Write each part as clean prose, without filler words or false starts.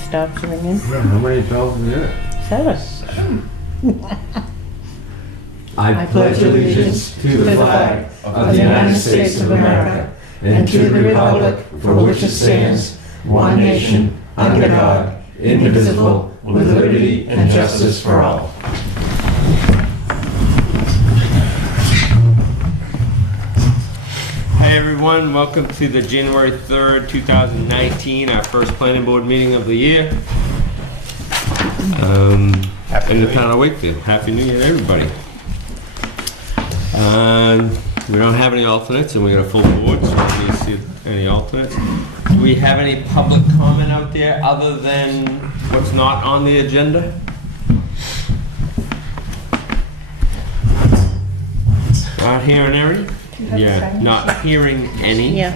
stops ringing. How many bells is it? 7. I pledge allegiance to the flag of the United States of America and to the republic for which it stands, one nation, under God, indivisible, with liberty and justice for all. Hi everyone, welcome to the January 3rd, 2019, our first planning board meeting of the year. In the town of Wakefield. Happy New Year to everybody. We don't have any alternates and we got a full board, so we need to see any alternates. Do we have any public comment out there other than what's not on the agenda? Not hearing any? Yeah, not hearing any. Yeah.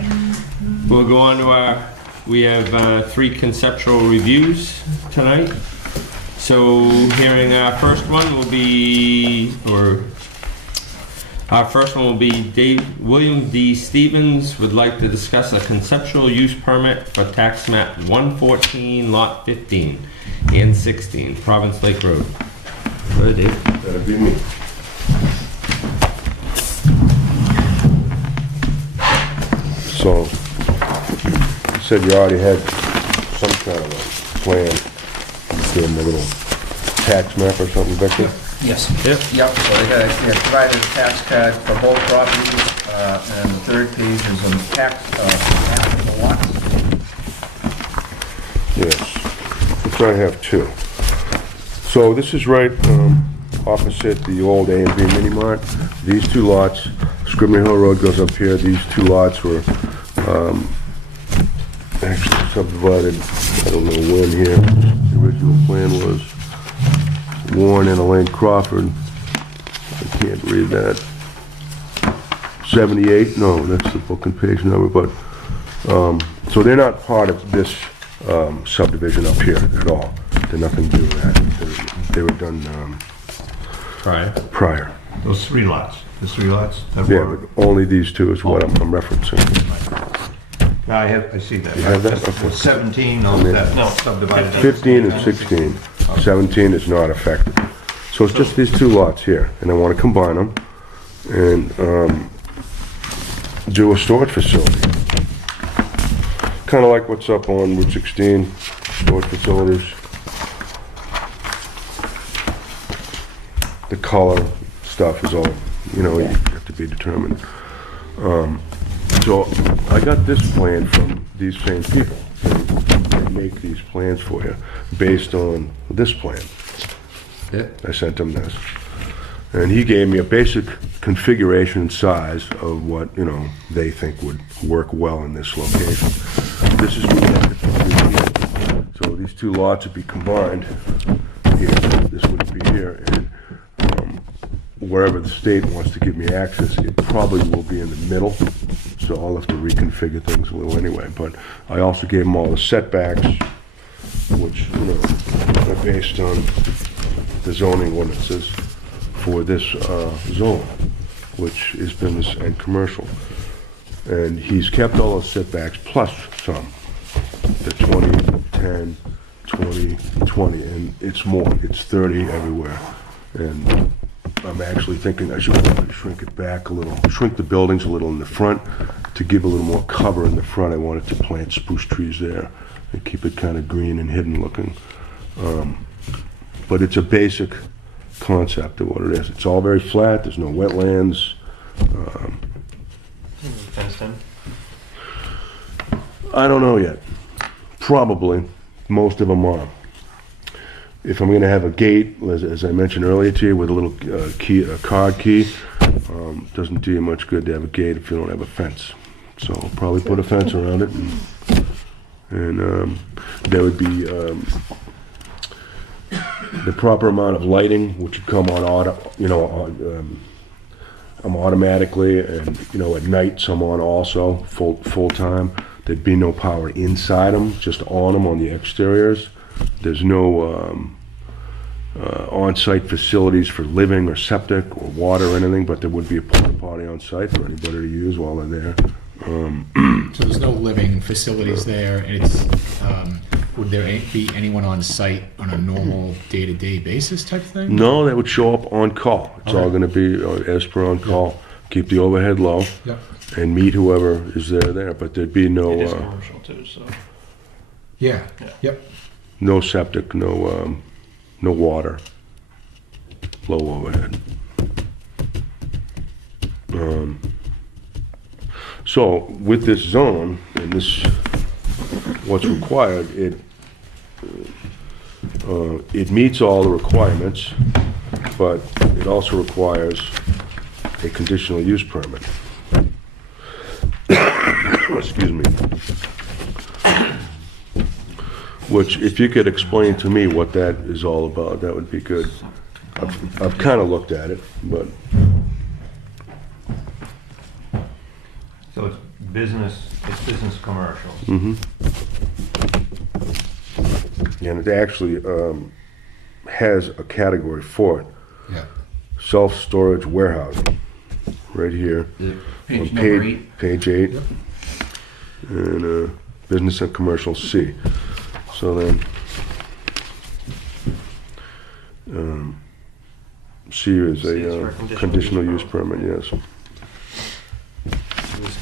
We'll go on to we have 3 conceptual reviews tonight. So hearing our first one will be, William D. Stevens would like to discuss a conceptual use permit for tax map 114, lot 15 and 16, Province Lake Road. Go ahead, Dave. That'd be me. So, you said you already had some kind of a plan, doing a little tax map or something, Victor? Yes. Yep. Yep, so they provided a tax card for both properties, and the third page is a tax map of the lots. Yes, which I have too. So this is right opposite the old A and B mini mart. These 2 lots, Scribner Hill Road goes up here. These 2 lots were actually subdivided, I don't know when here. The original plan was Warren and Elaine Crawford. I can't read that. 78, no, that's the book and page number, but, so they're not part of this subdivision up here at all. They're nothing to do with that. They were done prior. Those 3 lots. The 3 lots? Yeah, but only these 2 is what I'm referencing. I see that. You have that? That's Okay. 17, no, subdivided. 15 and 16. 17 is not affected. So it's just these 2 lots here, and I want to combine them and do a storage facility. Kind of like what's up on Route 16, storage facilities. The color stuff is all, you have to be determined. So I got this plan from these same people. They make these plans for you based on this plan. Yeah. I sent him this. And he gave me a basic configuration and size of what, they think would work well in this location. This is what we have to do here. So these 2 lots would be combined here. This would be here. And wherever the state wants to give me access, it probably will be in the middle. So I'll have to reconfigure things a little anyway. But I also gave them all the setbacks, which, are based on the zoning ordinances for this zone, which is business and commercial. And he's kept all those setbacks plus some, the 20, 10, 20, 20, and it's more. It's 30 everywhere. And I'm actually thinking I should probably shrink it back a little, shrink the buildings a little in the front to give a little more cover in the front. I wanted to plant spruce trees there and keep it kind of green and hidden looking. But it's a basic concept of what it is. It's all very flat. There's no wetlands. Fenced in? I don't know yet. Probably. Most of them are. If I'm going to have a gate, as I mentioned earlier to you, with a little key, a card key, doesn't do you much good to have a gate if you don't have a fence. So I'll probably put a fence around it, and there would be the proper amount of lighting, which would come on automatically, and at night some on also full time. There'd be no power inside them, just on them on the exteriors. There's no on-site facilities for living or septic or water or anything, but there would be a porta potty on site for anybody to use while they're there. So there's no living facilities there, and it's would there be anyone on site on a normal day-to-day basis type thing? No, they would show up on call. It's all gonna be as per on call. Keep the overhead low Yep. and meet whoever is there, but there'd be no, It is commercial too, so. Yeah, yep. no septic, no water, low overhead. So with this zone and this, what's required, it meets all the requirements, but it also requires a conditional use permit. Excuse me. Which, if you could explain to me what that is all about, that would be good. I've kind of looked at it, but So it's business commercial. and it actually has a category for it. Yeah. Self-storage warehousing, right here. Page On number 8. Page 8. Yep. And business and commercial C. So then, C is C is for a conditional conditional use use permit, yes.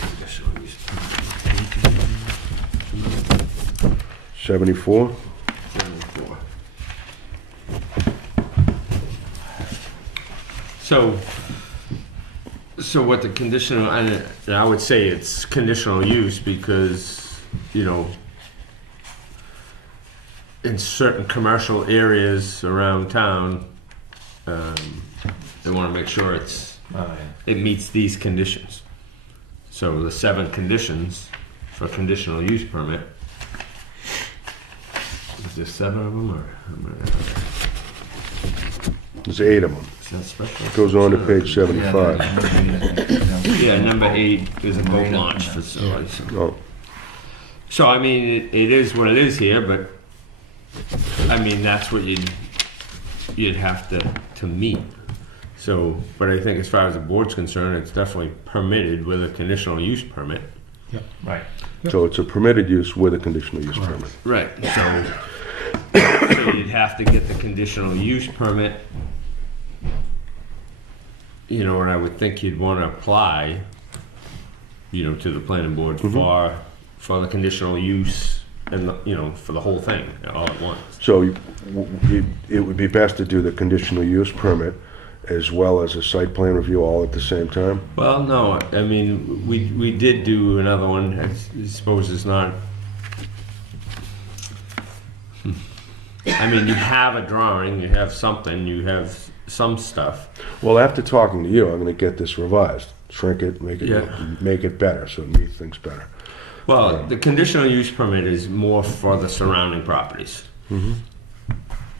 Conditional use permit. 74? 74. So what the conditional, and I would say it's conditional use because, you know, in certain commercial areas around town, they want to make sure it meets these conditions. So the 7 conditions for conditional use permit. Is there 7 of them or? There's 8 of them. Is that special? Goes on to page 75. Yeah, number 8 is a boat launch facility. Oh, So I mean, it is what it is here, but I mean that's what you'd have to meet. So, but I think as far as the board's concerned, it's definitely permitted with a conditional use permit. Right. so it's a permitted use with a conditional use permit. Right. So you'd have to get the conditional use permit. You know, and I would think you'd want to apply, you know, to the planning board for the conditional use and, you know, for the whole thing all at once. So it would be best to do the conditional use permit as well as a site plan review all at the same time? Well, no, I mean, we did do another one. I suppose it's not. I mean, you have a drawing, you have something, you have some stuff. Well, after talking to you, I'm gonna get this revised, shrink it, make Yeah. it better, so it meets things better. Well, the conditional use permit is more for the surrounding properties.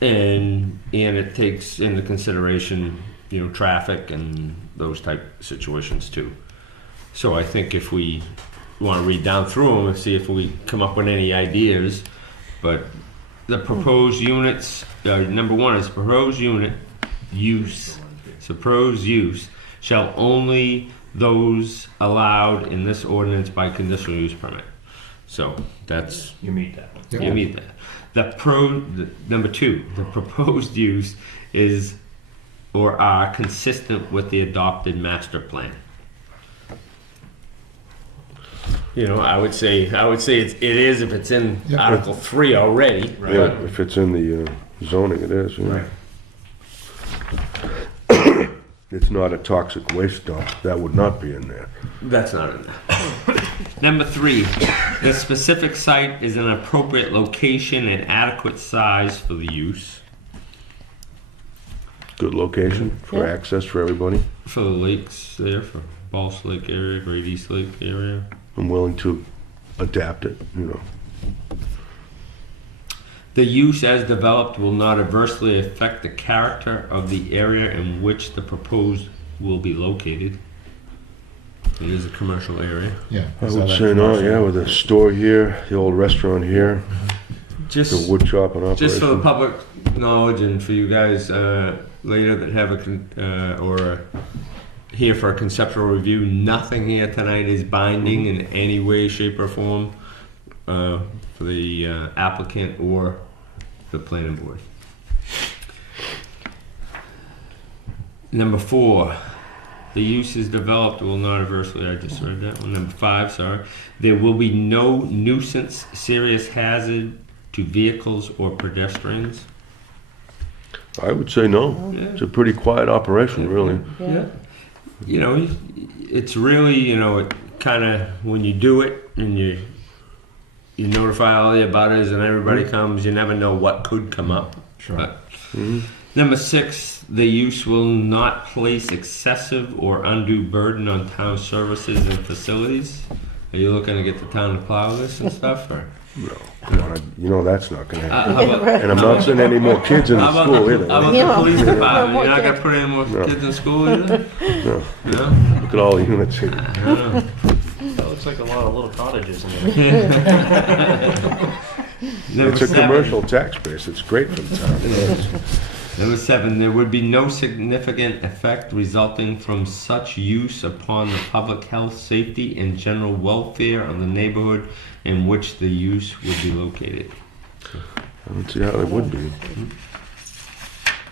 And it takes into consideration, you know, traffic and those type situations too. So I think if we want to read down through them and see if we come up with any ideas, but the proposed units, number 1 is proposed unit use. Proposed use shall only those allowed in this ordinance by conditional use permit. So that's, You meet that. Yep. you meet that. Number 2, the proposed use is or are consistent with the adopted master plan. You know, I would say it is if it's in Yep. Article 3 already. Right. Yeah, if it's in the zoning, it is, yeah. Right. It's not a toxic waste dump, that would not be in there. That's not in there. Number 3, the specific site is an appropriate location and adequate size for the use. Good location for Yeah. access for everybody. For the lakes there, for Balls Lake area, Great East Lake area. I'm willing to adapt it, you know. The use as developed will not adversely affect the character of the area in which the proposed will be located. It is a commercial area. Yeah. I so would that say no, commercial- yeah, with a store here, the old restaurant here, the Just, wood shop and operation. just for the public knowledge and for you guys later that have here for a conceptual review, nothing here tonight is binding in any way, shape, or form for for the applicant or the planning board. Number 4, the use is developed will not adversely, I just read that one. Number 5, sorry. There will be no nuisance, serious hazard to vehicles or pedestrians. I would say no. Yeah. It's a pretty quiet operation, really. Yeah. You know, it's really, you know, it kind of, when you do it and you notify all the abutters and everybody comes, you never know what could come up. Sure. But, Mhm. number 6, the use will not place excessive or undue burden on town services and facilities. Are you looking to get the town to plow this and stuff? Or? No, come on, you know that's not gonna happen. How about, And I'm not sending any more kids into how about school the, either. how about Yeah. the police department? More You're not going kids. to put any more No. kids in school either? No. No? Look at all the units here. I don't know. That looks like a lot of little cottages in there. Number It's a 7. commercial tax base. It's great for the town. Number 7, there would be no significant effect resulting from such use upon the public health, safety, and general welfare of the neighborhood in which the use would be located. I don't see how it would be.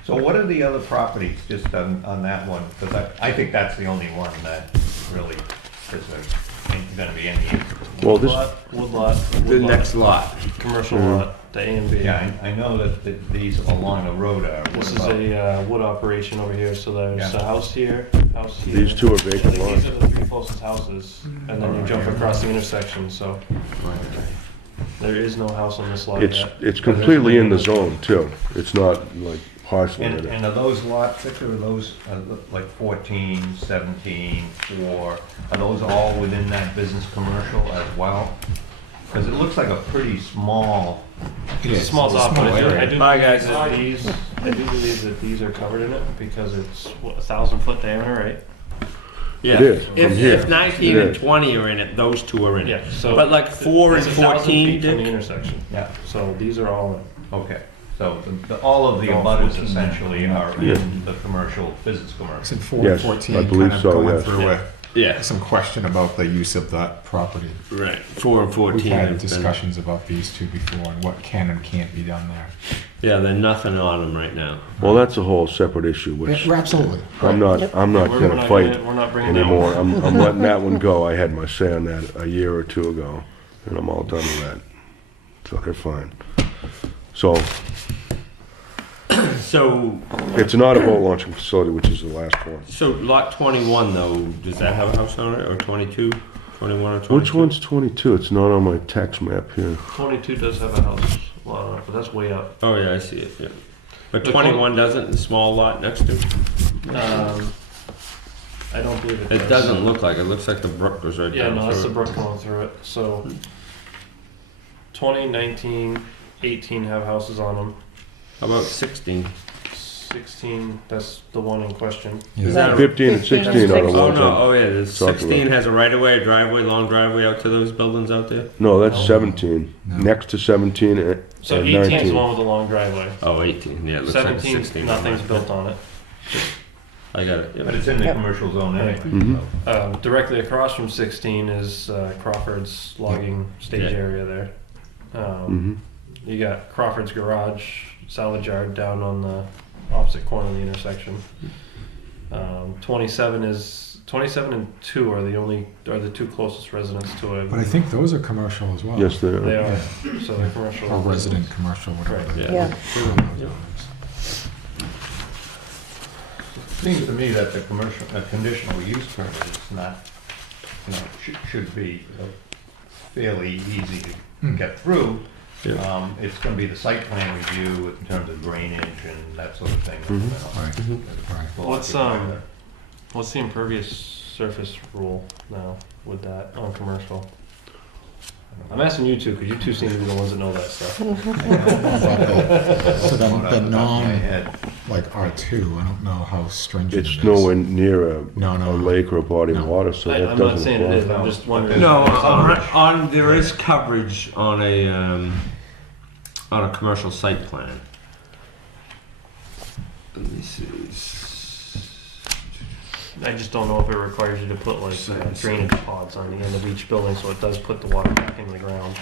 So what are the other properties, just on that one? Because I think that's the only one that really ain't gonna be any use. Well, this, Woodlot. The next lot. Commercial lot, the A and B. Yeah, I know that these along the road are. This is a wood operation over here, so there's Yeah. a house here, house here. these two are I vacant think lots. these are the 3 closest houses, and then you jump across the intersection, so there is no house on this lot It's, yet. it's completely in the zone too. It's not like partially in it. And are those lots, Victor, are those like 14, 17, 4, are those all within that business commercial as well? Because it looks like a pretty small, It's a small lot, but I do Bye, believe guys. that these are covered in it, because it's, what, 1,000-foot diameter, right? Yeah. It is, from If, here. if 19 It and is. 20 are in it, those two are in it. Yeah, so. But like 4 and it's 1,000 14, feet from the Dick? intersection, yeah, so these are all in. okay. So all of the All abutters 14, essentially are Yeah. in the commercial, business commercial. Since 4 Yes, and 14 I believe kind of so, going yes. through Yeah. some question about the use of that property. Right. 4 and 14. We've had have been- discussions about these two before and what can and can't be done there. Yeah, there's nothing on them right now. Well, that's a whole separate issue, which Yeah, absolutely. I'm not We're gonna not fight we're not bringing that anymore. one. I'm letting that one go. I had my say on that a year or two ago, and I'm all done with that. So they're fine. So So, it's not a boat launching facility, which is the last one. so lot 21 though, does that have a house on it, or 22? 21 or 22? Which one's 22? It's not on my tax map here. 22 does have a house lot on it, but that's way up. Oh yeah, I see it. Yeah. But The 21 doesn't. The small lot next to. I don't believe it It does. doesn't look like it. Looks like the brook goes right Yeah, down no, that's the through it. brook going through it. So 20, 19, 18 have houses on them. How about 16? 16, that's the one in question. Is Yeah. that 15 and 16 are the Oh ones. no! on- Oh yeah, the Talking 16 about. has a right of way, a driveway, long driveway out to those buildings out there. No, that's 17. No. Next to 17 and So and 18 is the 19. one with the long driveway. Oh, 18. Yeah, it looks like 17, 16. nothing's built on it. I got it. But Yep. it's in the Yep. commercial zone anyway. Mhm. Directly across from 16 is Crawford's logging stage Yeah. area there. Mhm. You got Crawford's garage, salvage yard down on the opposite corner of the intersection. 27 and 2 are the two closest residents to it. But I think those are commercial as well. Yes, they They are. are. So they're commercial. Or resident commercial, whatever. Right. they are. Yeah. Yeah. Seems to me that the commercial, conditional use permit is not, should be fairly easy to get through. Yeah. It's gonna be the site plan review in terms of drainage and that sort of thing. Right. Right. What's the impervious surface rule now with that on commercial? I'm asking you two, because you two seem to be the ones that know that stuff. So the My non, head. like R2, I don't know how stringent it It's is. nowhere near a No. lake or a body of No. water, so that I'm not doesn't saying it is, apply. I'm just wondering. No, on there is coverage on a commercial site plan. Let me see. I just don't know if it requires you to put like drainage pods on the end of each building, so it does put the water back in the ground.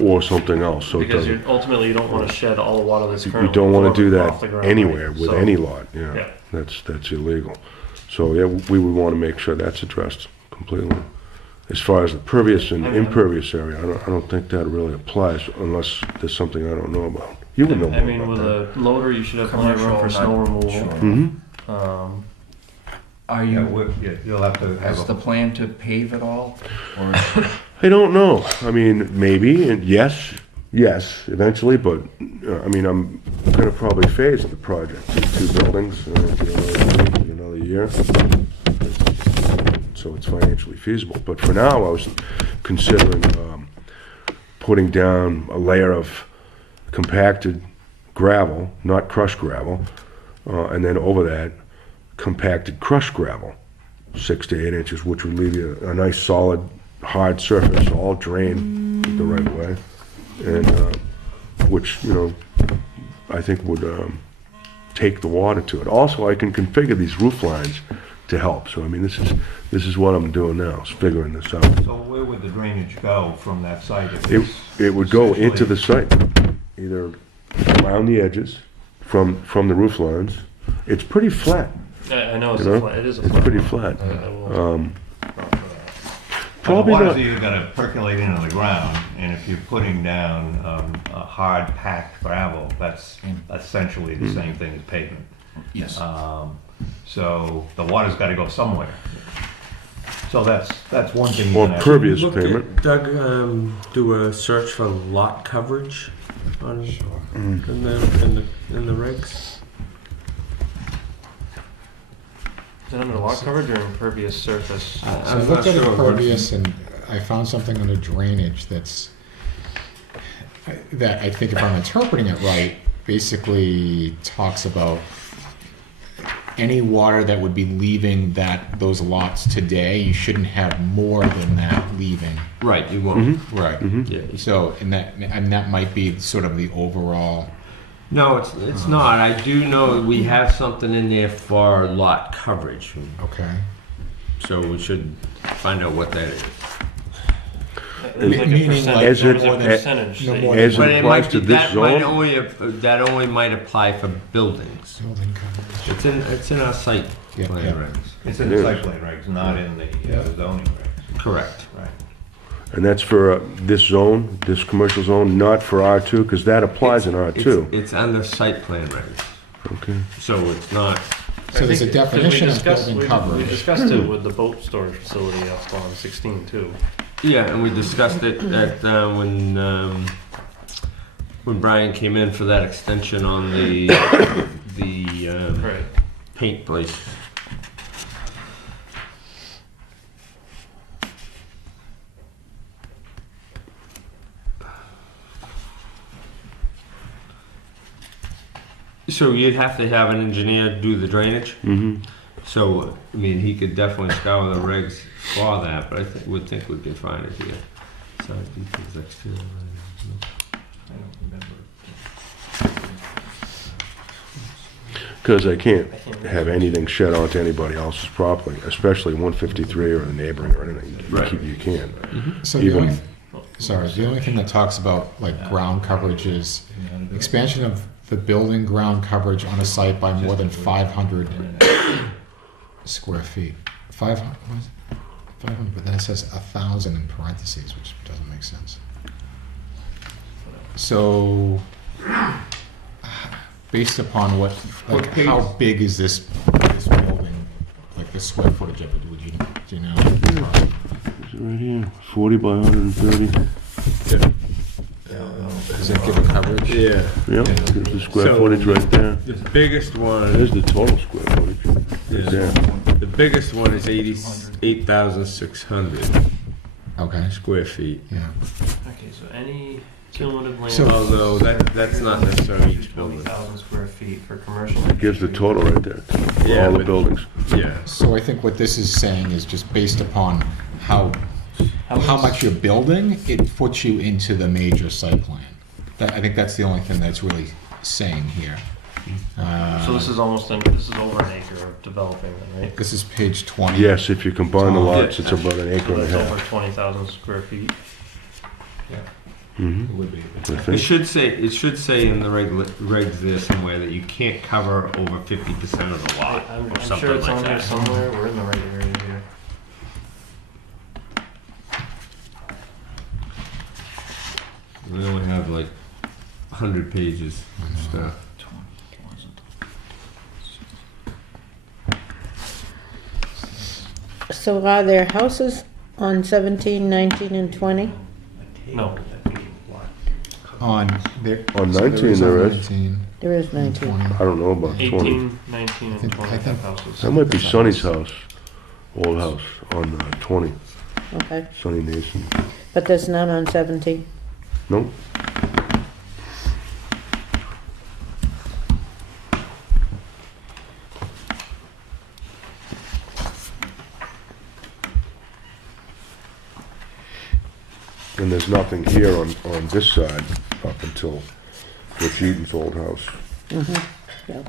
or something else, so it Because doesn't. ultimately, you don't want to shed all the water that's currently. You don't want to do off the that ground, anywhere right? with So- any lot, yeah. Yeah. That's illegal. So, yeah, we would want to make sure that's addressed completely. As far as the pervious and I mean, impervious area, I don't think that really applies unless there's something I don't know about. You would know more I mean, with about that. a loader, you should have plenty of room for Commercial, snow not- removal. Sure. Mm-hmm. Are Yeah, you, you'll have to has have the a, plan to pave it all? Or I don't know. I mean, maybe, and yes, eventually, but, I mean, I'm gonna probably phase the project to 2 buildings, in another year. So it's financially feasible. But for now, I was considering, putting down a layer of compacted gravel, not crushed gravel, and then over that, compacted crushed gravel, 6 to 8 inches, which would leave you a nice solid hard surface, all drained the right way, and which, I think would take the water to it. Also, I can configure these roof lines to help. So I mean, this is what I'm doing now, is figuring this out. so where would the drainage go from that site? if It, it's it would go into the essentially- site, either around the edges, from the roof lines. It's pretty flat. I know it's You know? a flat. It is a It's flat. pretty one. flat. I will- Probably the water's not. either gonna percolate into the ground, and if you're putting down a hard packed gravel, that's essentially the same thing as pavement. yes, So the water's gotta go somewhere. So that's one thing. Or you're gonna have to- pervious Look pavement. at Doug, do a search for lot coverage on, in the regs. Is it under lot coverage or impervious surface? So I I'm not looked at sure what- impervious and I found something under drainage that I think if I'm interpreting it right, basically talks about any water that would be leaving those lots today, you shouldn't have more than that leaving. Right, you won't. Right. Yeah. So, and that might be sort of the overall. No, it's not. I do know we have something in there for lot coverage, Okay. so we should find out what that is. There's like a Meaning percentage. like As There's it- a percentage. no that more you- As But it it applies might to be, this that might zone, that only might apply for buildings. Building coverage. It's in our site Yeah, plan yeah. regs. It's in the site plan regs, not in the zoning regs. Correct. Right. and that's for this zone, this commercial zone, not for R2, because that applies in R2. It's under site plan regs, Okay. so it's not. So there's a I think- 'cause we definition of discussed- building we coverage. discussed it with the boat storage facility up on 16 too. Yeah, and we discussed it at when Brian came in for that extension on the Right. paint place. So you'd have to have an engineer do the drainage? Mm-hmm. So, I mean, he could definitely scour the regs for that, but would think we could find it here. Size details, exterior. I don't remember. Because I can't have anything shed onto anybody else's property, especially 153 or the neighboring or anything. Right. You can't. So Even- the only thing that talks about like ground coverage is expansion of the building ground coverage on a site by more than 500 square feet. 500, what is it? 500, but then it says 1,000 in parentheses, which doesn't make sense. So, based upon what how big is this building? Like the square footage of it, do you know? Is it right here? 40 by 130. Does it give a coverage? Yeah. Yep, there's the square So- footage right there. The biggest one, There's the total square footage. Yeah. Right there. the biggest one is 88,600 Okay. square feet. Yeah. Okay, so any cumulative land. So- Although that's not necessarily each building. 20,000 square feet for commercial. It gives the total right there, for Yeah, all the but- buildings. Yeah. So I think what this is saying is just based upon how much you're building, it puts you into the major site plan. I think that's the only thing that's really saying here. So this is over an acre of developing then, right? This is page 20. Yes, if you combine the Oh, lots, it's about an acre So and a it's over half. 20,000 square feet. Mhm. It would be. I It think. should say in the regs there somewhere that you can't cover over 50% of the lot, I'm or something sure it's like on there that. somewhere. We're in the right area here. We only have like 100 pages of stuff. So are there houses on 17, 19, and 20? No. On there. On so 19 on there is. 19 There is and 19. 20. I don't know about 20. 18, 19, and think- 20 I think- have houses. That might be Sonny's house, old house, on 20. Okay. Sonny Nason. But there's none on 17? Nope. And there's nothing here on this side up until Rich Eaton's old house. Yeah.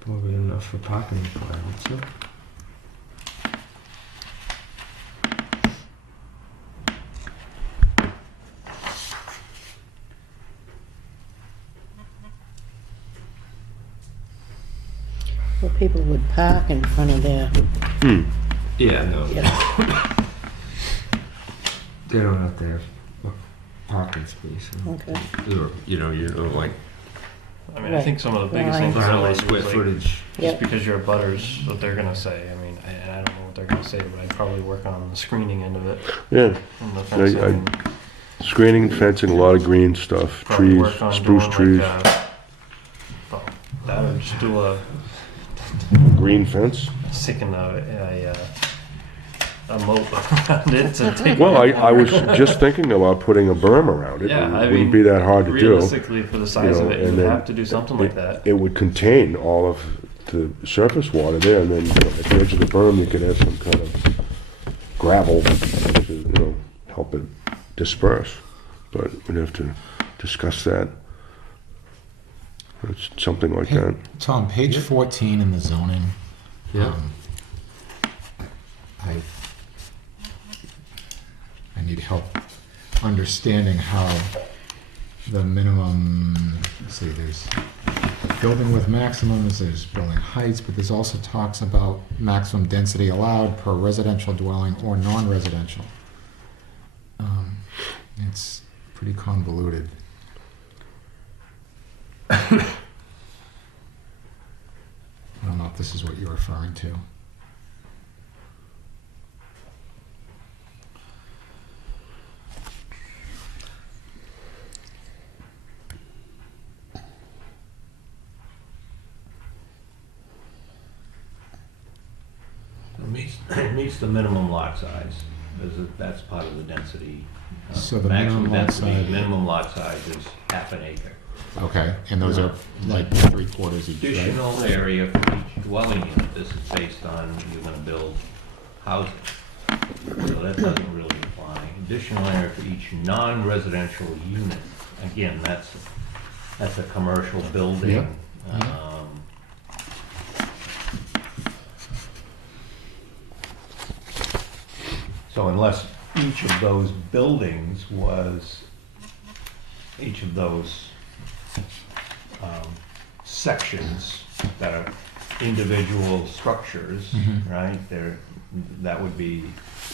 Probably enough for parking requirements, huh? Well, people would park in front of their, Yeah, no. yeah, They don't have to have a parking space. okay. Or, you know, like I mean, I Right. think some of the biggest Right. things ground are by like, square footage. just Yep. because you're butters, what they're gonna say. I mean, and I don't know what they're gonna say, but I'd probably work on the screening end of it Yeah, and the fencing. I- and screening, fencing, a lot of green stuff, probably trees, work on spruce doing trees, well, that or just do a green fence. sicking a moat around it to take. Well, I was just thinking about putting a berm around it. Yeah, It I wouldn't mean, be that hard to do. realistically, for the size know, of it, you and would then have to do something like that. It would contain all of the surface water there, and then, you know, at the edge of the berm, you could have some kind of gravel to, you know, help it disperse. But we'd have to discuss that. It's something like Hey, that. Tom, page 14 in the zoning. Yeah. I need help understanding how the minimum, let's see, there's building with maximums, there's building heights, but there's also talks about maximum density allowed per residential dwelling or non-residential. It's pretty convoluted. I don't know if this is what you're referring to. It meets the minimum lot size, that's part of the density. So the Maximum minimum lot density, size- minimum lot size is half an acre. Okay, and those are like 3/4 each, right? Additional area for each dwelling unit, this is based on you're gonna build housing. So that doesn't really apply. Additional area for each non-residential unit, again, that's a commercial building. Yep. So unless each of those buildings was, each of those sections that are individual structures, Mhm. right? That would be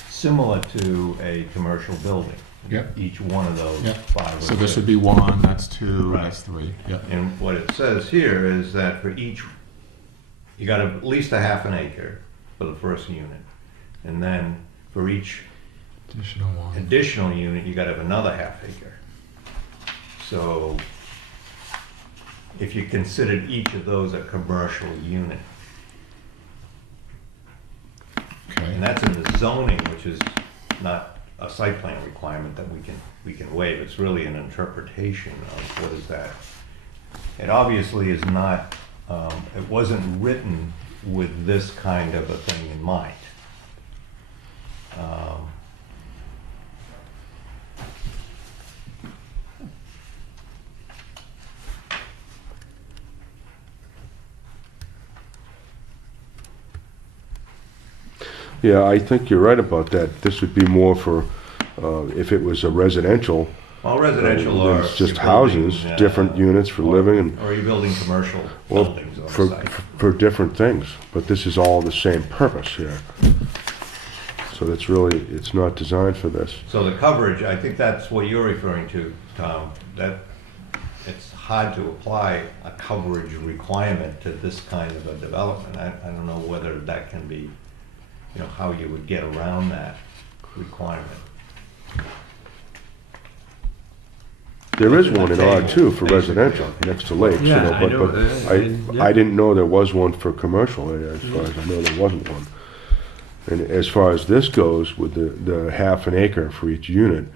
similar to a commercial building. Yep. Each one of those Yep. 5 or So this 6. would be 1, that's 2, Right. that's 3. Yep. And what it says here is that for each, you got at least a half an acre for the first unit. And then for each Additional 1. additional unit, you gotta have another half acre. So if you considered each of those a commercial unit, And that's in the zoning, which is not a site plan requirement that we can waive. It's really an interpretation of what is that. It obviously is not, it wasn't written with this kind of a thing in mind. Yeah, I think you're right about that. This would be more for, if it was a residential. Well, residential then or it's just you're building, houses, different units for living and, or you're building commercial well, buildings on for, the site. for different things. But this is all the same purpose here. So that's really, it's not designed for this. So the coverage, I think that's what you're referring to, Tom, that it's hard to apply a coverage requirement to this kind of a development. I don't know whether that can be, you know, how you would get around that requirement. There is one in R2 for residential, next to lakes, you Yeah, know, I know, but I didn't know there was one for commercial, as far as I know there wasn't one. And as far as this goes, with the half an acre for each unit,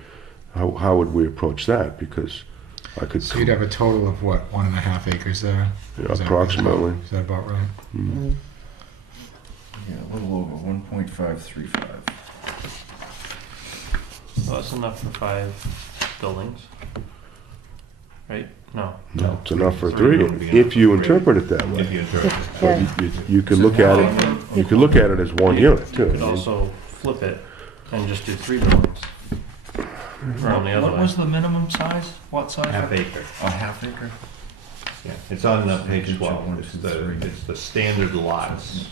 how would we approach that? Because I could. So you'd have a total of what, 1.5 acres there? Yeah, Is that- approximately. Is that about right? Yeah, a little over 1.535. Well, that's enough for 5 buildings. Right? No. No, it's enough for Three 3, would be if enough you for 3. interpret it that If way. you interpret it. But you could look at it, you could look at it as one unit, too. You could also flip it and just do 3 buildings. Around the other What way. was the minimum size? What size? Half acre. A half acre? Yeah, it's on page Good 12. job, It's 1, 2, 3. it's the standard lots.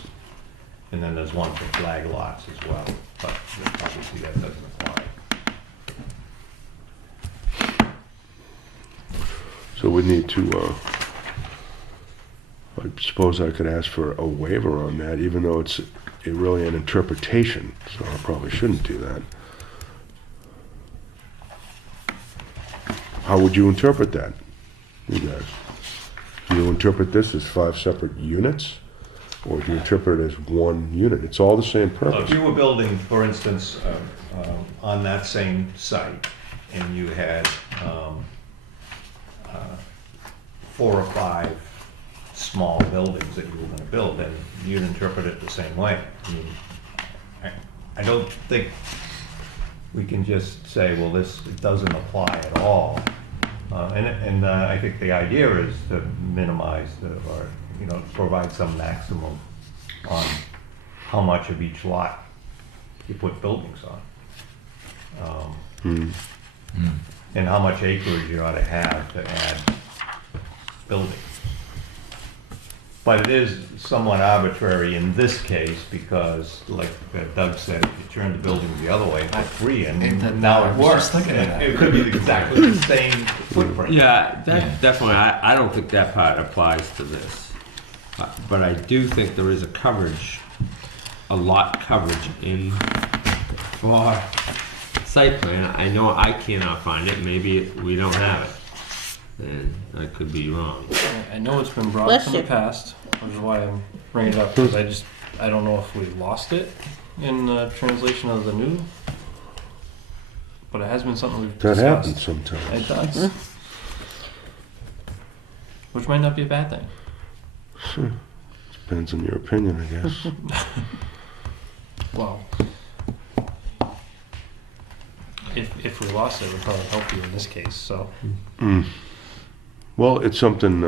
And then there's one for flag lots as well, but obviously that doesn't apply. So we need to, I suppose I could ask for a waiver on that, even though it's really an interpretation, so I probably shouldn't do that. How would you interpret that, you guys? Do you interpret this as 5 separate units? Or do you interpret it as one unit? It's all the same If purpose. you were building, for instance, on that same site, and you had 4 or 5 small buildings that you were gonna build, then you'd interpret it the same way. I mean, I don't think we can just say, well, this doesn't apply at all. And I think the idea is to minimize or, you know, provide some maximum on how much of each lot you put buildings on. And how much acreage you ought to have to add buildings. But it is somewhat arbitrary in this case because, like Doug said, if you turn the building the other way, put 3 in, Ain't that and now bad? I it was works. just thinking of that. It could be exactly the same footprint. Yeah, that definitely, I don't think that part applies to this. But I do think there is a coverage, a lot coverage in for site plan. I know I cannot find it, maybe we don't have it. And I could be wrong. I know it's been brought Bless up in the you. past, which is why I'm bringing it up, because I don't know if we lost it in the translation of the new, but it has been something we've That discussed. happens sometimes. It does. Which might not be a bad thing. Depends on your opinion, I guess. Well, if we lost it, it would probably help you in this case, so. Well, it's something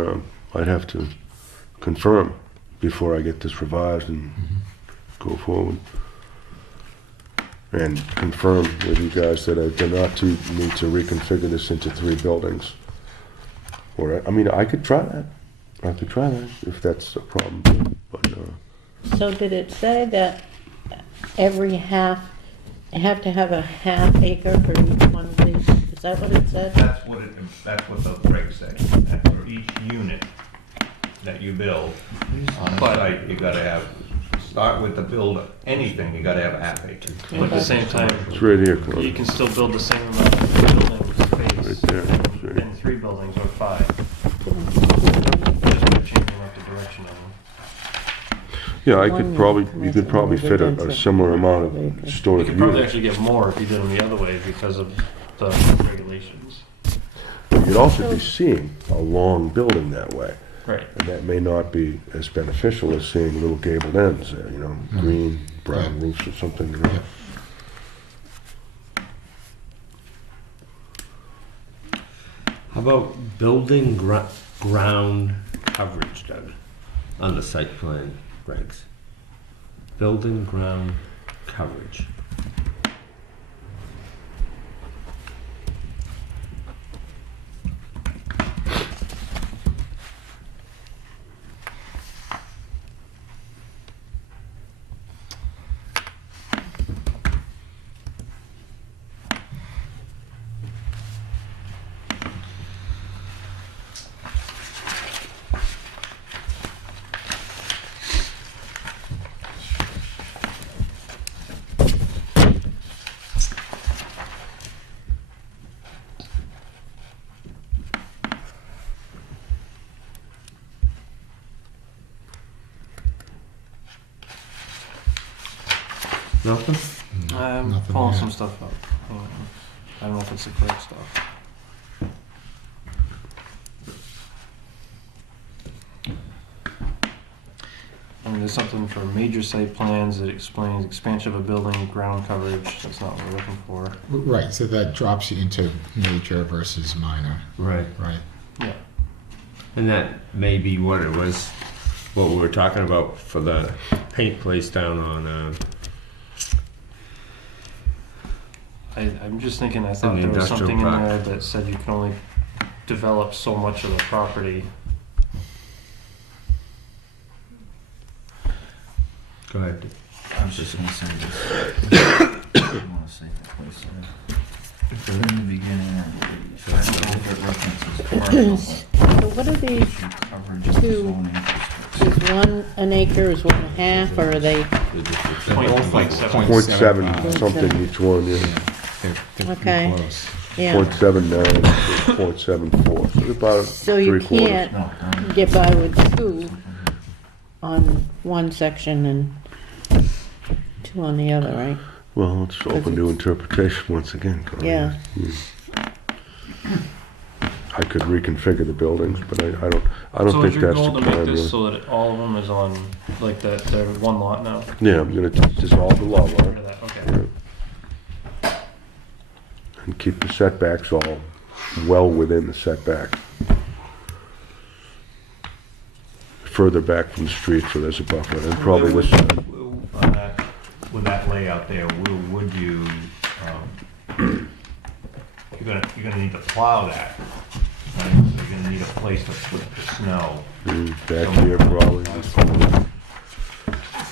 I'd have to confirm before I get this revised and go forward. And confirm with you guys that I do not need to reconfigure this into 3 buildings. Or, I mean, I could try that. I could try that if that's a problem. But So did it say that every have to have a half acre for each one of these? Is that what it said? That's what the regs say. And for each unit that you build on a But- site, you gotta have, start with the build, anything, you gotta have a half acre. But at the same time, it's right here, you Connie. can still build the same amount of buildings Right space there. It's right. in 3 buildings or 5. Just by changing up the direction of them. Yeah, I One could probably, you commercial, could probably fit a residential. similar amount of You storage could probably units. actually get more if you did them the other way because of the regulations. You'd also be seeing a long building that way, Right. and that may not be as beneficial as seeing little gabled ends there, you know, green, brown roofs or something, you know. Yeah. How about building ground coverage, Doug, on the site plan regs? Building ground coverage. Nothing? I'm Nothing pulling yet. some stuff up. Hang on. I don't know if it's the correct stuff. I mean, there's something for major site plans that explains expansion of a building, ground coverage. That's not what we're looking for. Right, so that drops you into major versus minor, Right. right? Yeah. And that may be what it was, what we were talking about for the paint place down on, I'm just thinking, I thought the there was industrial something in park. there that said you can only develop so much of the property. go ahead. I was just gonna say this. I wanna say that place. If they're in the beginning, I don't know if it references parcel, So what are these? issue coverage of Two. zoning districts. Is one an acre, is one a half, or are they? Point seven. Point seven, 0.75. something each one, yeah. They're Okay. pretty close. Yeah. 0.79, 0.74, so about So you 3/4. can't No, get by with two on one section and two on the other, right? Well, it's open to interpretation once again, Connie. Yeah. I could reconfigure the buildings, but I don't So think is your that's the goal to plan, make this really. so that all of them is on, like that, they're one lot now? Yeah, I'm gonna dissolve the lot Rid line of that, okay. and keep the setbacks all well within the setback. Further back from the street, so there's a buffer, and probably this side. On that, with that layout there, would you, you're gonna need to plow that. Right? So you're gonna need a place to put the snow. Back here, probably.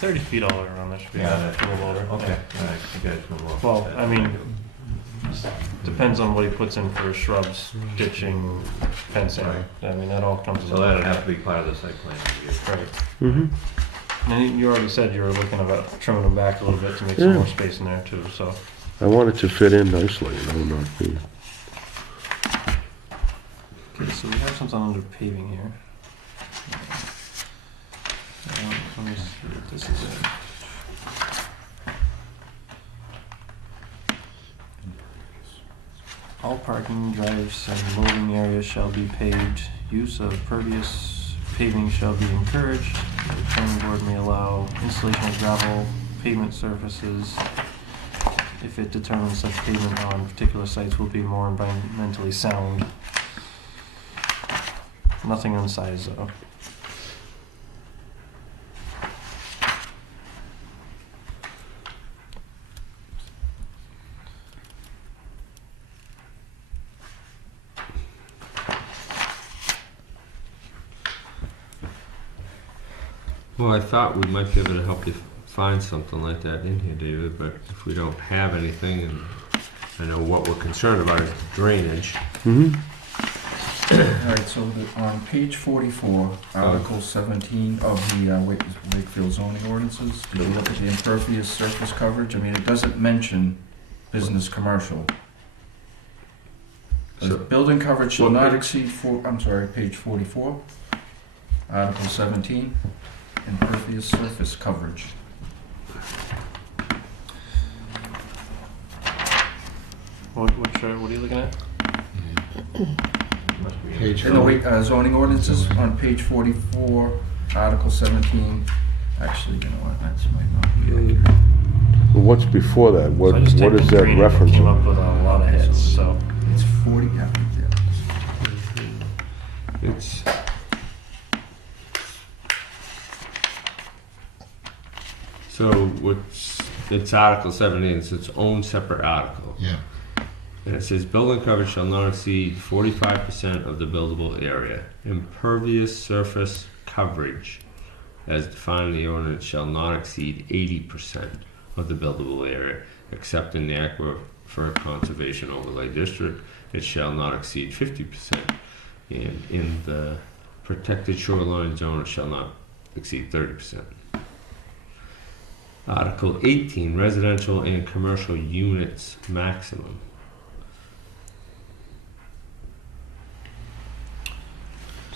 30 feet all the way around, that should be Yeah, enough for the loader. Okay, all right, you guys can work. Well, with I that. mean, depends on what he puts in for shrubs, ditching, fencing. Right. I mean, that all comes So into that'd play. have to be part of the site plan review. Right. Mm-hmm. And you already said you were looking about trimming them back a little bit to make some Yeah. more space in there too, so. I want it to fit in nicely, you know, not be. Okay, so we have something under paving here. Let me see what this is. All parking, drives, and loading areas shall be paved. Use of pervious paving shall be encouraged. The planning board may allow installation of gravel pavement surfaces if it determines such pavement on particular sites will be more environmentally sound. Nothing on size though. Well, I thought we might be able to help you find something like that in here, David, but if we don't have anything, and I know what we're concerned about is drainage. Mm-hmm. All right, so on page 44, Article 17 of the Wakefield zoning ordinances, if you look at the impervious surface coverage, I mean, it doesn't mention business commercial. So- Building coverage shall What not page? exceed page 44, Article 17. impervious surface coverage. What are you looking at? Must be Page In the zoning ordinances on page 44, Article 17. Actually, you know what, that might not be accurate. Well, what's before that? What So I just what typed is in that green and it reference? came up with a lot of hits, so. It's 40, yeah, right there. It's so it's Article 17. It's its own separate article, Yeah. and it says building coverage shall not exceed 45% of the buildable area. Impervious surface coverage, as defined in the ordinance, shall not exceed 80% of the buildable area, except in the aquifer conservation overlay district. It shall not exceed 50%, and in the protected shoreline zone, it shall not exceed 30%. Article 18, residential and commercial units maximum.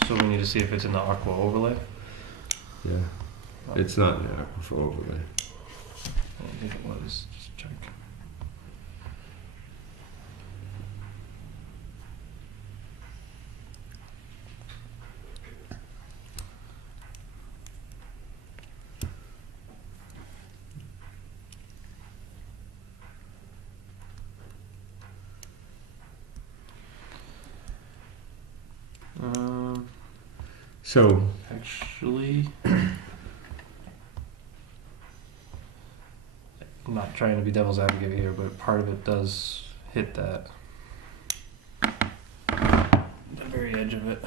So we need to see if it's in the aqua overlay. Yeah, it's not in the aquifer overlay. I don't think it was. Just check. So, Actually, I'm not trying to be devil's advocate here, but part of it does hit that. The very edge of it.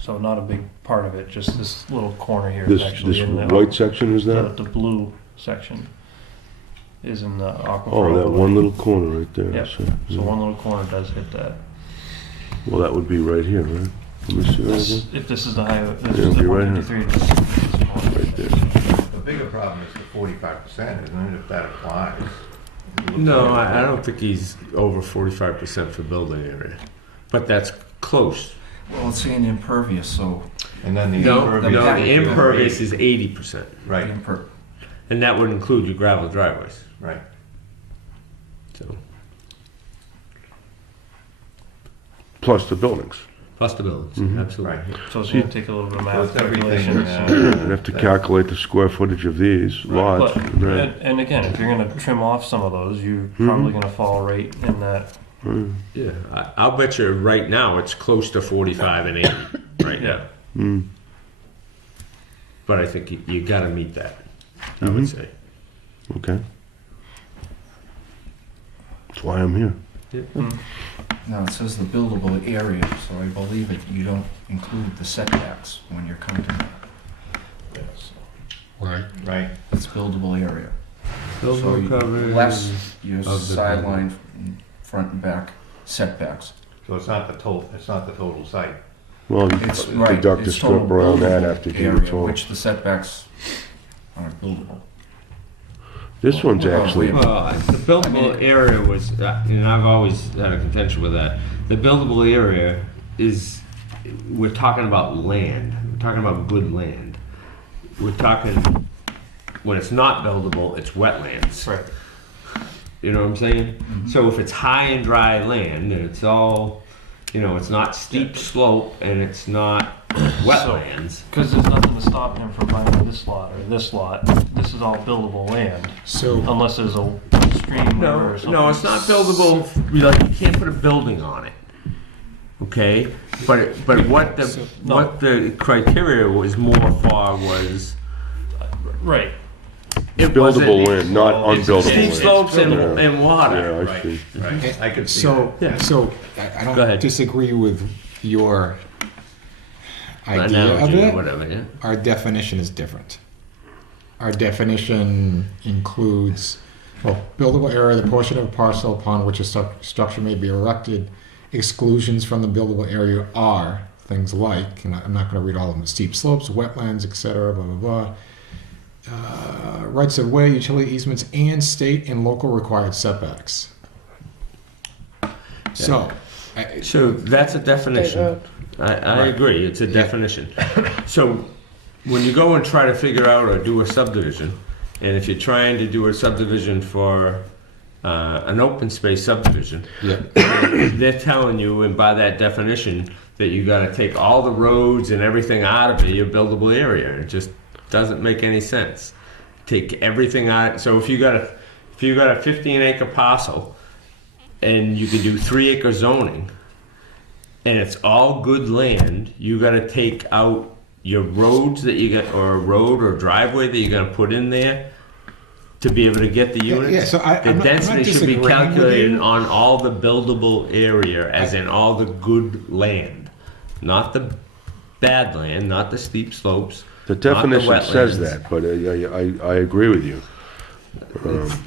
So not a big part of it, just this little corner here is This actually in the white section is that? the blue section is in the aquifer. Oh, that overlay. one little corner right there. Yep. So one little corner does hit that. Well, that would be right here, right? Let me see that again. If this is the highway, this Yeah, is the you're right 153. Right there. The bigger problem is the 45%, isn't it, if that applies? It looks no, like- I don't think he's over 45% for building area, but that's close. Well, it's saying impervious, so And then the No, impervious. no, impact- the impervious is 80%, Right, and that would include your gravel driveways. right. So Plus the buildings. plus the buildings, Mhm. absolutely. Right. So it's going to take a little bit of So math it's everything, calculations. You'd have to calculate the square footage of these lots. But, Right. and again, if you're going to trim off some of those, you're Mm-hmm. probably going to fall right in that. Mm. Yeah, I'll bet you right now it's close to 45 and 80 right now. Mm. But I think you got to meet that. I Mhm. would say. Okay. That's why I'm here. now it says the buildable area, so I believe it, you don't include the setbacks when you're counting that. Right. Right. It's buildable area. So Buildable you- coverage less your of the sideline, front and back setbacks. So it's not the total site. Well, It's right, deduct a it's strip total around that buildable after you do the area, total. which the setbacks are buildable. This one's Well, actually, Well, the buildable area was, and I've always had a contention with that. The buildable area is, we're talking about land. We're talking about good land. We're talking, when it's not buildable, it's wetlands. Right. You know what I'm saying? So if it's high and dry land, and it's all, it's not steep slope, and it's not wetlands. Because there's nothing to stop him from buying this lot or this lot. This is all buildable land, So, unless there's a stream river No, or something. no, it's not buildable. Like you can't put a building on it. Okay, but what the criteria was more for was Right. it buildable wasn't land, not unbuildable steep land. slopes and, Yeah. and water. Yeah, I Right, see. right. I could see so, that. so I Go don't ahead. disagree with your idea of Analogy or it. whatever. Yeah. Our definition is different. Our definition includes, well, buildable area, the portion of a parcel upon which a structure may be erected. Exclusions from the buildable area are things like, and I'm not going to read all of them, steep slopes, wetlands, etc., blah, blah, blah. Rights of way, utility easements, and state and local required setbacks. So, So that's a definition. I agree. It's a definition. So when you go and try to figure out or do a subdivision, and if you're trying to do a subdivision for an open space subdivision, Yeah. they're telling you, and by that definition, that you got to take all the roads and everything out of your buildable area. It just doesn't make any sense. Take everything out. So if you got a 15-acre parcel, and you can do 3-acre zoning, and it's all good land, you got to take out your roads that you got, or a road or driveway that you're going to put in there to be able to get the units. Yeah, so The I'm not density should be disagreeing with calculated you. on all the buildable area, as in all the good land, not the bad land, not the steep slopes. The not the definition says wetlands. that, but I agree with you.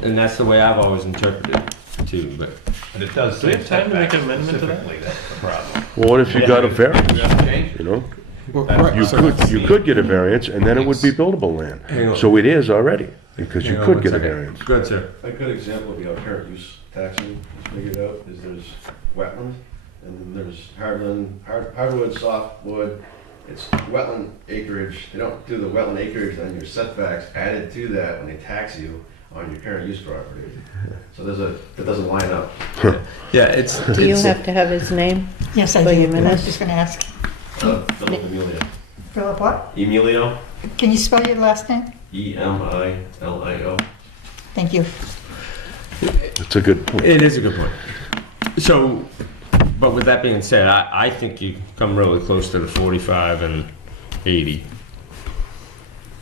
And that's the way I've always interpreted it too. But But it does Do we say have time to make setbacks an amendment to that? specifically, that's the problem. Well, what if you got a variance, We have to change it. you know? Well, right, You so- could get a variance, and then it would be buildable land. Hang on. So it is already, because you Hang on could one get a second. variance. Good, sir. A good example of how current use taxing is figured out is there's wetland, and then there's hardwood, softwood. It's wetland acreage. They don't do the wetland acreage, then your setbacks added to that when they tax you on your current use property. So that doesn't line up. Yeah, it's. Do you it's- have to have his name? Yes, I For do. your I was minutes? just going to ask. Philip Emilio. Philip, what? Emilio, Can you spell your last name? Emilio. Thank you. That's a good point. It is a good point. So, but with that being said, I think you come really close to the 45 and 80.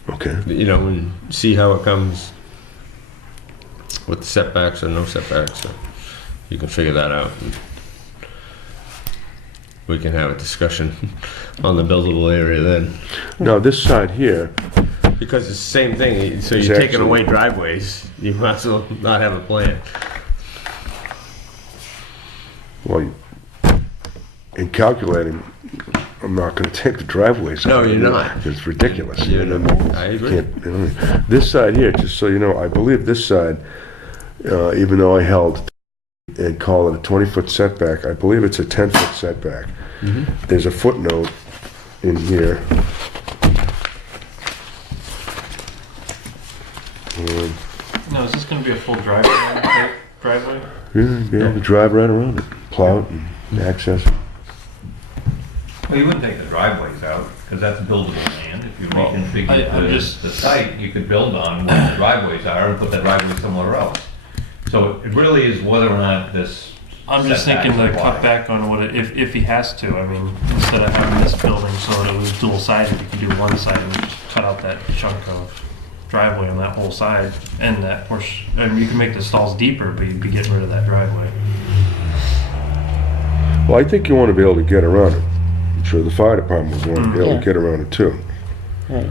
Okay. You know, and see how it comes with setbacks or no setbacks. So you can figure that out. We can have a discussion on the buildable area then. Now, this side here, Because it's the same thing. So It's you're taking actually- away driveways. You might as well not have a plan. well, in calculating, I'm not gonna take the driveways out. No, you're not. It's ridiculous. You're You know, not. I agree. can't- you know, This side here, just so you know, I believe this side, even though I held and call it a 20-foot setback, I believe it's a 10-foot setback. Mm-hmm. There's a footnote in here. Now, is this gonna be a full driveway? Yeah, be able to drive right around it, plow it and access it. Well, you wouldn't take the driveways out, because that's buildable land. If you Well, I'm reconfigure just- the site, you could build on where the driveways are and put that driveway somewhere else. So it really is whether or not this. I'm just thinking to cut back on what, if he has to, I mean, instead of having this building so that it was dual sided, you could do one side and just cut out that chunk of driveway on that whole side and that portion. I mean, you can make the stalls deeper, but you'd be getting rid of that driveway. Well, I think you want to be able to get around it. I'm sure the fire department would want to be able Yeah. to get around it too. Right.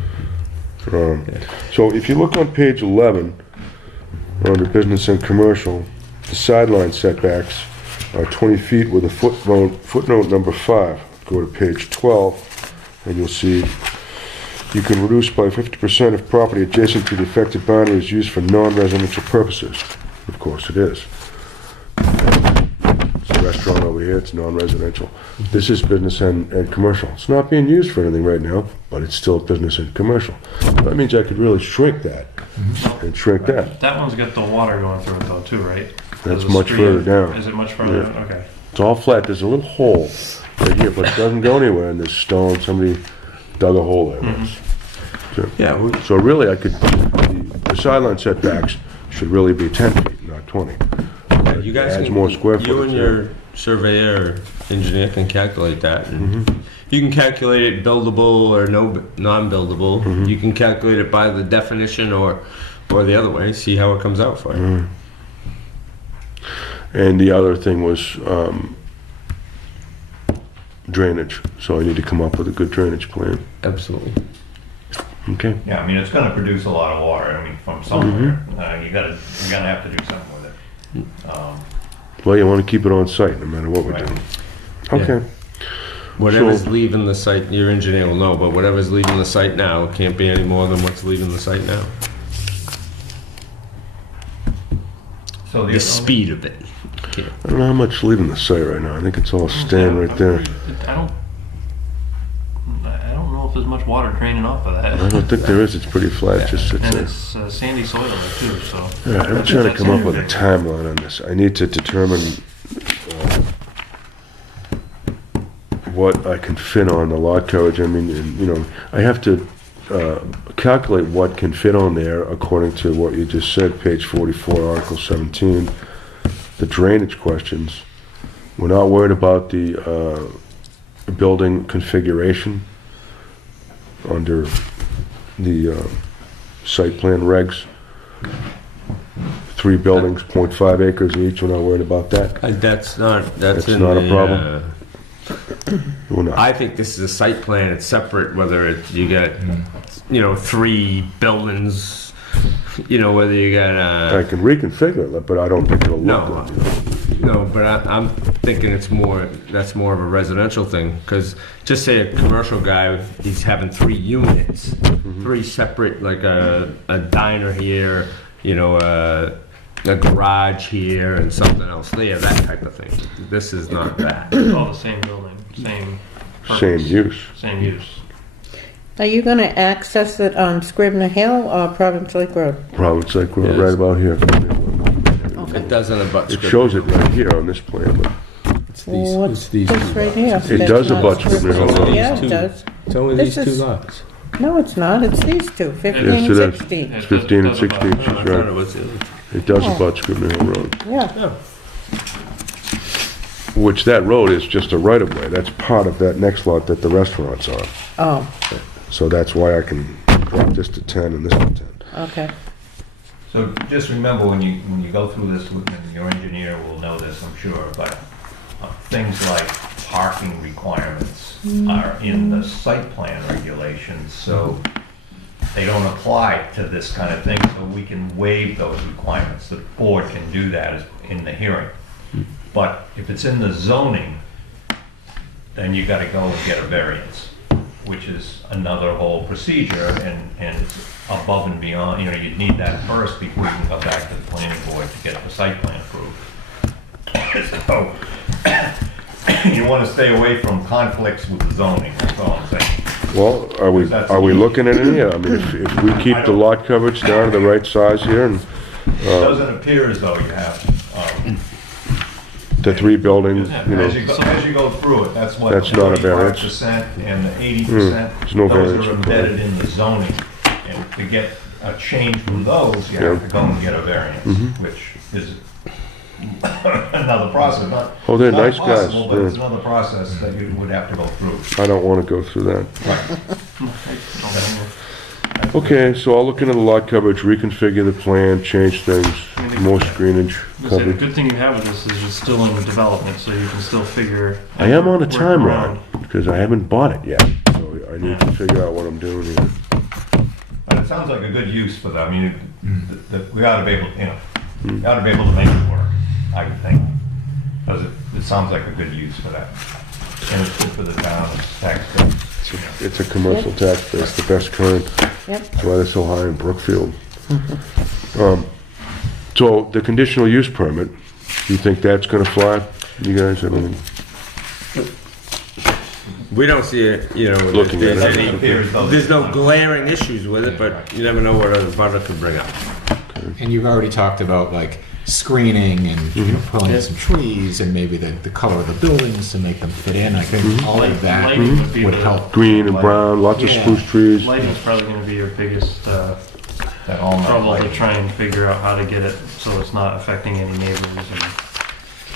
So if you look on page 11, under business and commercial, the sideline setbacks are 20 feet with a footnote number 5. Go to page 12, and you'll see you can reduce by 50% if property adjacent to the affected boundary is used for non-residential purposes. Of course it is. It's a restaurant over here, it's non-residential. This is business and commercial. It's not being used for anything right now, but it's still business and commercial. That means I could really shrink that and shrink that. That one's got the water going through it though, too, right? That's There's a much stream. further down. Is it much further down? Okay. It's all flat. There's a little hole right here, but it doesn't go anywhere in this stone. Somebody dug a hole there. Yeah, So really, I could, the sideline setbacks should really be 10 feet, not 20. you guys Adds can, more square you and footage, your surveyor or engineer can calculate that. And you can calculate it buildable or no non-buildable. You can calculate it by the definition or the other way. See how it comes out for you. And the other thing was drainage. So I need to come up with a good drainage plan. Absolutely. Okay. Yeah, I mean, it's gonna produce a lot of water, I mean, from somewhere. You're gonna have to do something with it. Well, you want to keep it on site no matter what we're Right. doing. Yeah. Okay. Whatever's So- leaving the site, your engineer will know, but whatever's leaving the site now can't be any more than what's leaving the site now. So The speed of it. Can't. I don't know how much leaving the site right now. I think it's all staying right there. I don't know if there's much water draining off of that. I don't think there is, it's pretty flat, it just sits And there. it's sandy soil there too, so. Yeah, I'm trying to come up with a timeline on this. I need to determine what I can fit on the lot coverage. I mean, and, you know, I have to calculate what can fit on there according to what you just said, page 44, Article 17, the drainage questions. We're not worried about the building configuration under the site plan regs. 3 buildings, 0.5 acres each, we're not worried about that. That's not, That's in not a the, problem? We're not. I think this is a site plan, it's separate, whether it's, you got, you know, 3 buildings, you know, whether you got, I can reconfigure it, but I don't think it'll No. look good. no, but I'm thinking it's more, that's more of a residential thing, because just say a commercial guy, he's having 3 units, 3 separate, like a diner here, you know, a garage here and something else there, that type of thing. This is not that. It's all the same building, same purpose. Same use. Same use. Are you gonna access it on Scribner Hill or Province Lake Road? Province Lake Road, Yes. right about here. It doesn't abut. It shows it right here on this plan, but It's these, What's it's these this two right lots. here? It That's does not abut Scribner Scribner Hill Road. Yeah, These it two. does. It's only This these 2 is- lots. No, it's not, it's these two, 15 Yes, and it is. 16. It's 15 and 16, Oh, I she's thought it right. was the other two. It does Oh. abut Scribner Hill Road, Yeah, Yeah. which that road is just a right-of-way. That's part of that next lot that the restaurant's on. oh, So that's why I can drop this to 10 and this to 10. okay. So just remember when you go through this, and your engineer will know this, I'm sure, but things like parking requirements are in the site plan regulations, so they don't apply to this kind of thing, so we can waive those requirements. The board can do that in the hearing. But if it's in the zoning, then you gotta go and get a variance, which is another whole procedure, and it's above and beyond, you know, you'd need that first before you can go back to the planning board to get the site plan approved. So, you wanna stay away from conflicts with the zoning, that's all I'm saying. Well, are we looking at it here? I mean, if we keep the lot coverage down to the right size here and It doesn't appear as though you have, the 3 buildings, you know, as you go through it, that's what. That's not a variance. 45% and the 80%. There's no variance Those are required. embedded in the zoning, and to get a change from those, you have to go and get a variance, Mm-hmm. which is another process, not. Oh, they're not nice guys, impossible, But it's yeah. another process that you would have to go through. I don't want to go through that. Okay. Okay, so I'll look into the lot coverage, reconfigure the plan, change things, more screenage, The coverage. good thing you have with this is it's still in development, so you can still figure. I am on a work timeline, around. because I haven't bought it yet, so I need to figure out what I'm doing here. But it sounds like a good use for them, I mean, we ought to be able, you know, we ought to be able to make it work, I would think. Because it sounds like a good use for that. And it's good for the town, it's tax base. It's a commercial tax base, the best kind. Yep. That's why they're so high in Brookfield. So the conditional use permit, you think that's gonna fly, you guys? I mean, We don't see it, you know, Looking at there's it. any- Doesn't appear as though there's no there's- glaring issues with it, but you never know what a butter could bring up. And you've already talked about like screening and you know, pulling in some trees and maybe the color of the buildings to make them fit in. I think all of that Lighting would be would the- help. green and brown, lots of Yeah. spruce trees. Lighting's probably gonna be your biggest That all night trouble to lighting. try and figure out how to get it so it's not affecting any neighbors.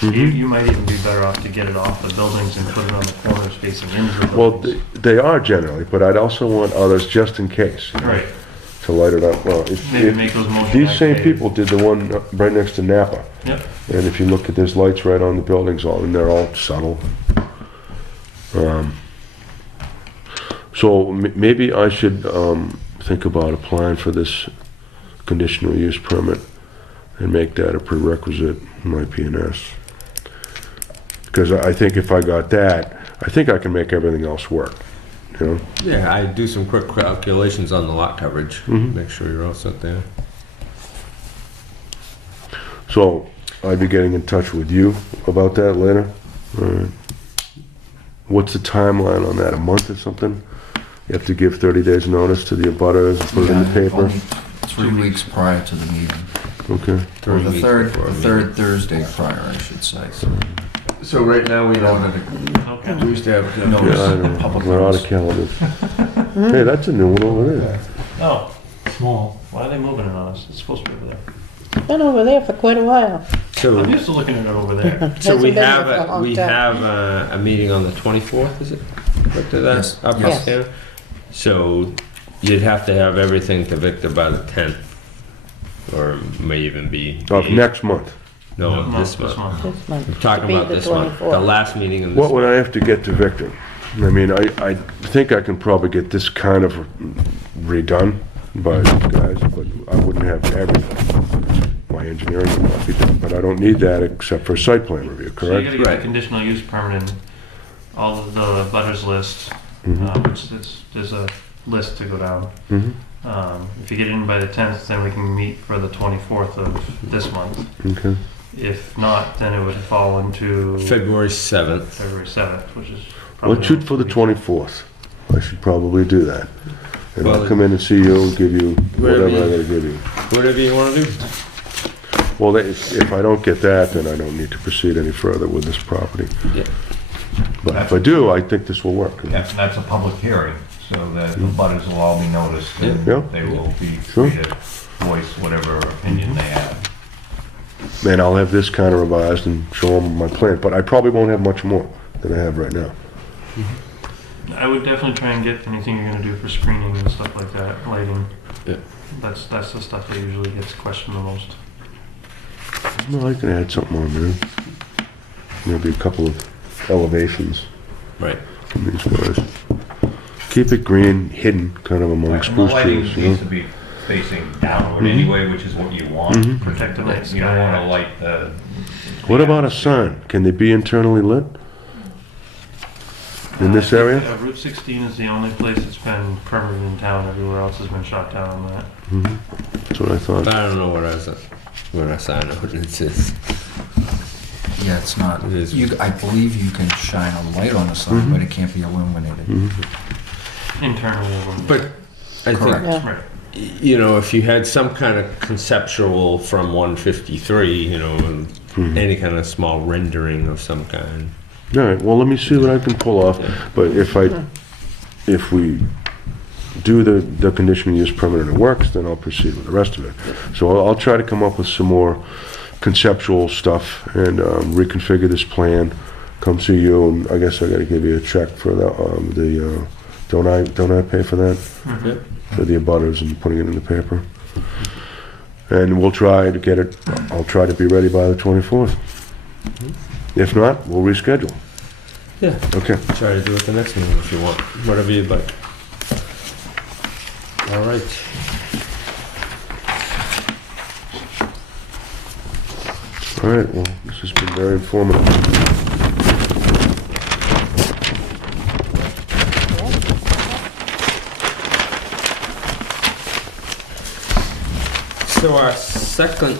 And you might even be better off to get it off the buildings and put it on the corners facing into the Well, buildings. they are generally, but I'd also want others just in case, Right, to light it up. Well, if, maybe make those motion these same activated. people did the one right next to Napa. Yep, And if you look at, there's lights right on the buildings, all, and they're all subtle. So maybe I should think about applying for this conditional use permit and make that a prerequisite in my P&S. Because I think if I got that, I think I can make everything else work, you know? Yeah, I do some quick calculations on the lot coverage, Mhm. make sure you're all set there. So I'd be getting in touch with you about that later. All right. What's the timeline on that? A month or something? You have to give 30 days notice to the abutters and put it in the paper? Only 3 weeks prior to the meeting. Okay. Or the weeks third, before a the meeting. third Thursday prior, I should say. So So right now we in order Okay. we used to have to notice Yeah, I don't know. public We're out of notice. calendars. Hey, that's a new one over there. Oh, Small. why are they moving it on us? It's supposed to be over there. It's been over there for quite a while. So I'm used to looking at it over there. So we Hasn't been have there for a long time. a meeting on the 24th, is it? Right to that? Yes. Up Yes. there? So you'd have to have everything to Victor by the 10th, or may even be. Of the- next month. No, No, this month. This month. I'm talking To be about the this month, the 24th. last meeting in this What would month. I have to get to Victor? I mean, I think I can probably get this kind of redone by these guys, but I wouldn't have everything. My engineering would not be done, but I don't need that except for site plan review, So you correct? gotta get Right. the conditional use permit and all of the butters list, Mhm. which there's a list to go down. Mhm. If you get in by the 10th, then we can meet for the 24th of this month. Okay. If not, then it would fall into February 7th. February 7th, which is probably... Let's shoot for the 24th. I should probably do that. And I'll Well, come in and see you and give you whatever whatever I you- gotta give you. Whatever you want to do. Well, if I don't get that, then I don't need to proceed any further with this property. Yeah. But if I do, I think this will work. That's a public hearing, so that the butters will all be noticed, and Yeah. they will be Sure. free to voice whatever opinion they have. And I'll have this kind of revised and show them my plan, but I probably won't have much more than I have right now. I would definitely try and get anything you're gonna do for screening and stuff like that, lighting. Yeah. That's the stuff that usually gets questioned the most. No, I can add something on there. Maybe a couple of elevations Right. from these guys. Keep it green, hidden, kind of among And the spruce lighting trees, needs to be facing downward anyway, which is what you want. Mhm. Protect the night You don't want to sky. light the... What about a sign? Can they be internally lit? In this area? Route 16 is the only place that's been permitted in town. Everywhere else has been shot down on that. Mhm. That's what I thought. I don't know what our sign ordinance is. Yeah, it's not, It is. I believe you can shine a light on the sign, but it can't be illuminated. Mhm. Internally. illuminated. But I think, Correct. Yeah. Right. you know, if you had some kind of conceptual from 153, you know, Mhm. any kind of small rendering of some kind. All right, well, let me see what I can pull off, but if we do the conditional use permit and it works, then I'll proceed with the rest of it. So I'll try to come up with some more conceptual stuff and reconfigure this plan, come see you, and I guess I gotta give you a check for don't I pay for that? Mhm. Yep. For the abutters and putting it in the paper? And we'll try to get it, I'll try to be ready by the 24th. If not, we'll reschedule. Yeah. Okay. Try to do it the next meeting if you want, whatever you'd like. All right. All right, well, this has been very informative. So our second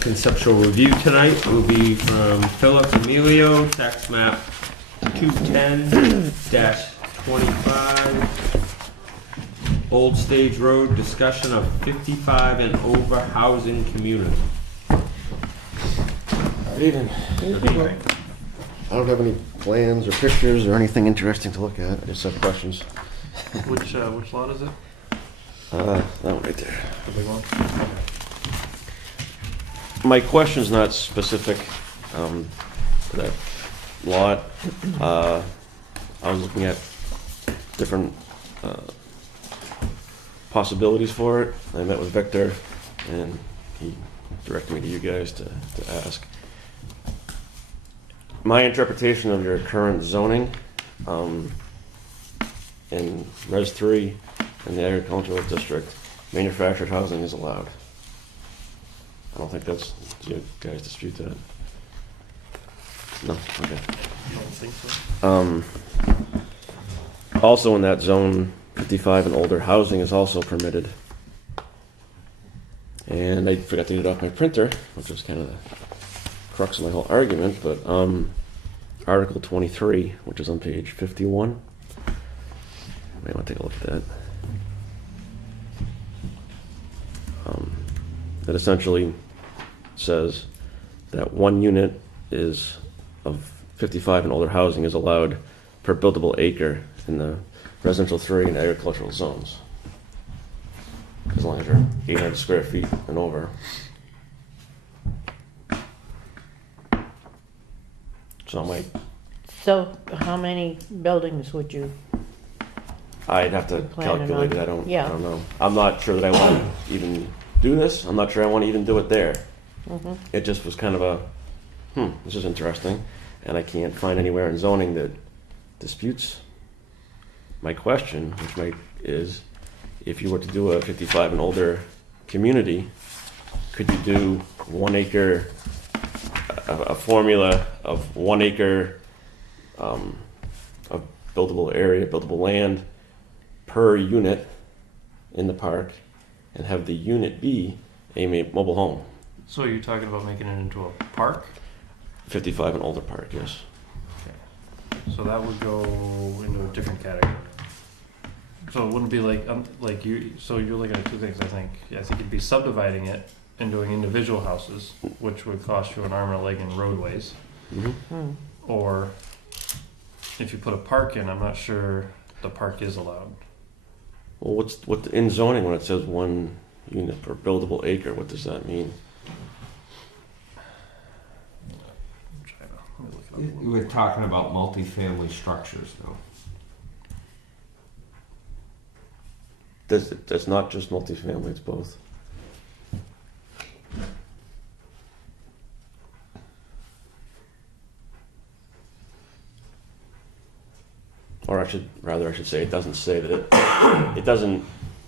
conceptual review tonight will be from Philip Emilio, tax map 210-25, Old Stage Road, discussion of 55 and over housing community. Good evening. I don't have any plans or pictures or anything interesting to look at. I just have questions. Which lot is it? That one right there. The big one? My question's not specific to that lot. I was looking at different possibilities for it. I met with Victor, and he directed me to you guys to ask. My interpretation of your current zoning in Res 3 in the agricultural district, manufactured housing is allowed. I don't think that's, do you guys dispute that? No, okay. I don't think so. Also in that zone, 55 and older housing is also permitted. And I forgot to get it off my printer, which was kind of the crux of my whole argument, but Article 23, which is on page 51, may want to take a look at that. That essentially says that 1 unit is of 55 and older housing is allowed per buildable acre in the residential 3 and agricultural zones. As long as you're 800 square feet and over. So So how many buildings would you, I'd have to Planning calculate it. on- I don't yeah. know. I'm not sure that I want to even do this. I'm not sure I want to even do it there. Mhm. It just was kind of a, this is interesting. And I can't find anywhere in zoning that disputes my question, which is, if you were to do a 55 and older community, could you do 1 acre, a formula of 1 acre of buildable area, buildable land per unit in the park, and have the unit be a mobile home? So you're talking about making it into a park? 55 and older park, yes. So that would go into a different category. So it wouldn't be like you. So you're looking at two things. I think you'd be subdividing it and doing individual houses, which would cost you an arm and a leg in roadways. Mm-hmm. Or if you put a park in, I'm not sure the park is allowed. Well, what in zoning when it says 1 unit per buildable acre? What does that mean? Let me look it up a little We're bit. talking about multifamily structures though. That's not just multifamily; it's both. Or I should say, it doesn't say that it doesn't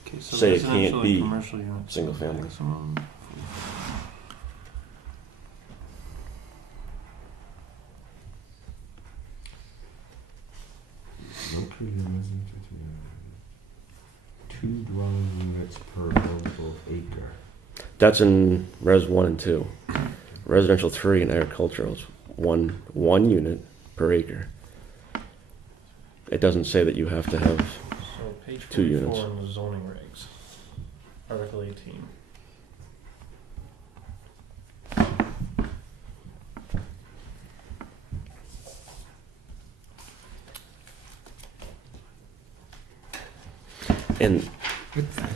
Okay, so say it can't residential and be commercial units. single family. Maximum. Located in residential 2 dwelling units per buildable acre. That's in Res 1 and 2. Residential 3 and agricultural is one unit per acre. It doesn't say that you have to have. So page 2 44 units. in the zoning regs, Article 18. And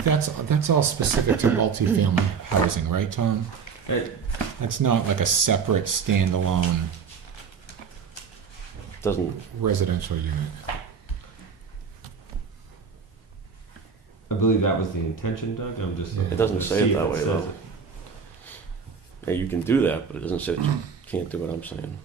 That's all specific to multifamily housing, right, Tom? That's not like a separate standalone doesn't. residential unit. I believe that was the intention, Doug. I'm just. It doesn't say it see that way, says though. it. Yeah, you can do that, but it doesn't say that you can't do what I'm saying.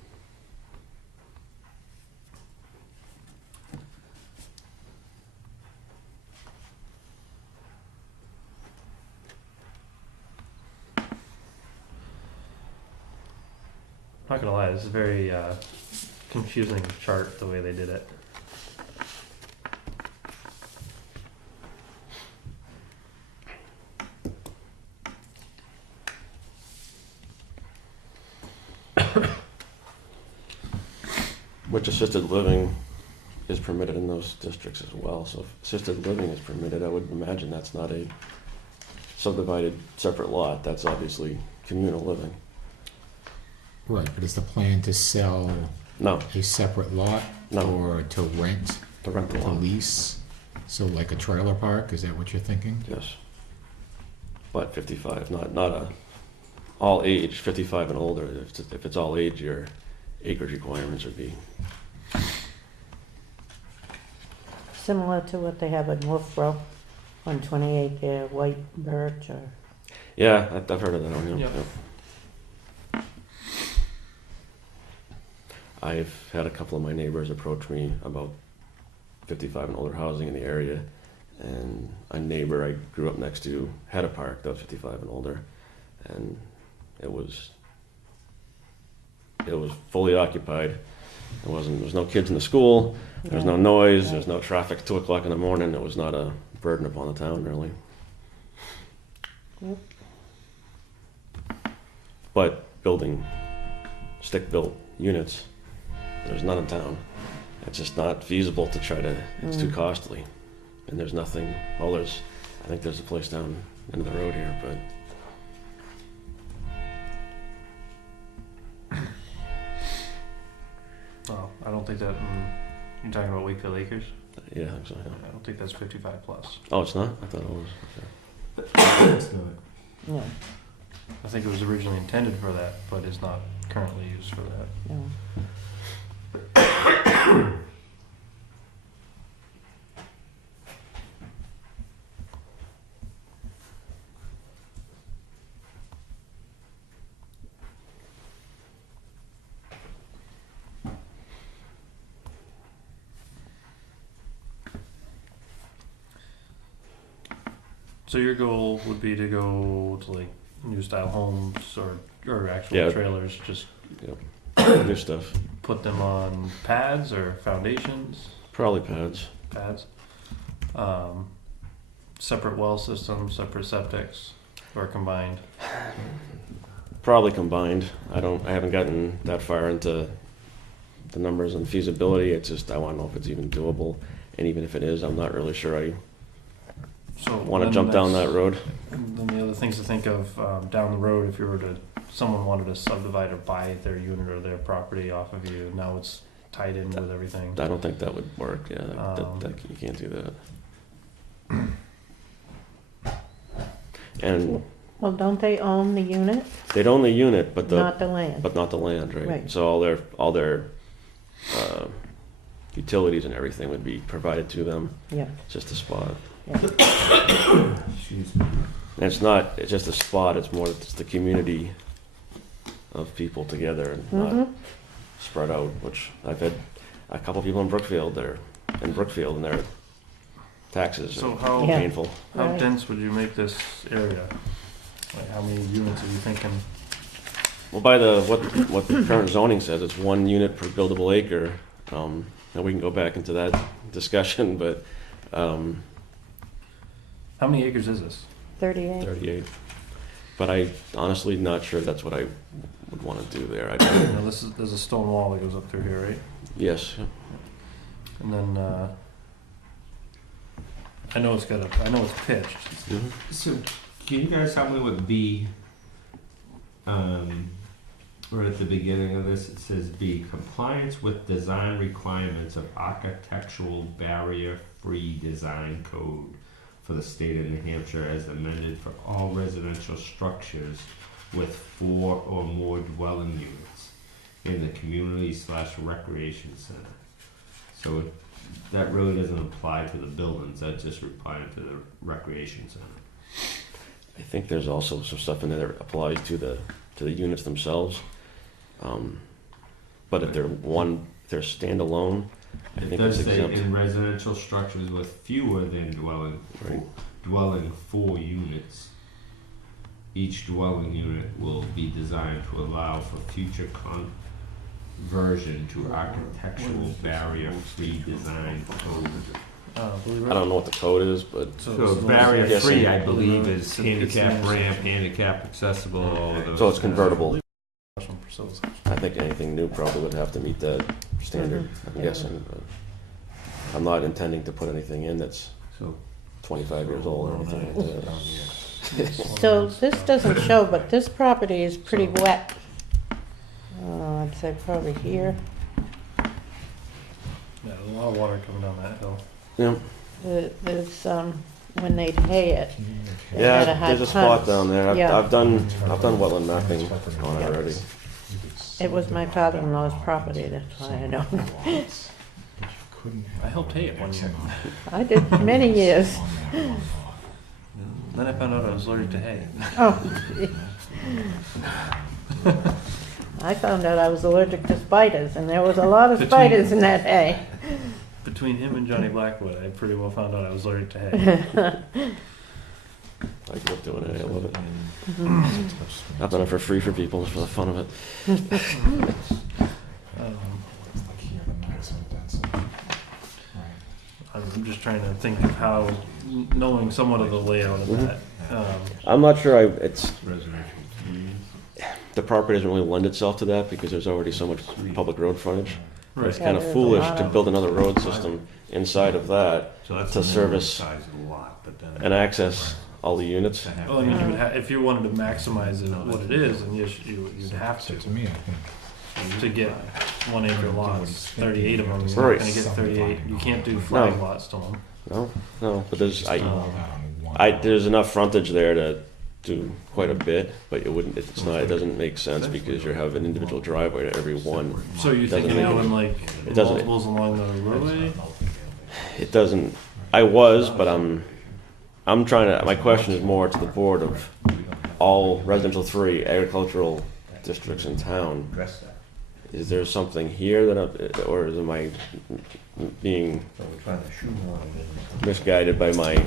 Not gonna lie, this is a very confusing chart the way they did it. Which assisted living is permitted in those districts as well. So if assisted living is permitted, I would imagine that's not a subdivided separate lot. That's obviously communal living. Right, but is the plan to sell No, a separate lot? No. Or to rent, the rental to lot. lease? So like a trailer park, is that what you're thinking? Yes. But 55, not a all age, 55 and older. If it's all age, your acreage requirements would be. similar to what they have in Wolfboro on 28 there, white birch or? Yeah, I've heard of that one. Yeah. Yep. Yep. I've had a couple of my neighbors approach me about 55 and older housing in the area, and a neighbor I grew up next to had a park that was 55 and older, and it was fully occupied. There was no kids in the school. There was no noise. There was no traffic at 2 o'clock in the morning. It was not a burden upon the town, really. Yep. But building stick-built units, there's none in town. It's just not feasible to try to. It's too costly. and there's nothing, well, I think there's a place down end of the road here, but Oh, I don't think that, you're talking about Wakefield Acres? yeah, I think so, yeah. I don't think that's 55 plus. Oh, it's not? I thought it was. It's not. No, I think it was originally intended for that, but is not currently used for that. no. So your goal would be to go to like new style homes or actual Yeah. trailers, just New stuff. put them on pads or foundations? Probably pads. Pads. Separate well systems, separate septics, or combined? Probably combined. I haven't gotten that far into the numbers and feasibility. It's just, I want to know if it's even doable. And even if it is, I'm not really sure I So want to then jump down that's- that road. And then the other things to think of down the road, if you were to, someone wanted to subdivide or buy their unit or their property off of you, now it's tied in with everything. I don't think that would work. Yeah, you can't do that. And Well, don't they own the unit, they'd own the unit, but not the land? not the land, right? Right. So all their utilities and everything would be provided to them. Yeah, It's just a spot. yeah. And it's just a spot. It's more it's the community of people together and not Mhm. spread out. Which I've had a couple people in Brookfield and their taxes So are how Yeah. painful. how Right. dense would you make this area? Like how many units are you thinking? Well, by what the current zoning says, it's 1 unit per buildable acre. And we can go back into that discussion, but How many acres is this? 38. 38. But I honestly not sure that's what I would want to do there. You know, there's a stone wall that goes up through here, right? Yes. And then I know it's pitched. So, can you guys help me with B? Right at the beginning of this, it says B, compliance with design requirements of architectural barrier-free design code for the state of New Hampshire as amended for all residential structures with 4 or more dwelling units in the community/recreation center. So that really doesn't apply to the buildings, that just applies to the recreation center. I think there's also some stuff in there that applies to the units themselves. But if they're standalone, I It think does it's say exempt. in residential structures with fewer than Right. dwelling 4 units, each dwelling unit will be designed to allow for future conversion to architectural barrier-free design code. I don't know what the code is, but So barrier-free, I believe, is It's handicap the- ramp, handicap accessible, all of those. so it's convertible. So it's- I think anything new probably would have to meet that standard, I'm guessing. But I'm not intending to put anything in that's So 25 years old or anything like that. So this doesn't show, but this property is pretty wet. I'd say probably here. Yeah, there's a lot of water coming down that hill. Yeah, There's, when they'd hay it. they had yeah. hard There's a spot time. down there. Yeah. I've done wetland mapping on it already. It was my father-in-law's property, that's why I know. I helped hay it one year. I did for many years. Then I found out I was allergic to hay. Oh. I found out I was allergic to spiders, and there was a lot of spiders in that hay. Between him and Johnny Blackwood, I pretty well found out I was allergic to hay. I grew up doing it. I love it. I've done it for free for people just for the fun of it. I'm just trying to think of how, knowing somewhat of the layout of that. I'm not sure. The property doesn't really lend itself to that because there's already so much public road frontage. It's Right. kind Yeah, of there's a foolish lot to of- build another road system inside of that So that's to the minimum service size of the lot, but then. and access all the units. To have Well, I mean, you would pavement. if you wanted to maximize it, what it is, then you'd have So to. to me, I think To get 1 acre lots, 38 of them, you're not Right. gonna get 38, you can't do flag No. lots to them. No, but there's just I, put all that on one. there's enough frontage there to do quite a bit, but it wouldn't. It's not. It doesn't make sense because you have an individual driveway to every one. So you're Doesn't thinking make of it- doing like it doesn't- multiples along the roadway? It doesn't. I was, but I'm trying to. My question is more to the board of all residential 3 agricultural districts in town. Address that. Is there something here or am I being So we're trying to shoehorn it in. misguided by my? I don't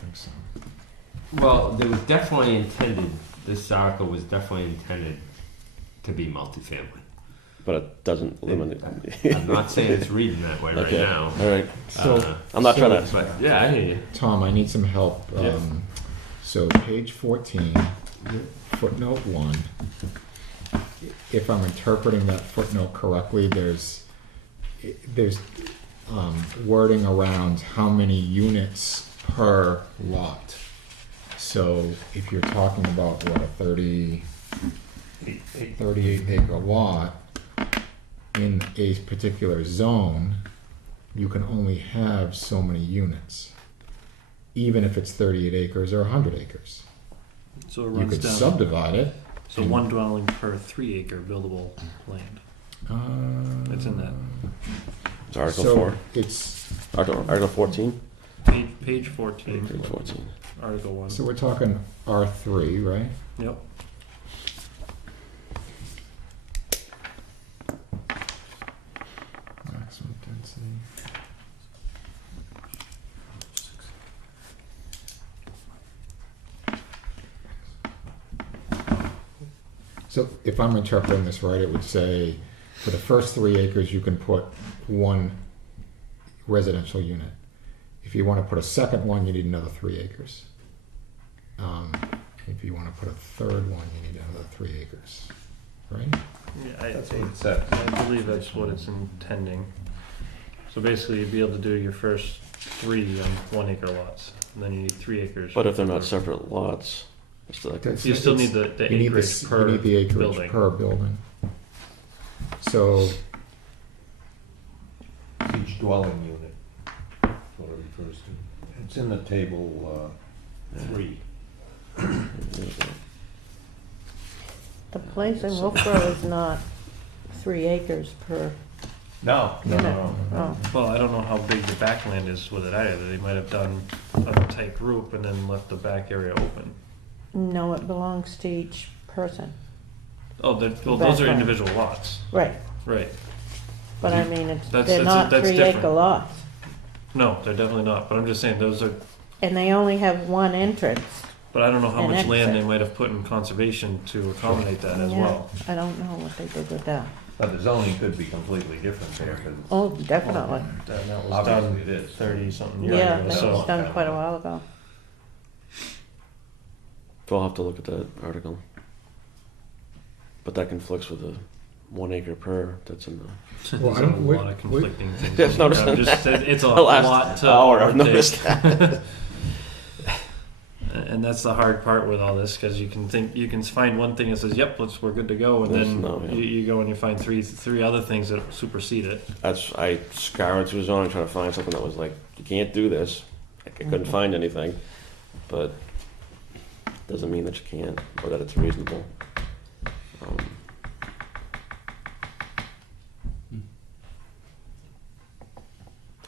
think so. Well, there was definitely intended, this article was definitely intended to be multifamily. But it doesn't limit I'm not saying it's reading that way right Okay. now. All right. So, I'm not so- trying to. But, yeah, I hear you. Tom, I need some help. Yeah. So page 14, footnote 1. If I'm interpreting that footnote correctly, there's wording around how many units per lot. So if you're talking about what, a 38 acre lot in a particular zone, you can only have so many units, even if it's 38 acres or 100 acres. So it You runs could down, subdivide it. so 1 dwelling per 3 acre buildable land. It's in that. It's Article So 4. it's Article 14. Page 14, Page 14. Article 1. so we're talking R3, right? Yep. Maximum density. So if I'm interpreting this right, it would say for the first 3 acres you can put 1 residential unit. If you want to put a second one, you need another 3 acres. If you want to put a third one, you need another 3 acres, right? Yeah, That's what it says. I believe that's what it's intending. So basically, you'd be able to do your first 3 on 1 acre lots, and then you need 3 acres. But if they're not separate lots, it's still like That's- You still need it's- the you need acreage the, per you need the acreage building. per building. So Each dwelling unit, that's what it refers to. It's in the table 3. The place in Wolfboro is not 3 acres per No, no, unit. no. Oh, Well, I don't know how big the backland is with it either. They might have done a tight group and then left the back area open. no, it belongs to each person. Oh, well, those are Backland. individual lots, Right, right? but I mean, it's, That's- they're not that's 3 acre different. lots. No, they're definitely not. But I'm just saying those are. And they only have 1 entrance. But I don't know how An much land they exit. might have put in conservation to accommodate that as Yeah, well. I don't know what they did with that. But the zoning could be completely different there, because Oh, definitely. That was obviously done it is. 30 something years Yeah, ago. that So was done quite a while ago. So I'll have to look at that article. But that conflicts with the 1 acre per that's in the. Well, I there's a don't- lot wait- of conflicting things. Yes, noticed I'm just, it's a the last lot to hour, I've overtake. noticed that. And that's the hard part with all this, because you can find one thing that says, "Yep, we're good to go," and Yes, then no, yeah. you go and you find three other things that supersede it. I scoured through zoning trying to find something that was like, you can't do this. I couldn't find anything. But doesn't mean that you can't or that it's reasonable.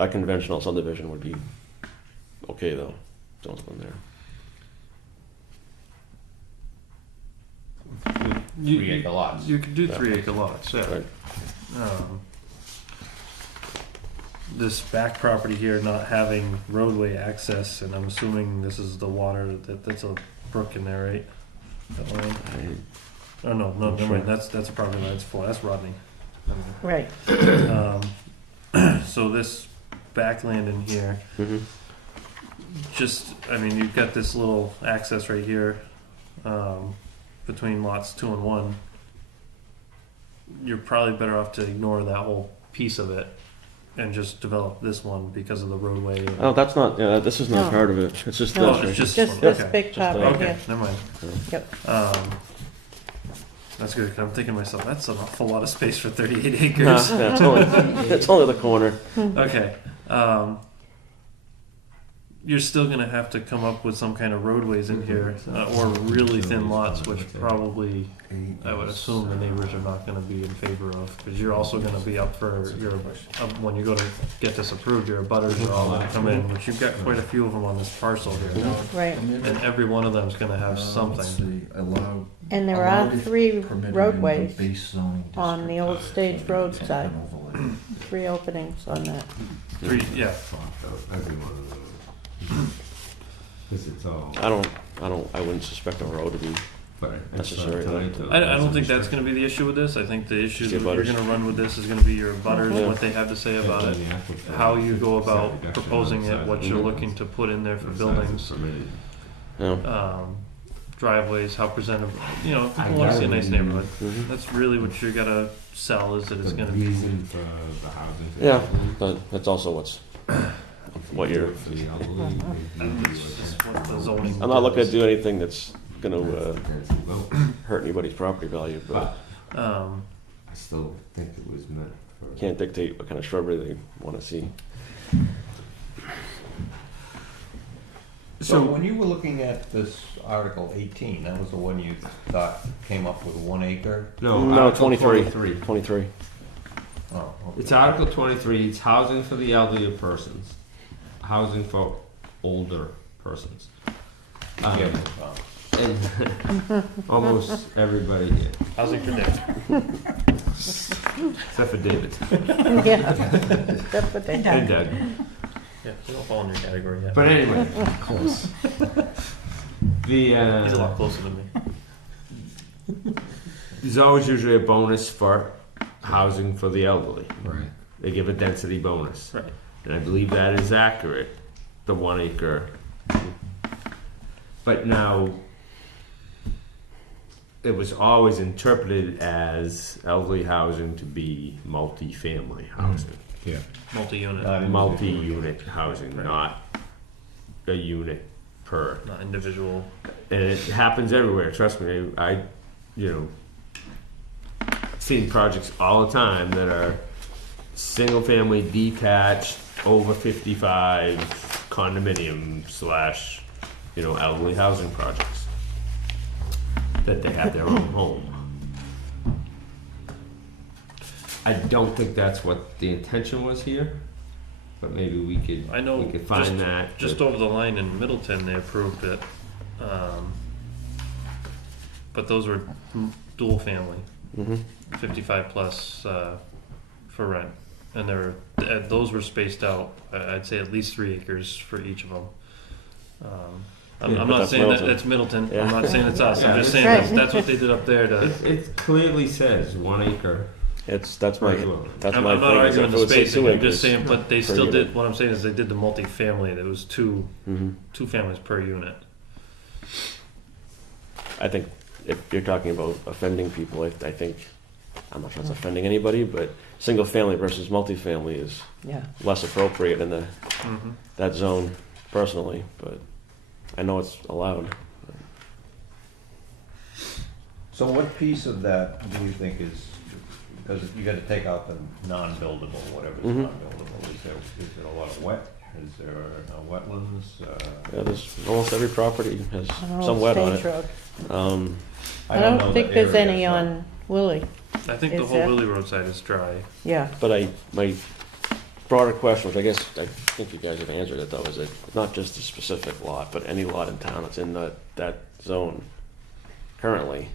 A conventional subdivision would be okay though. Something there. 3 acre lots. You could do Yeah. 3 acre lots. Yeah. Right. This back property here not having roadway access, and I'm assuming this is the water that's a brook in there, right? That line? Oh no, never Sure. mind. That's a property line. That's full. That's Rodney. Right. So this backland in here, Mm-hmm. I mean, you've got this little access right here between lots 2 and 1. you're probably better off to ignore that whole piece of it and just develop this one because of the roadway. And, Oh, that's not, yeah, this is not No. part of it. It's just No, this. it's just Just one. this Okay. big Just part the- right Okay, here. never mind. Yep. That's good. 'Cause I'm thinking to myself, that's an awful lot of space for 38 Nah, acres. it's only the corner. Okay. You're still going to have to come up with some kind of roadways in here, or really thin lots, which probably, I would assume, the neighbors are not going to be in favor of, because you're also going to be up for your, when you go to get this approved, your abutters are all going to come in, which you've got quite a few of them on this parcel here. Right. And every one of them is going to have something. And there are 3 roadways on the old stage road side. 3 openings on that. 3, yeah. Every one of those. Because it's all. I wouldn't suspect a road to be necessary. I don't think that's going to be the issue with this. I think the issue Just that the you're butters. going to run with this is going to be your butters, Yeah. what they have to say about it, how you go about proposing it, what you're looking to put in there for buildings, Yeah. driveways, how presentable. You know, people want to see a nice neighborhood. Mhm. That's really what you got to sell, is that it's going to be. reason for the housing. Yeah, but that's also what you're. What the zoning. I'm not looking to do anything that's going to hurt anybody's property value, but I still think it was meant for. can't dictate what kind of shrubbery they want to see. So when you were looking at this Article 18, that was the one you thought came up with 1 acre? No, Article 23. 23. Oh, okay. It's Article 23, it's housing for the elderly persons, housing for older persons. Yeah, And almost everybody here, Housing for Dick. except for David Yeah. That's what they and have. Doug. Yeah, they don't fall in your category yet. But anyway, close. He's a The, lot closer than me. there's always usually a bonus for housing for the elderly. Right. They give a density bonus. Right. And I believe that is accurate, the 1 acre. But now, it was always interpreted as elderly housing to be multi-family housing. Yeah. Multi-unit, Multi-unit housing, not a unit per. not individual. And it happens everywhere, trust me. I seen projects all the time that are single-family detached, over 55 condominium / elderly housing projects that they have their own home. I don't think that's what the intention was here, but maybe we could I know we could find just- that. Just over the line in Middleton, they approved it. But those were dual family, Mm-hmm. 55 plus for rent. And those were spaced out, I'd say at least 3 acres for each of them. I'm Yeah, I'm but not that's saying that Middleton. it's Middleton. Yeah. I'm not saying it's us. I'm Yeah, just saying right. that's what they did up there to. It clearly says 1 acre. That's my per dwelling. that's I'm my not thing. is arguing if the it would say spacing. 2 I'm acres just saying, but they per still unit. did. What I'm saying is they did the multifamily. There was two families per unit. I think if you're talking about offending people, I think I'm not sure it's offending anybody, but single family versus multifamily is Yeah. less appropriate in Mm-hmm. that zone personally, but I know it's allowed. So what piece of that do you think is, because you gotta take out the non-buildable, whatever's Mhm. non-buildable, is there a lot of wet? Is there wetlands? Yeah, there's almost every property has On some Old wet on Stage it. Road. I know don't the think there's area, any so- on Willie. I think the Is whole there? Willie Road side is dry. Yeah. But my broader question, which I think you guys have answered it though, is that not just a specific lot, but any lot in town that's in that zone currently,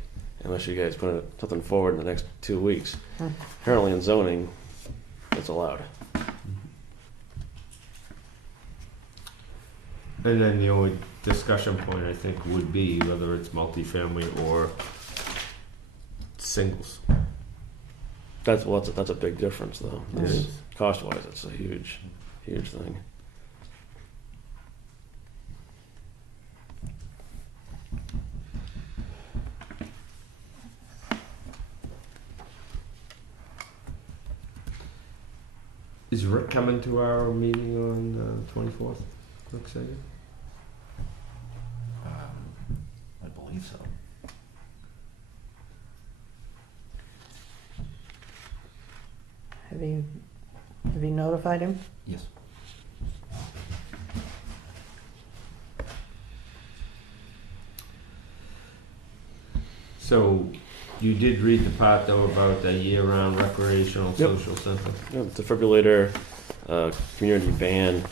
unless you guys put something forward in the next 2 weeks, currently in zoning, it's allowed. And then the only discussion point I think would be whether it's multifamily or singles. That's a big difference though. It is. Cost wise, it's a huge thing. Is Rick coming to our meeting on 24th? Rick said it? I believe so. Have you notified him? Yes. So, you did read the part though about the year-round recreational Yep. social center? Yeah, defibrillator, community van,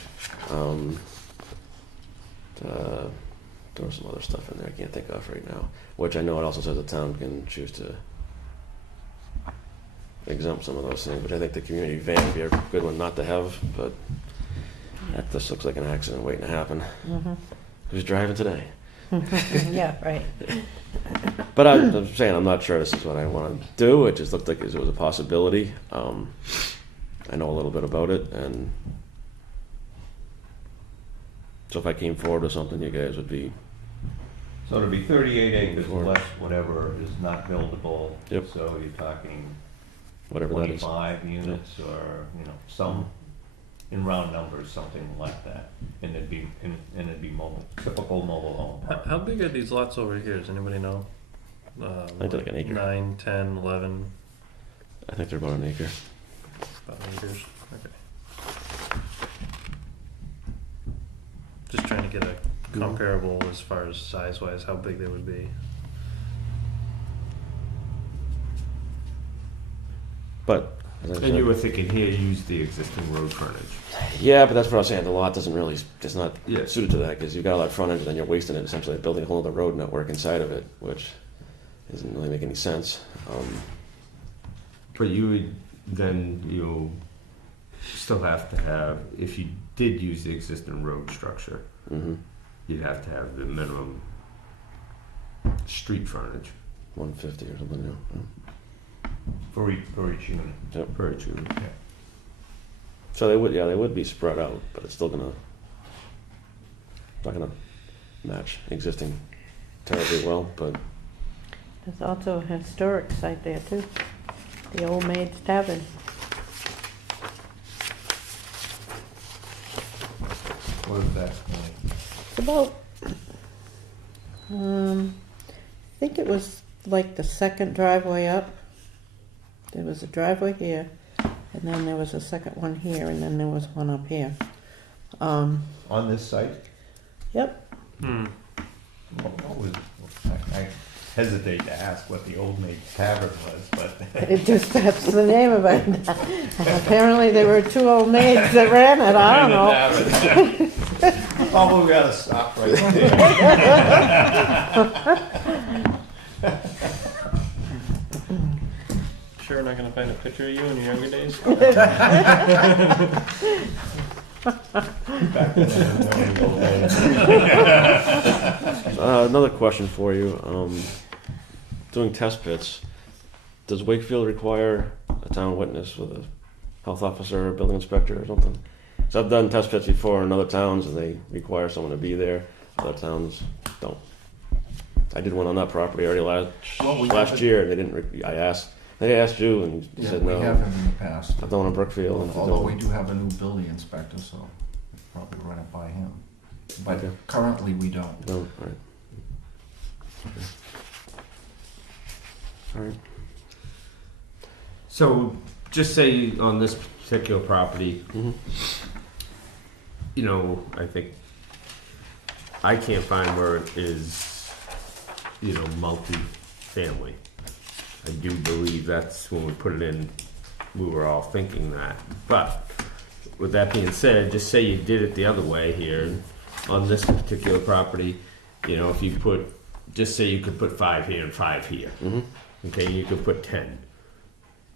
there was some other stuff in there I can't think of right now, which I know it also says the town can choose to exempt some of those things, which I think the community van would be a good one not to have, but that just looks like an accident waiting to happen. Mm-hmm. Who's driving today? Yeah, right. But I'm saying I'm not sure this is what I want to do. It just looked like it was a possibility. I know a little bit about it, and so if I came forward with something, you guys would be. So it'll be 38 acres Or- less whatever is not buildable. Yep. So you're talking Whatever that is. 25 units or, some, in round numbers, something like that. And it'd be mobile, typical mobile home park. How big are these lots over here? Does anybody know? I think like an acre. 9, 10, 11, I think they're about an acre. about acres. Okay. Just trying to get a comparable as far as size-wise, how big they would be. But as I And said, you were thinking here, use the existing road frontage. yeah, but that's what I was saying. The lot doesn't really, it's not Yeah. suited to that because you've got a lot of frontage and then you're wasting it essentially building a whole other road network inside of it, which doesn't really make any sense. But you would then, still have to have, if you did use the existing road structure, Mm-hmm. you'd have to have the minimum street frontage 150 or something. Yeah. For each unit. per unit. So they would be spread out, but it's still not gonna match existing terribly well. But There's also a historic site there too, the Old Maid's Tavern. What is that? It's about, I think it was like the second driveway up. There was a driveway here, and then there was a second one here, and then there was one up here. On this site? Yep. What was, I hesitate to ask what the Old Maid's Tavern was, but. That's the name of it. Apparently there were two old maids that ran it, I don't know. Oh, we gotta stop right there. Sure, not gonna find a picture of you in your younger days? another question for you: doing test pits, does Wakefield require a town witness with a health officer or building inspector or something? So I've done test pits before in other towns, and they require someone to be there. Other towns don't. I did one on that property already last year, and they didn't. I asked you, and you Yeah, said we no. have him in the past. I've done one in Brookfield. And Although we do have a new building inspector, so we'll probably run it by him. But Okay. currently, we don't. No, all right. All right. So, just say on this particular property, Mm-hmm. I think I can't find where it is, multi-family. I do believe that's when we put it in, we were all thinking that. But with that being said, just say you did it the other way here on this particular property. If you just say you could put 5 here and 5 here. Mm-hmm. Okay, you could put 10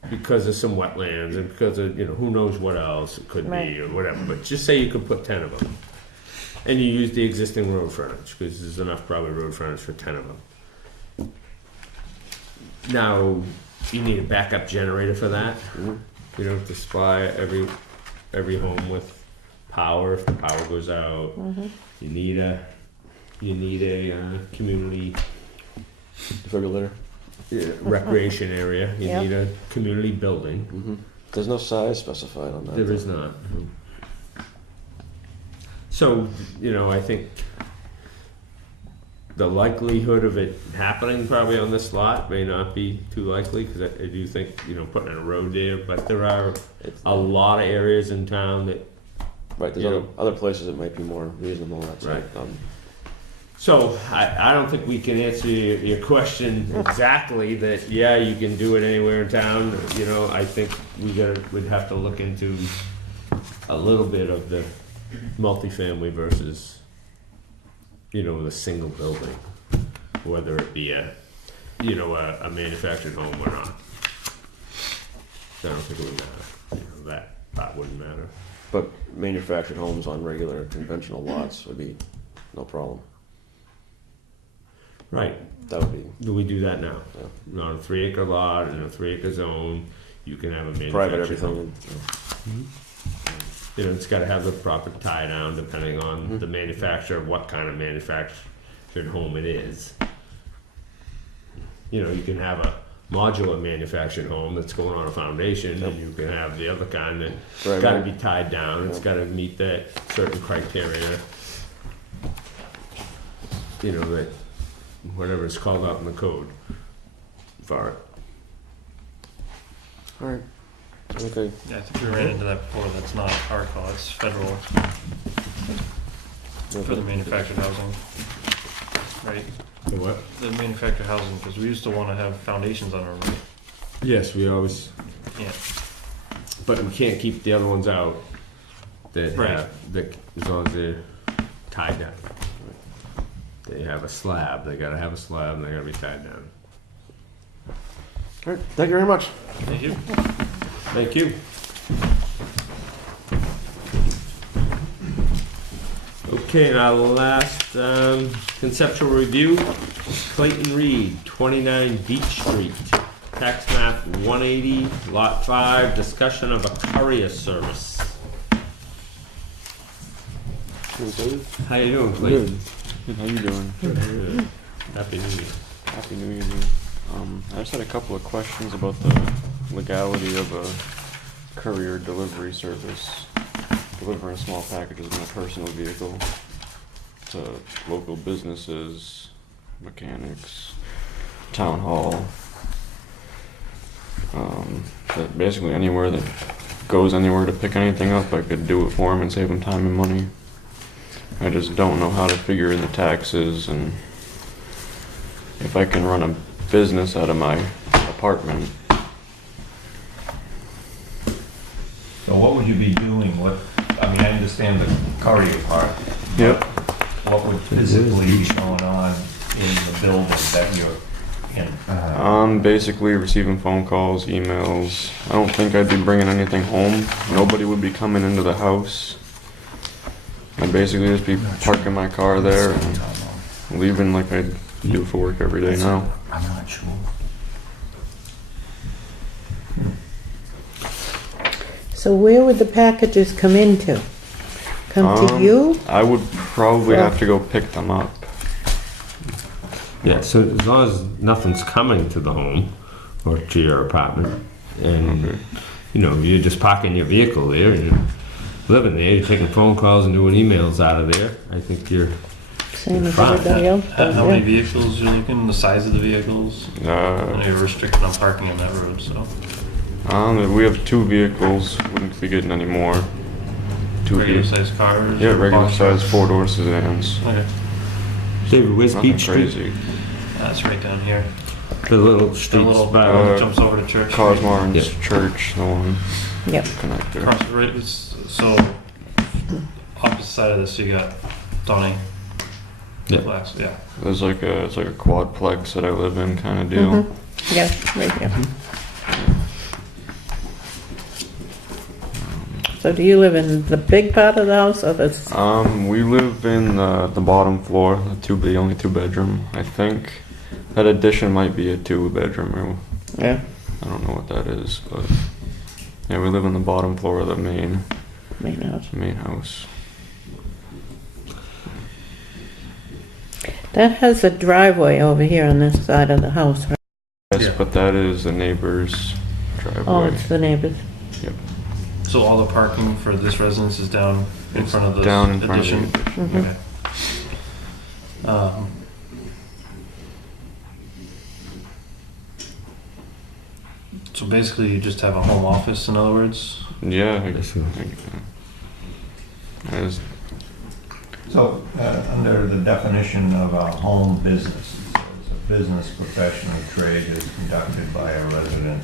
because of some wetlands and because of who knows what else it could Right. be or whatever. But just say you could put 10 of them, and you use the existing road frontage because there's enough probably road frontage for 10 of them. Now you need a backup generator for that. Mm-hmm. You don't have to supply every home with power if the power goes out. Mm-hmm. You need a community Defibrillator. recreation area. You Yep. need a community building. Mm-hmm. There's no size specified on that. There is not. So, I think the likelihood of it happening probably on this lot may not be too likely, because I do think, putting in a road there, but there are a lot of areas in town that. Right, there's other places that might be more reasonable, that's Right. right. So, I don't think we can answer your question exactly that, yeah, you can do it anywhere in town. I think we'd have to look into a little bit of the multifamily versus, the single building, whether it be a manufactured home or not. I don't think it would matter. That wouldn't matter. But manufactured homes on regular conventional lots would be no problem. Right. That would be Do we do that now? Yeah. On a 3-acre lot, in a 3-acre zone, you can have a manufactured private everything. home. It's got to have the proper tie down depending on the manufacturer, what kind of manufactured home it is. You can have a modular manufactured home that's going on a foundation, and you can have the other kind that's Right, got to right. be tied down. It's got to meet that certain criteria. That whatever it's called out in the code for it. All right. Okay. Yeah, I think we ran into that before. That's not our call, it's federal for the manufactured housing. Right? The what? The manufactured housing, because we used to want to have foundations on our roof. Yes, we always. Yeah. But we can't keep the other ones out that Right. have, that as long as they're tied down. They have a slab, they gotta have a slab and they gotta be tied down. All right. Thank you very much. Thank you. Thank you. Okay, and our last conceptual review, Clayton Reed, 29 Beach Street. Tax map 180, lot 5, discussion of a courier service. How you doing, Clayton? Good. How you doing? Good. Happy New Year. Happy New Year. I just had a couple of questions about the legality of a courier delivery service, delivering small packages in a personal vehicle to local businesses, mechanics, town hall, that basically anywhere that goes anywhere to pick anything up, I could do it for them and save them time and money. I just don't know how to figure in the taxes, and if I can run a business out of my apartment. So what would you be doing? I understand the courier part. Yep. What would physically be going on in the building that you're in? Basically receiving phone calls, emails. I don't think I'd be bringing anything home. Nobody would be coming into the house. I'd basically just be parking my car there and leaving like I do for work every day now. I'm not sure. So where would the packages come into? Come to you? I would probably have to go pick them up. Yeah, so as long as nothing's coming to the home or to your apartment, and you're just parking your vehicle there and you're living there, you're taking phone calls and doing emails out of there, I think you're Same as fine. everybody else does, How many yeah. vehicles you're looking, the size of the vehicles? And you're restricted on parking on that road, so. We have 2 vehicles. Wouldn't be getting any more. 2 Regular vehicles. sized cars? Yeah, or regular box size trucks? 4-door sedans. Okay, David, where's Nothing Beach Street? crazy. that's right down here. The little The streets little by jumps over to Church. Cosmar's Yeah. Church, the one Yep. connector. Across, right, so opposite side of this, you got Donnie. Yeah. Flex, yeah. There's it's like a quadplex that I live in kind of deal. Yeah, right here. So do you live in the big part of the house or the? We live in the bottom floor, the only 2-bedroom. I think that addition might be a 2-bedroom room. Yeah. I don't know what that is, but yeah, we live in the bottom floor of the main house. That has a driveway over here on this side of the house, right? Yes, Yeah. but that is the neighbor's Oh, driveway. it's the neighbors. Yep. So all the parking for this residence is down in It's front of the down in front of addition? the addition. Mhm. Okay. So basically you just have a home office, in other words? Yeah, I guess. As So, under the definition of a home business, it says a business, profession, or trade is conducted by a resident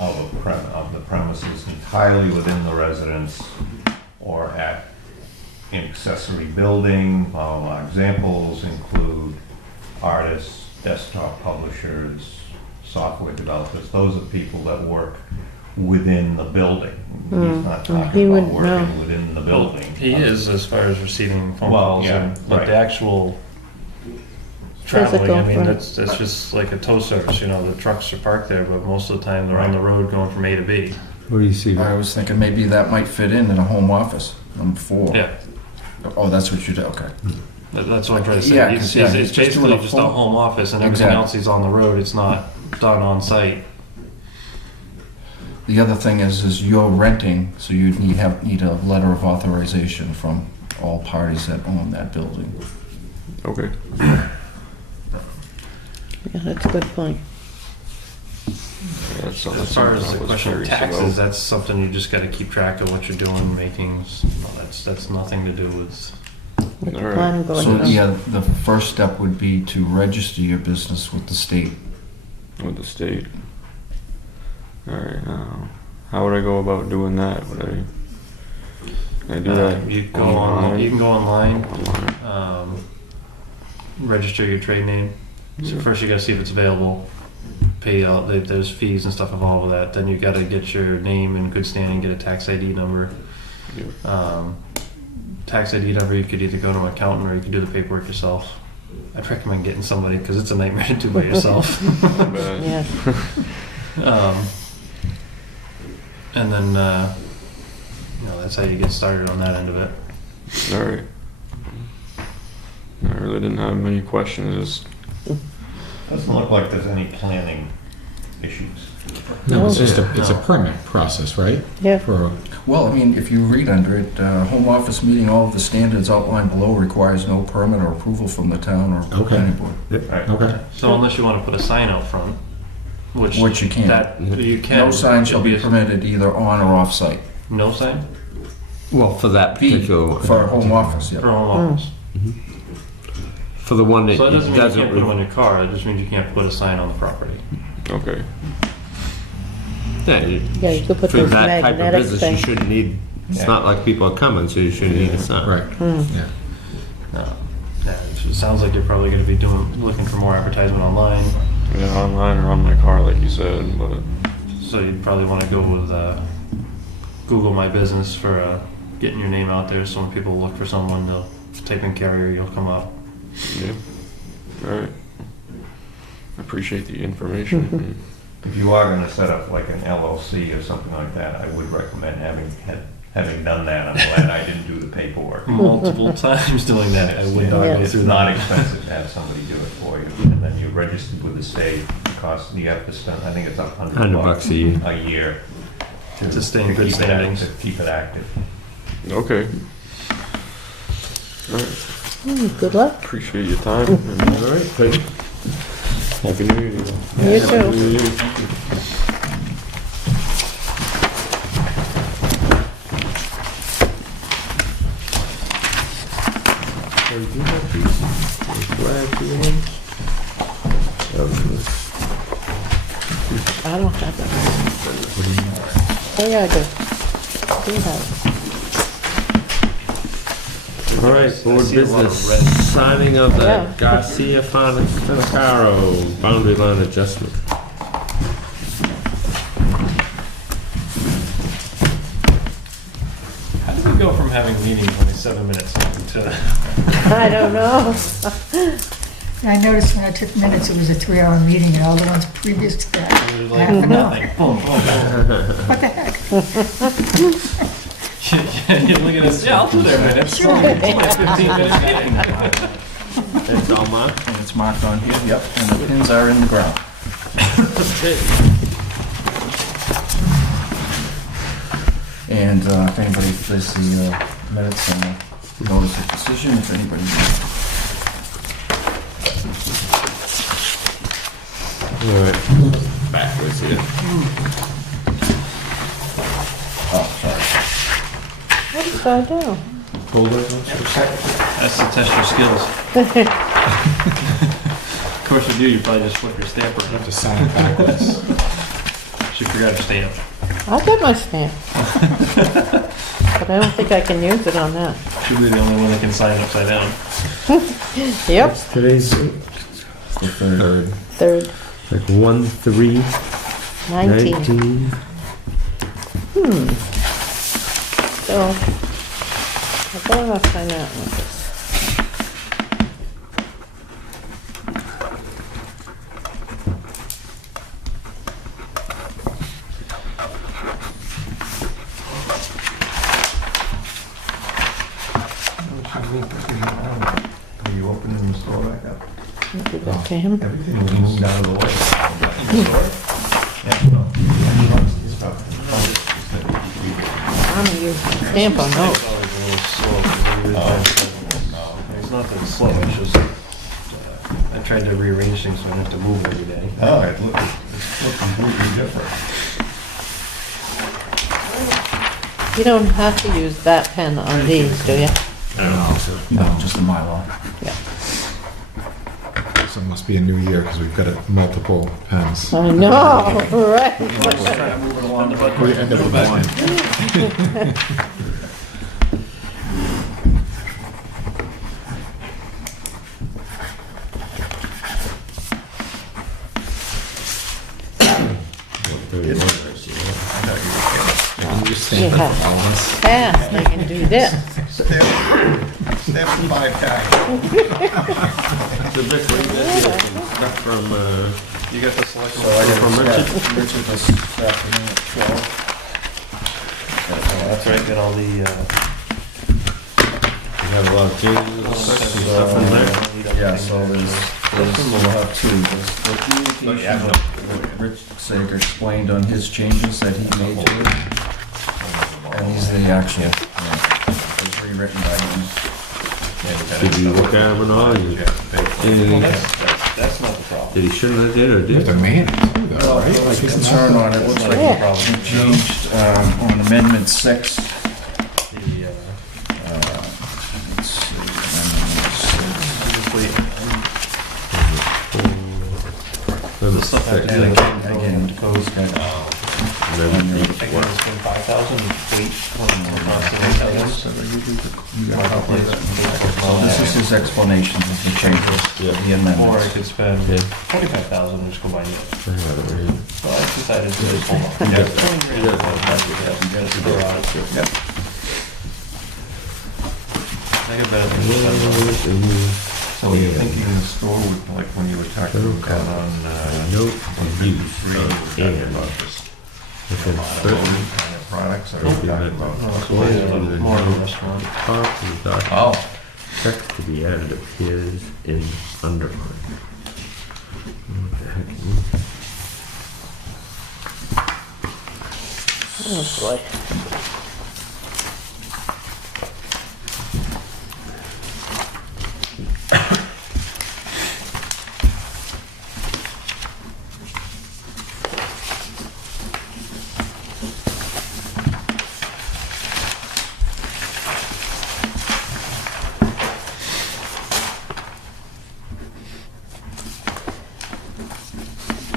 of the premises entirely within the residence or at an accessory building. Examples include artists, desktop publishers, software developers. Those are people that work within the building. He's not He talking about wouldn't working know. within the building. He is, as far as receiving phone Well, calls, yeah, but right. the actual traveling, Physical, I mean, right. that's just like a tow service, you know, the trucks are parked there, but most of the time they're on the road going from A to B. What do you see? I was thinking maybe that might fit in a home office, number 4. Yeah, Oh, that's what you do, okay. that's what I'm trying to say. Yeah, It's 'cause, yeah, it's he's just doing basically a just a home- home office, and everything Exactly. else he's on the road, it's not done on site. The other thing is you're renting, so you need a letter of authorization from all parties that own that building. okay. Yeah, that's a good point. Yeah, that's something- As far as something I the was question of curious taxes, about. that's something you just gotta keep track of what you're doing, makings, that's nothing to do with, With the All right. plan going So, on. yeah, the first step would be to register your business with the state. With the state. Alright, how would I go about doing that? Would I do that? you go on, you can go online, Online. register your trade name. So Yeah. first you gotta see if it's available, pay out, there's fees and stuff involved with that. Then you gotta get your name in good standing, get a tax ID number. Yeah. Tax ID number, you could either go to an accountant or you could do the paperwork yourself. I'd recommend getting somebody because it's a nightmare to do by yourself. But- Yeah, And then, that's how you get started on that end of it. Alright. I really didn't have many questions, just Doesn't look like there's any planning issues. No, it's No. just it's a No. permit process, right? yeah. For Well, I mean, if you read under it, home office meeting all of the standards outlined below requires no permit or approval from the town or Okay. planning board. Right. okay. So unless you want to put a sign out front, Which you can't. That, you can. No sign shall be It'd permitted either on or off site. No sign? Well, for that B, particular, for a home office, For yeah. home office. for the one that So that doesn't mean you doesn't. can't put them on your car, it just means you can't put a sign on the property. okay. Yeah, Yeah, you could put for those that type of magnetic business, you things. shouldn't need. It's Yeah. not like people are coming, so you shouldn't need a sign. Right. Yeah. No. Yeah, it sounds like you're probably gonna be looking for more advertisement online, Yeah, online or on my car, like you said, but so you'd probably wanna go with, Google My Business for, getting your name out there, so when people look for someone, they'll type in carrier, you'll come up. yeah. Alright. I appreciate the information. If you are gonna set up like an LLC or something like that, I would recommend having done that. I'm glad I didn't do the paperwork. Multiple times doing that, I would not go It's through not that. expensive to have somebody do it for you, and then you're registered with the state. You have to spend, I think it's $100 a year. a year To stay in good keep it standings. To keep it active. Okay. Alright, Good luck. appreciate your time. All right. Happy New Year. You Happy too. New Year. So do you have these flag ones? I don't have that. Oh, yeah, I do. Do have. All right, board see a lot of business, red. signing of the Yeah. Garcia Finacaro boundary line adjustment. How did we go from having meetings only 7 minutes to? I don't know. I noticed when I took minutes, it was a 3-hour meeting, and all the ones previous to that, It was like half an hour. nothing. Boom, boom, boom. What the heck? You're looking at, yeah, I'll do their minutes. It's only a 15-minute meeting. It's all marked. And it's marked on here, yep, and the pins are in the ground. And if anybody does the minutes and notice of decision, if anybody. Alright, backwards here. Oh, sorry. What did I do? That's to test your skills. Of course you do, you probably just flip your stamper. You have to sign it backwards. She forgot her stamp. I'll get my stamp. But I don't think I can use it on that. She'll be the only one that can sign upside down. Yep, Today's The third. third, like 1/3/19. 19. So, I better not sign that one. Are you opening the store back up? Give that to him. Everything was moved out of the way. Yeah, well, it's about- I'm gonna use the stamp on It's those. always a little slow. 'Cause it is It's not that it's slow, it's just, I tried to rearrange things so I don't have to move every day. Oh, it looks completely different. You don't have to use that pen on these, do you? No, just a Mylar. So it must be a new year because we've got multiple pens. I know, right? Just try to move it along the button. We end up with one. Yeah, fast, I can do this. Stamp and buy pack. So Vic, what do you get stuff from, You got the selection. So I From got Richard? Richard this afternoon at 12. That's right, got all the, you have a lot of changes and stuff in there? Yeah, so we'll have two. There's the communication that Rich Sager explained on his changes that he made to it. And these are the actual, it was rewritten by him. Did you look at them and all? You- that's not the problem. Did he shouldn't have did or You have to did? man it too, though, Well, right? there was concern on it, looks like Yeah. he changed on Amendment 6. The, Let's see, Amendment 6. wait, Number the stuff I have to six. do, like, Again, to code. Number I can spend 5,000 and wait when we're processing 8,000. So this is his explanation of the changes, the Or I amendments. could spend Yeah. 45,000 and just go buy new. I have it right here. So I decided to just hold on. Yeah. 20 grand. Yeah. Just throw out. I got better things to spend on. So you're thinking the store would, like when you were talking about on, Note on of Route use 3, of you were talking and about this. within Those certain kind of products, or are you talking about? No, it's more of a restaurant. top of the document. Oh, Text to be added appears in underline. What the heck? Oh, boy.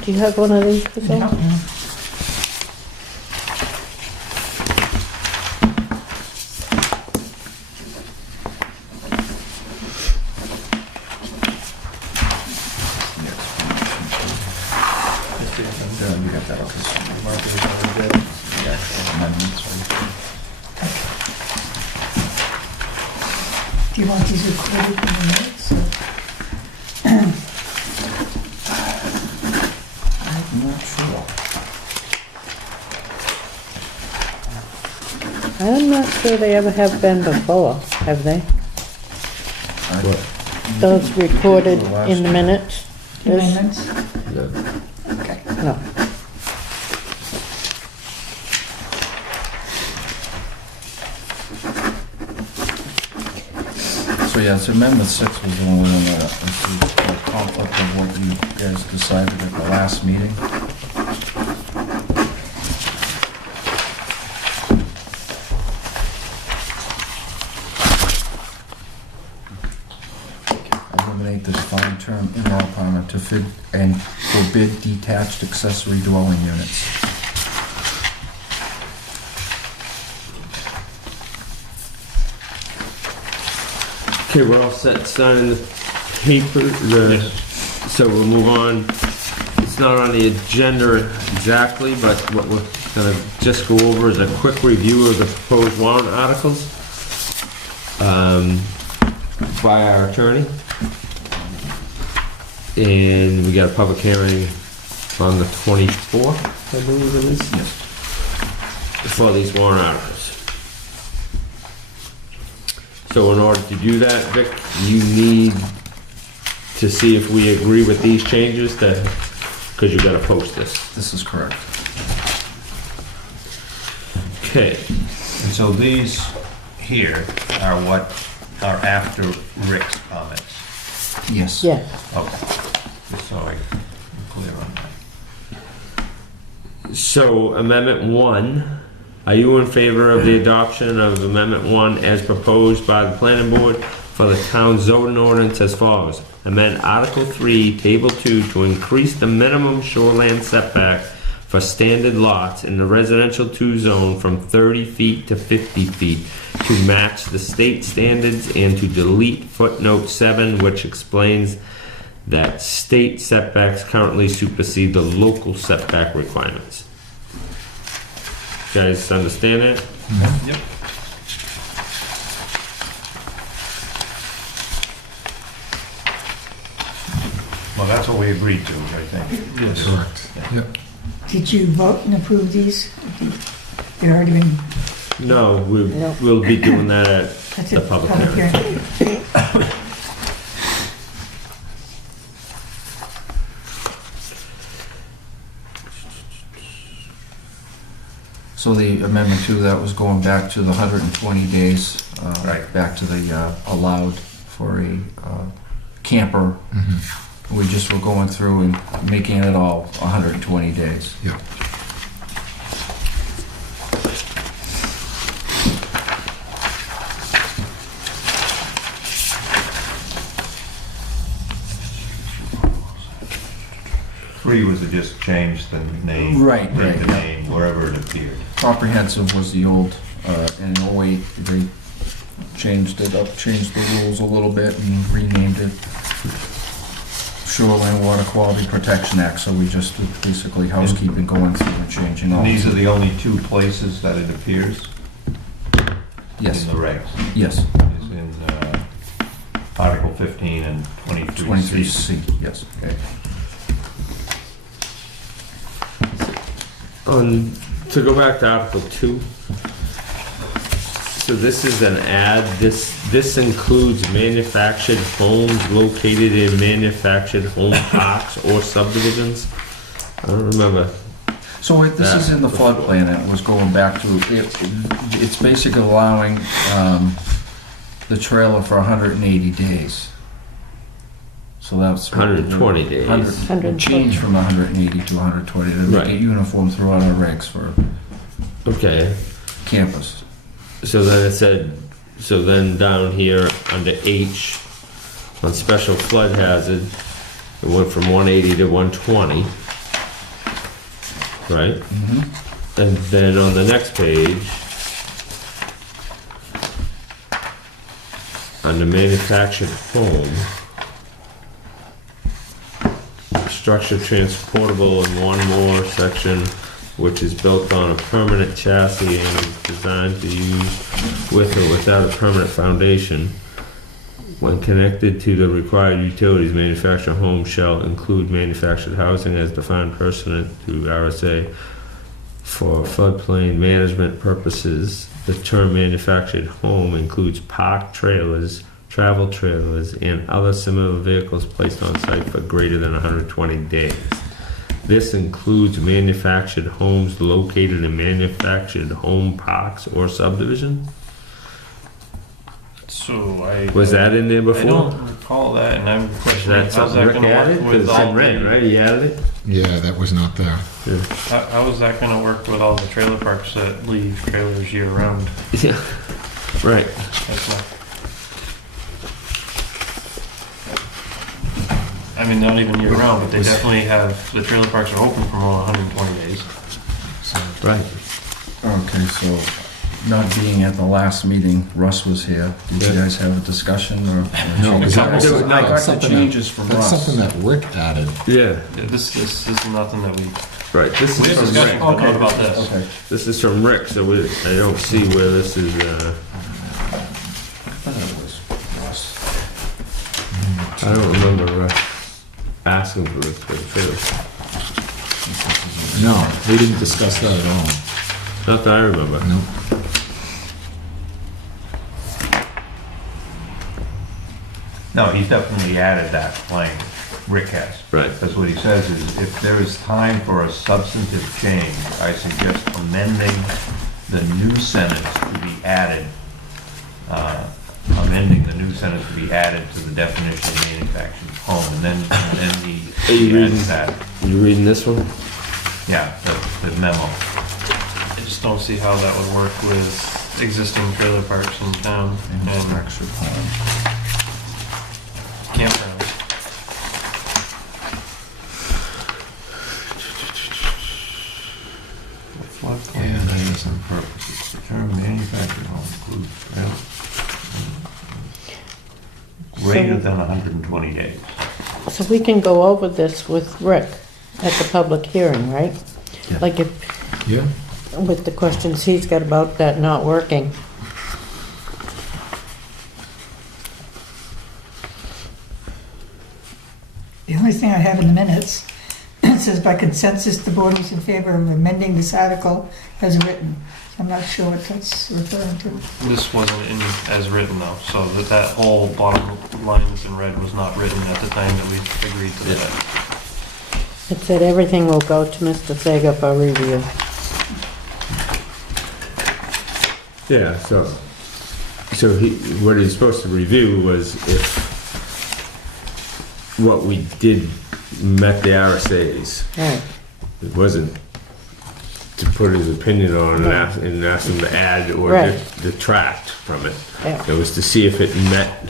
Do you have one of these, Priscilla? You got that, okay. Amendments, right? Do you want these recorded in the minutes? I'm not sure. I'm not sure they ever have been before, have they? Those recorded in the minutes? This- Amendments? Okay. No. yeah, so Amendment 6 was the only one that was a conflict of what you guys decided at the last meeting. Eliminate the defined term in-law apartment to fit and forbid detached accessory dwelling units. Okay, we're all set signing the paper, so we'll move on. It's not on the agenda exactly, but what we're gonna just go over is a quick review of the proposed warrant articles by our attorney. And we got a public hearing on the 24th, I believe it is. Yes. For these warrant articles. So in order to do that, Vic, you need to see if we agree with these changes because you gotta post this. This is correct. Okay, And so these here are what are after Rick's comments. Yes. Yeah, Okay, just so I'm clear on that. so Amendment 1, are you in favor of the adoption of Amendment 1 as proposed by the planning board for the town zoning ordinance as follows? Amend Article 3, Table 2 to increase the minimum shoreland setback for standard lots in the residential 2 zone from 30 feet to 50 feet to match the state standards and to delete footnote 7, which explains that state setbacks currently supersede the local setback requirements. You guys understand that? Yep. Well, that's what we agreed to, I think. Yes. Correct. Yep. Did you vote and approve these? They've already been, No, No. we'll be doing that at that's the it. public hearing. So the Amendment 2, that was going back to the 120 days, Right. back to the allowed for a camper. We just were going through and making it all 120 days. Yep. Three was to just change the name. Right, print right. the name wherever it appeared. Comprehensive was the old, in 08, they changed it up, changed the rules a little bit and renamed it Shoreline Water Quality Protection Act, so we just did basically housekeeping, going through and changing all. And these are the only two places that it appears Yes, in the regs. yes, Is in Article 15 and 23C. 23C, yes. Okay. To go back to Article 2, so this is an add, this includes manufactured homes located in manufactured home parks or subdivisions? I don't remember. So this is in the floodplain, and it was going back to, it's basically allowing the trailer for 180 days. So that's. 120 days. 100, change from 180 to 120, to make Right. it uniform throughout our regs for Okay, campus. so then it said, so then down here under H, on special flood hazard, it went from 180 to 120, right? Mm-hmm. And then on the next page, under manufactured home, structure transportable in one more section, which is built on a permanent chassis and is designed to use with or without a permanent foundation. When connected to the required utilities, manufactured home shall include manufactured housing as defined pursuant to RSA. For floodplain management purposes, the term manufactured home includes parked trailers, travel trailers, and other similar vehicles placed on site for greater than 120 days. This includes manufactured homes located in manufactured home parks or subdivision. So I. Was that in there I before? don't recall that, and I'm questioning That's how's something that Rick gonna added? work 'Cause with it's all in red, the, right? He added it? Yeah, that was not there. how is that gonna work with all the trailer parks that leave trailers year round? Yeah. Right. That's not. I mean, not even year round, but they definitely have, the trailer parks are open for more than 120 days. Right. Okay, so not being at the last meeting, Russ was here. Did you guys have a discussion or? No, because that was, I got the something changes from that's Russ. something that Rick added. Yeah. Yeah, this is nothing that we, Right. This we is have from discussion, Rick. but not about this. Okay. This is from Rick, so I don't see where this is. I thought it was Russ. I don't remember asking for this for the trailer. No, we didn't discuss that at all. Not that I remember. No. No, he's definitely added that language. Rick has. Right. That's what he says is, if there is time for a substantive change, I suggest amending the new sentence to be added, amending the new sentence to be added to the definition of manufactured home, and then he Are you reading adds that, You reading this one? yeah, the memo. I just don't see how that would work with existing trailer parks in town and Manufactured home. campgrounds. Floodplain areas and purposes. The term manufactured home includes Greater than 120 days. So we can go over this with Rick at the public hearing, right? Yeah. Like if, Yeah? with the questions he's got about that not working. The only thing I have in the minutes, it says by consensus, the board was in favor of amending this article as written. I'm not sure what that's referring to. This wasn't in as written though, so that whole bottom line that's in red was not written at the time that we agreed to that. It said everything will go to Mr. Sega for review. Yeah. So what he's supposed to review was if what we did met the RSA's. Right. It wasn't to put his opinion on and ask him to add or Right. detract from it. Yeah. It was to see if it met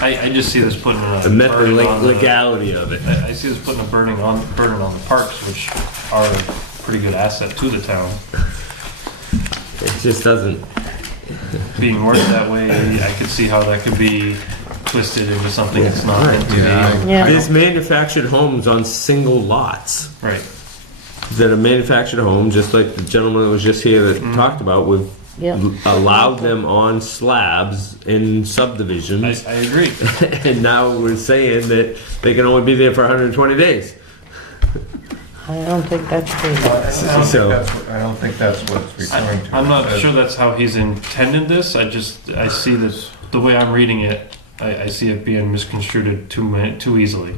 I just see this putting a the burden on the, legality of it. I see this putting a burden on the parks, which are a pretty good asset to the town. It just doesn't. Being worded that way, I could see how that could be twisted into something it's not meant to Yeah, be. Yeah. There's manufactured homes on single lots Right. that are manufactured homes, just like the gentleman that was just here that talked about with Yeah. allowed them on slabs in subdivisions. I agree. And now we're saying that they can only be there for 120 days. I don't think that's true. So- I don't think that's what it's referring to. I'm not sure that's how he's intended this. I see this, the way I'm reading it, I see it being misconstrued too easily.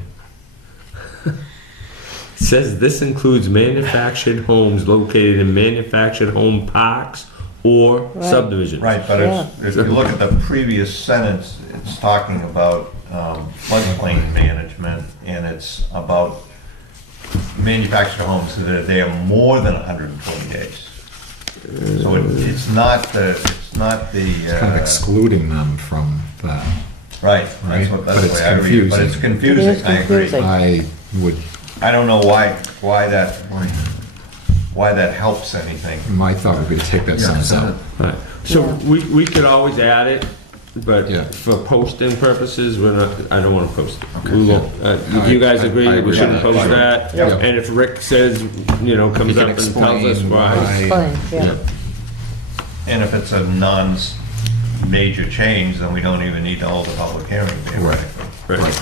Says this includes manufactured homes located in manufactured home parks or Right. subdivisions. Right, but if you look at the previous sentence, it's talking about floodplain management, and it's about manufactured homes that they are more than 120 days. So it's not the, Kind of excluding them from that. right, Right, that's but the it's way I read it, but it's confusing. It confusing, is I agree. confusing. I would, I don't know why that helps anything. my thought would be to take that sentence out. Right. So Yeah. we could always add it, but Yeah. for posting purposes, I don't want to post it. Okay. We won't. Do you guys agree I that we agree shouldn't with post that. that? Yep. And if Rick says, comes He up can and tells us explain why. why. Fine, yeah. And if it's a non-major change, then we don't even need to hold a public hearing, theoretically. Right.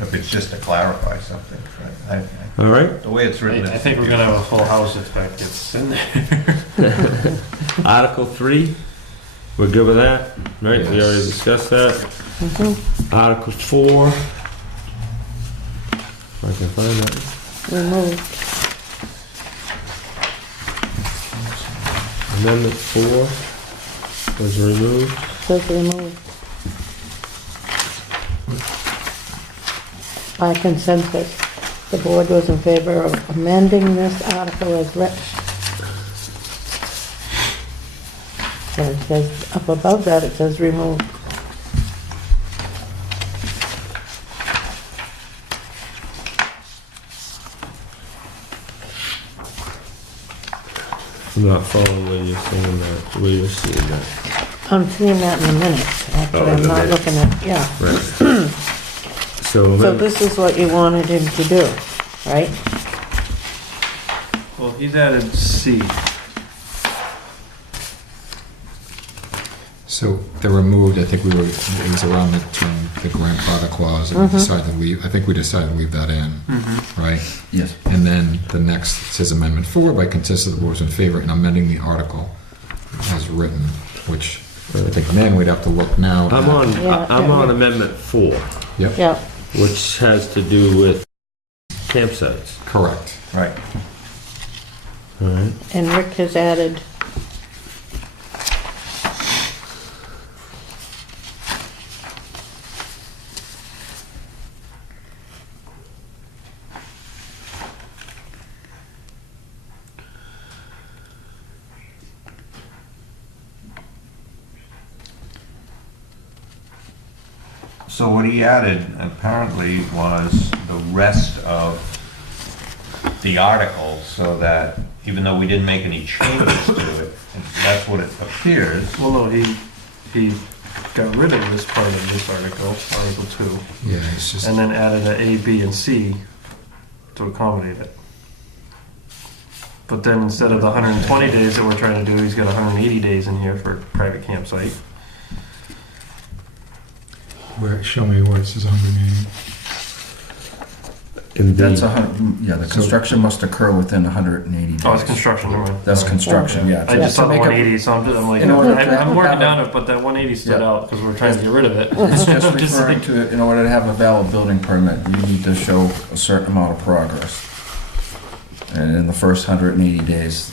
If it's just to clarify something. Right? All right. The way it's written. I think we're gonna have a full house if that gets in there. Article 3, we're good with that, right? We already discussed that. Article 4, if I can find that. Removed. Amendment 4 was removed. Says removed. By consensus, the board was in favor of amending this article as written. So it says, up above that, it says removed. I'm not following where you're saying that, where you're seeing that. I'm seeing that in the minutes, actually, Oh, in I'm the not minutes. looking at, yeah. Right. So, So this is what you wanted him to do, right? Well, he's added C. So they removed, I think it was around the term, the grandfather clause, and we decided to leave, I think we decided to leave that in, right? Yes. And then the next says Amendment 4, by consensus of the board was in favor in amending the article as written, which I think then we'd have to look now. I'm on, Yeah, I'm yeah, on yeah. Amendment 4, Yep, Yeah, which has to do with campsites. correct. Right. All right. and Rick has added, So what he added apparently was the rest of the article, so that even though we didn't make any changes to it, that's what it appears. Well, no, he got rid of this part of this article, Article 2, Yeah, it's just, and then added a A, B, and C to accommodate it. But then instead of the 120 days that we're trying to do, he's got 180 days in here for private campsite. show me where it says 180. That's the construction must occur within 180 days. Oh, it's construction, never mind. That's construction, yeah. I just saw To the make it- 180, so I'm like, In order to I'm working have down a- it, but that 180 stood Yeah. out because we're trying to get rid of it. It's just I'm just referring like- to, in order to have a valid building permit, you need to show a certain amount of progress. And in the first 180 days,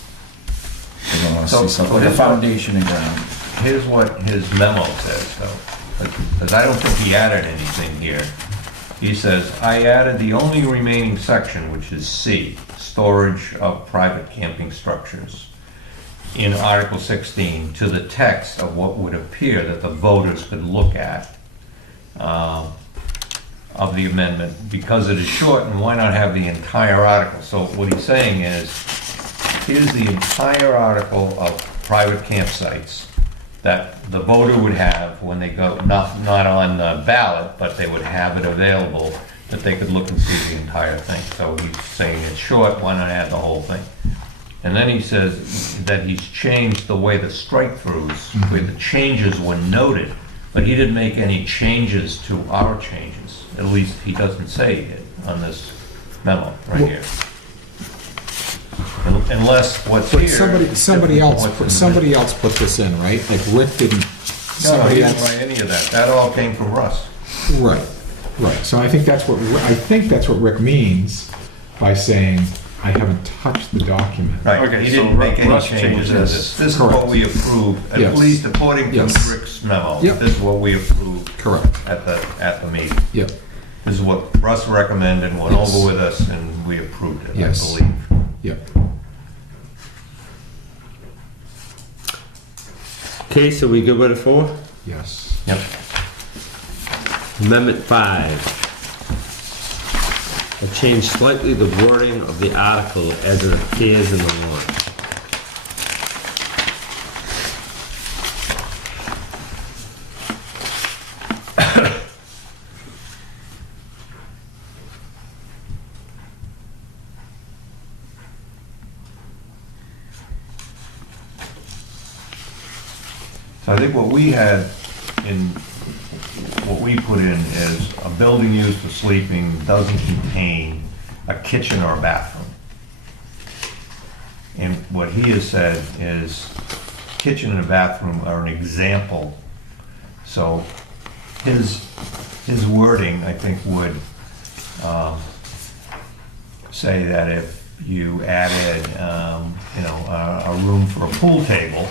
they're gonna So- see something, so like a this- foundation in ground. Here's what his memo says, though, because I don't think he added anything here. He says, I added the only remaining section, which is C, storage of private camping structures, in Article 16 to the text of what would appear that the voters could look at of the amendment, because it is short, and why not have the entire article? So what he's saying is, here's the entire article of private campsites that the voter would have when they go, not on the ballot, but they would have it available, that they could look and see the entire thing. So he's saying it's short, why not add the whole thing? And then he says that he's changed the way the strike-throughs, where the changes were noted, but he didn't make any changes to our changes. At least he doesn't say he did on this memo right here. Unless what's But here. somebody else, what's in the somebody else put this in, right? Like Rick didn't, No, he somebody didn't else. write any of that. That all came from Russ. Right, right. So I think that's what Rick means by saying, I haven't touched the document. Right, Okay, he so didn't make any Russ changes to changes. this. This is Correct. what we approved, at Yes. least according to Yes. Rick's memo. Yep. This is what we approved Correct. at the meeting. Yep, This is what Russ recommended, went Yes. over with us, and we approved it, I Yes. believe. yep. Okay, so we good with it 4? Yes. Yep. Amendment 5. I changed slightly the wording of the article as it appears in the warrant. So I think what we had what we put in is a building used for sleeping doesn't contain a kitchen or a bathroom. And what he has said is kitchen and a bathroom are an example. So his wording, I think, would say that if you added, a room for a pool table,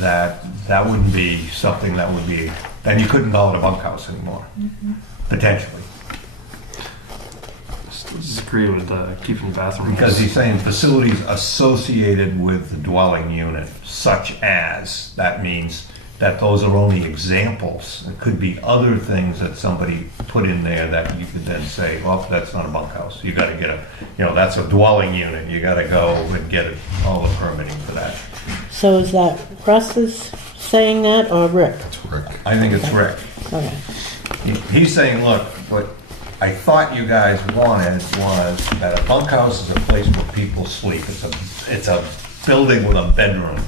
that wouldn't be something that would be, then you couldn't call it a bunkhouse anymore, potentially. Disagree with keeping the bathroom. Because he's saying facilities associated with the dwelling unit, such as, that means that those are only examples. It could be other things that somebody put in there that you could then say, well, that's not a bunkhouse. You gotta get that's a dwelling unit. You gotta go and get all the permitting for that. So is that Russ is saying that, or Rick? It's Rick. I think it's Rick. Okay. He's saying, look, what I thought you guys wanted was that a bunkhouse is a place where people sleep. It's a building with a bedroom.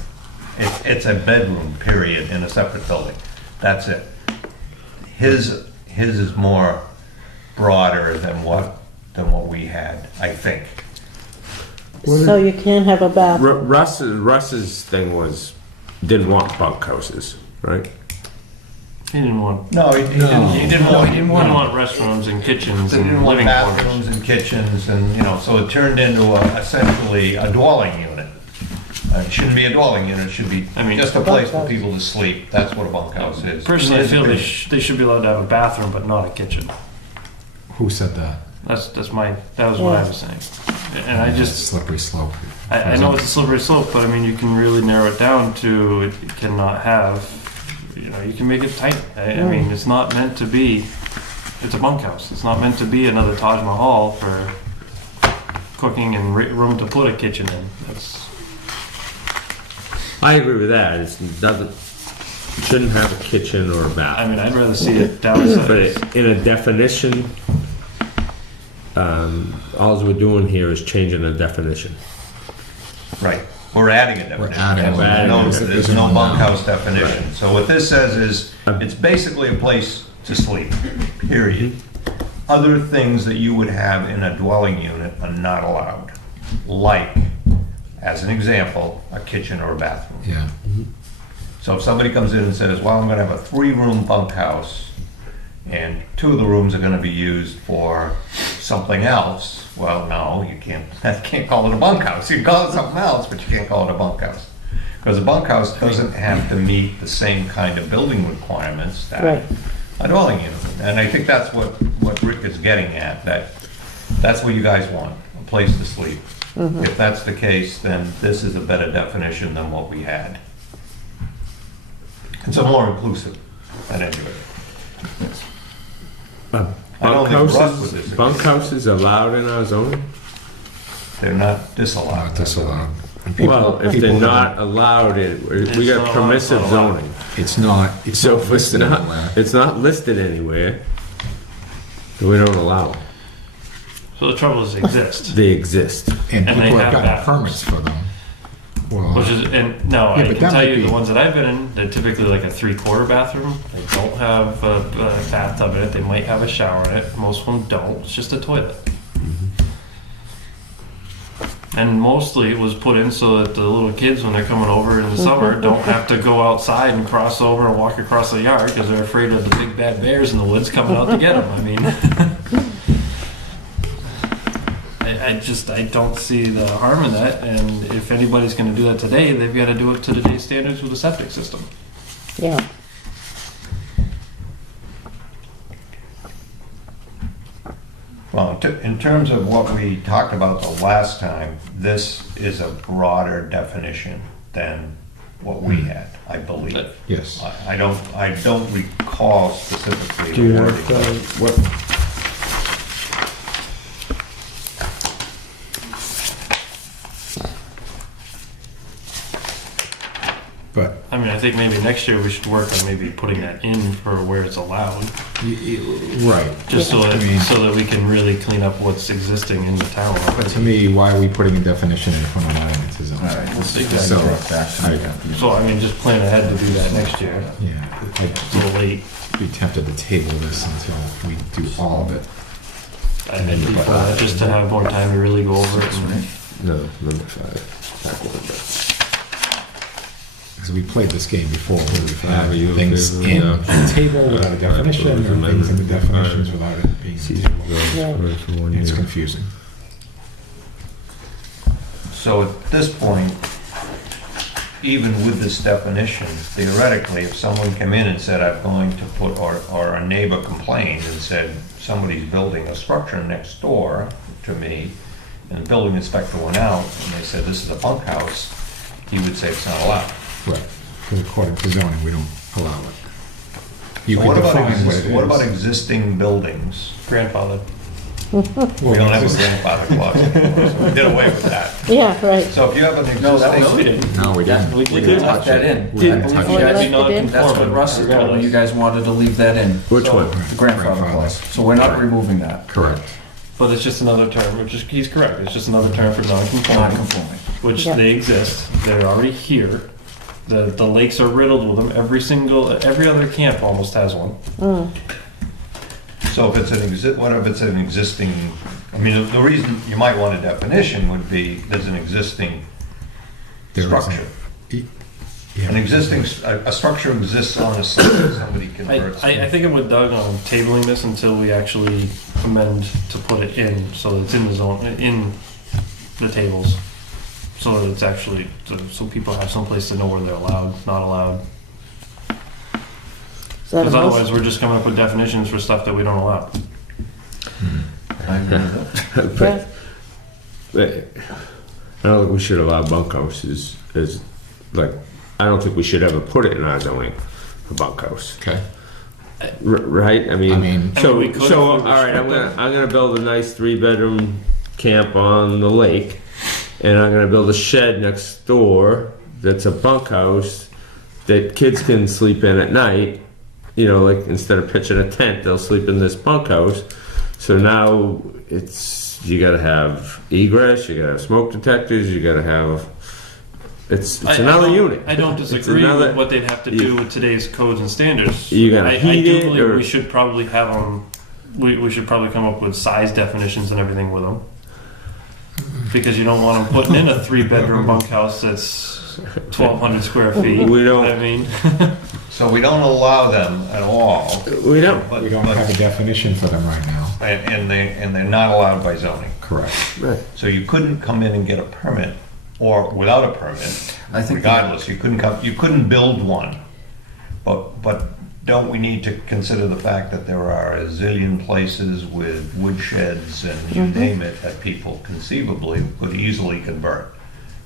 It's a bedroom, period, in a separate building. That's it. His is more broader than what we had, I think. So you can't have a bathroom. Russ's thing was, didn't want bunkhouses, right? He didn't want. No, he didn't want restrooms and kitchens They didn't and want living bathrooms quarters. and kitchens and, so it turned into essentially a dwelling unit. It shouldn't be a dwelling unit, it should be just a place for people to sleep. That's what a bunkhouse is. Personally, I feel they should be allowed to have a bathroom, but not a kitchen. Who said that? That was what I was saying. And I just Slippery slope. I know it's a slippery slope, but I mean you can really narrow it down to it cannot have. You can make it tight. I mean, it's not meant to be. It's a bunkhouse. It's not meant to be another Taj Mahal for cooking and room to put a kitchen in. I agree with that. It shouldn't have a kitchen or a I bathroom. mean, I'd rather see it downsized. But in a definition, all we're doing here is changing the definition. Right. We're adding a definition. We're adding There's no bunkhouse definition. So what this says is, it's basically a place to sleep, period. Other things that you would have in a dwelling unit are not allowed. Like, as an example, a kitchen or a bathroom. Yeah. So if somebody comes in and says, well, I'm gonna have a 3-room bunkhouse, and 2 of the rooms are gonna be used for something else, well, no, you can't call it a bunkhouse. You can call it something else, but you can't call it a bunkhouse. Because a bunkhouse doesn't have to meet the same kind of building requirements that a dwelling unit. And I think that's what Rick is getting at, that's what you guys want, a place to sleep. If that's the case, then this is a better definition than what we had. It's a more inclusive, at any rate. I don't think Russ would disagree. Bunkhouses allowed in our zoning? They're not disallowed. Not disallowed. Well, if they're not allowed, we got permissive zoning. It's not. It's So not if listed anywhere. it's not listed anywhere, then we don't allow them. So the trouble is, they exist. They exist. And And they people have have gotten bathrooms. permits for them. Well, Which is, and no, Yeah, I but can that tell might you be- the ones that I've been in, they're typically like a 3/4 bathroom. They don't have a bathtub in it. They might have a shower in it. Most of them don't. It's just a toilet. And mostly it was put in so that the little kids, when they're coming over in the summer, don't have to go outside and cross over and walk across the yard because they're afraid of the big bad bears in the woods coming out to get them. I mean, I don't see the harm in that. And if anybody's going to do that today, they've got to do it to today's standards with a septic system. Yeah. Well, in terms of what we talked about the last time, this is a broader definition than what we had, I believe. yes. I don't recall specifically Do you the have, wording. what? But I mean, I think maybe next year we should work on maybe putting that in for where it's allowed, right. just so that, I mean- so that we can really clean up what's existing in the town. But to me, why are we putting a definition in if we're not adding it to zoning? All right, let's So, back. So, I mean, just plan ahead to do that next year. Yeah, It's a little late. I'd be tempted to table this until we do all of it. I'd be for that, just to have more time to really go over it. And, No, number 5. Back one bit. Because we played this game before, where we've Yeah, had you things okay in with the table without a definition, or things in the definitions without it being in the table. It's confusing. So at this point, even with this definition, theoretically, if someone came in and said, I'm going to put, or a neighbor complained and said, somebody's building a structure next door to me, and the building inspector went out, and they said, this is a bunkhouse, he would say it's not allowed. Right, because according to zoning, we don't allow it. You So could what about define what it what about is. existing buildings? Grandfather. We don't have a grandfather clause anymore, so we did away with that. Yeah, right. So if you have an No, that existing, was- didn't. No, we didn't. We We did. left that in. We didn't I touch believe it. you guys- Left it in? That's what Russ had told me, you guys wanted to leave that in. Which one? The grandfather clause, so we're not removing that. Correct. But it's just another term, which is, he's correct, it's just another term for non-conforming, Non-conforming. which Yeah. they exist, they're already here. The lakes are riddled with them, every other camp almost has one. so if it's what if it's an existing, I mean, the reason you might want a definition would be, there's an existing There structure. isn't. Yeah. An existing, a structure exists on a site that somebody converts. I think I'm with Doug on tabling this until we actually amend to put it in, so that it's in the zone, in the tables. So that it's actually, so people have some place to know where they're allowed, not allowed. Is that a Because motion? otherwise, we're just coming up with definitions for stuff that we don't allow. I agree with that. Yeah. But I don't think we should allow bunkhouses as, like, I don't think we should ever put it in our zoning, a bunkhouse. Okay. Right? I mean, so, we could if so, we all right, restricted. I'm gonna build a nice 3-bedroom camp on the lake, and I'm gonna build a shed next door that's a bunkhouse that kids can sleep in at night. You know, like, instead of pitching a tent, they'll sleep in this bunkhouse. So now you gotta have egress, you gotta have smoke detectors, you gotta have, it's another unit. I don't It's disagree another- with what they'd have to do with today's codes and standards. You gotta I heat do it, believe or- we should probably have them, we should probably come up with size definitions and everything with them. Because you don't want them putting in a 3-bedroom bunkhouse that's 1,200 square feet. We don't- I mean, So we don't allow them at all. We don't. But, We don't have a definition for them right now. and they're not allowed by zoning. Correct. Right. So you couldn't come in and get a permit, or without a permit, I think regardless, you couldn't build one. But don't we need to consider the fact that there are a zillion places with wood sheds and you name it, that people conceivably could easily convert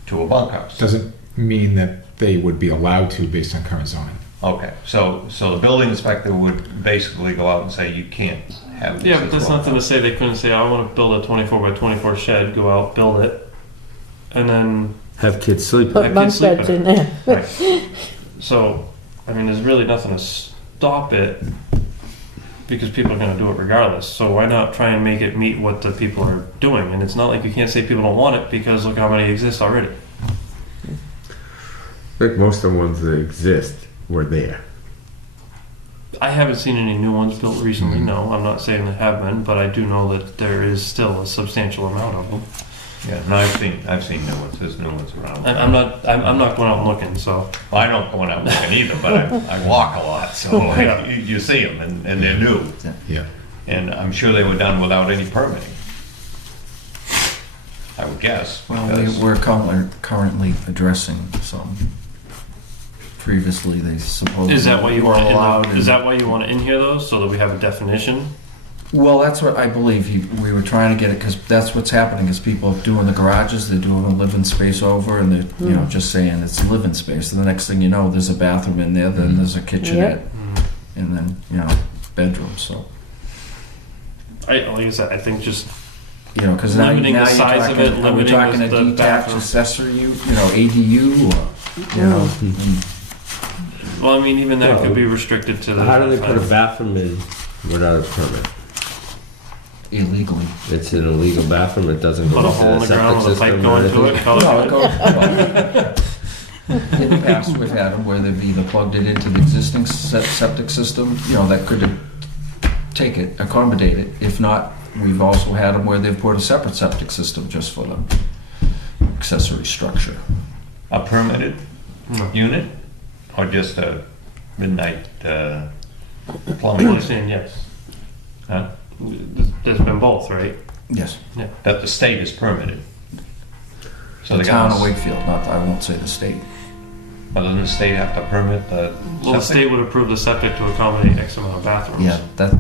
to a bunkhouse? Doesn't mean that they would be allowed to based on current zoning. Okay, so the building inspector would basically go out and say, you can't have this. yeah, but as that's well. nothing to say they couldn't say, I want to build a 24 by 24 shed, go out, build it, and then, Have kids sleep. Put I bunk can sleep beds in in there. Right. so, I mean, there's really nothing to stop it because people are going to do it regardless. So why not try and make it meet what the people are doing? And it's not like you can't say people don't want it because look how many exist already. I think most of the ones that exist were there. I haven't seen any new ones built recently. No, I'm not saying there have been, but I do know that there is still a substantial amount of them. Yeah, no, I've seen new ones, there's new ones around. And I'm not going out and looking. So Well, I don't go out looking either, but I walk a lot, so Yeah. you see them, and they're new. Yeah. And I'm sure they were done without any permitting. I would guess. Well, because- we're currently addressing some. Previously, they supposedly is that why you were want allowed. it? Is that why you want it in here though, so that we have a definition? Well, that's what I believe. We were trying to get it because that's what's happening. Is people are doing the garages, they're doing a living space over, and they're just saying it's living space. And the next thing you know, there's a bathroom in there, then there's a kitchenette, and then bedroom. So Like I said, I think just because now, Limiting now the you're size talking, of it, are we limiting talking the a detached bathroom. accessory, ADU, or well, I mean, even that Well, could be restricted to the. How do they put a bathroom in without a permit? illegally. It's an illegal bathroom, it doesn't go Put a into hole in the the ground septic with a pipe system or going to anything? it. Call No, it it goes, in the past, we've had them where they've either plugged it into the existing septic system, that could take it, accommodate it. If not, we've also had them where they've put a separate septic system just for the accessory structure. A permitted No. unit, or just a midnight I'm plumbing? saying yes. Huh? There's been both, right? Yes. That the state is permitted. So The they town got of Wakefield, I won't say the state. But doesn't the state have to permit the Well, the septic? state would approve the septic to accommodate X amount of bathrooms. Yeah, that, Or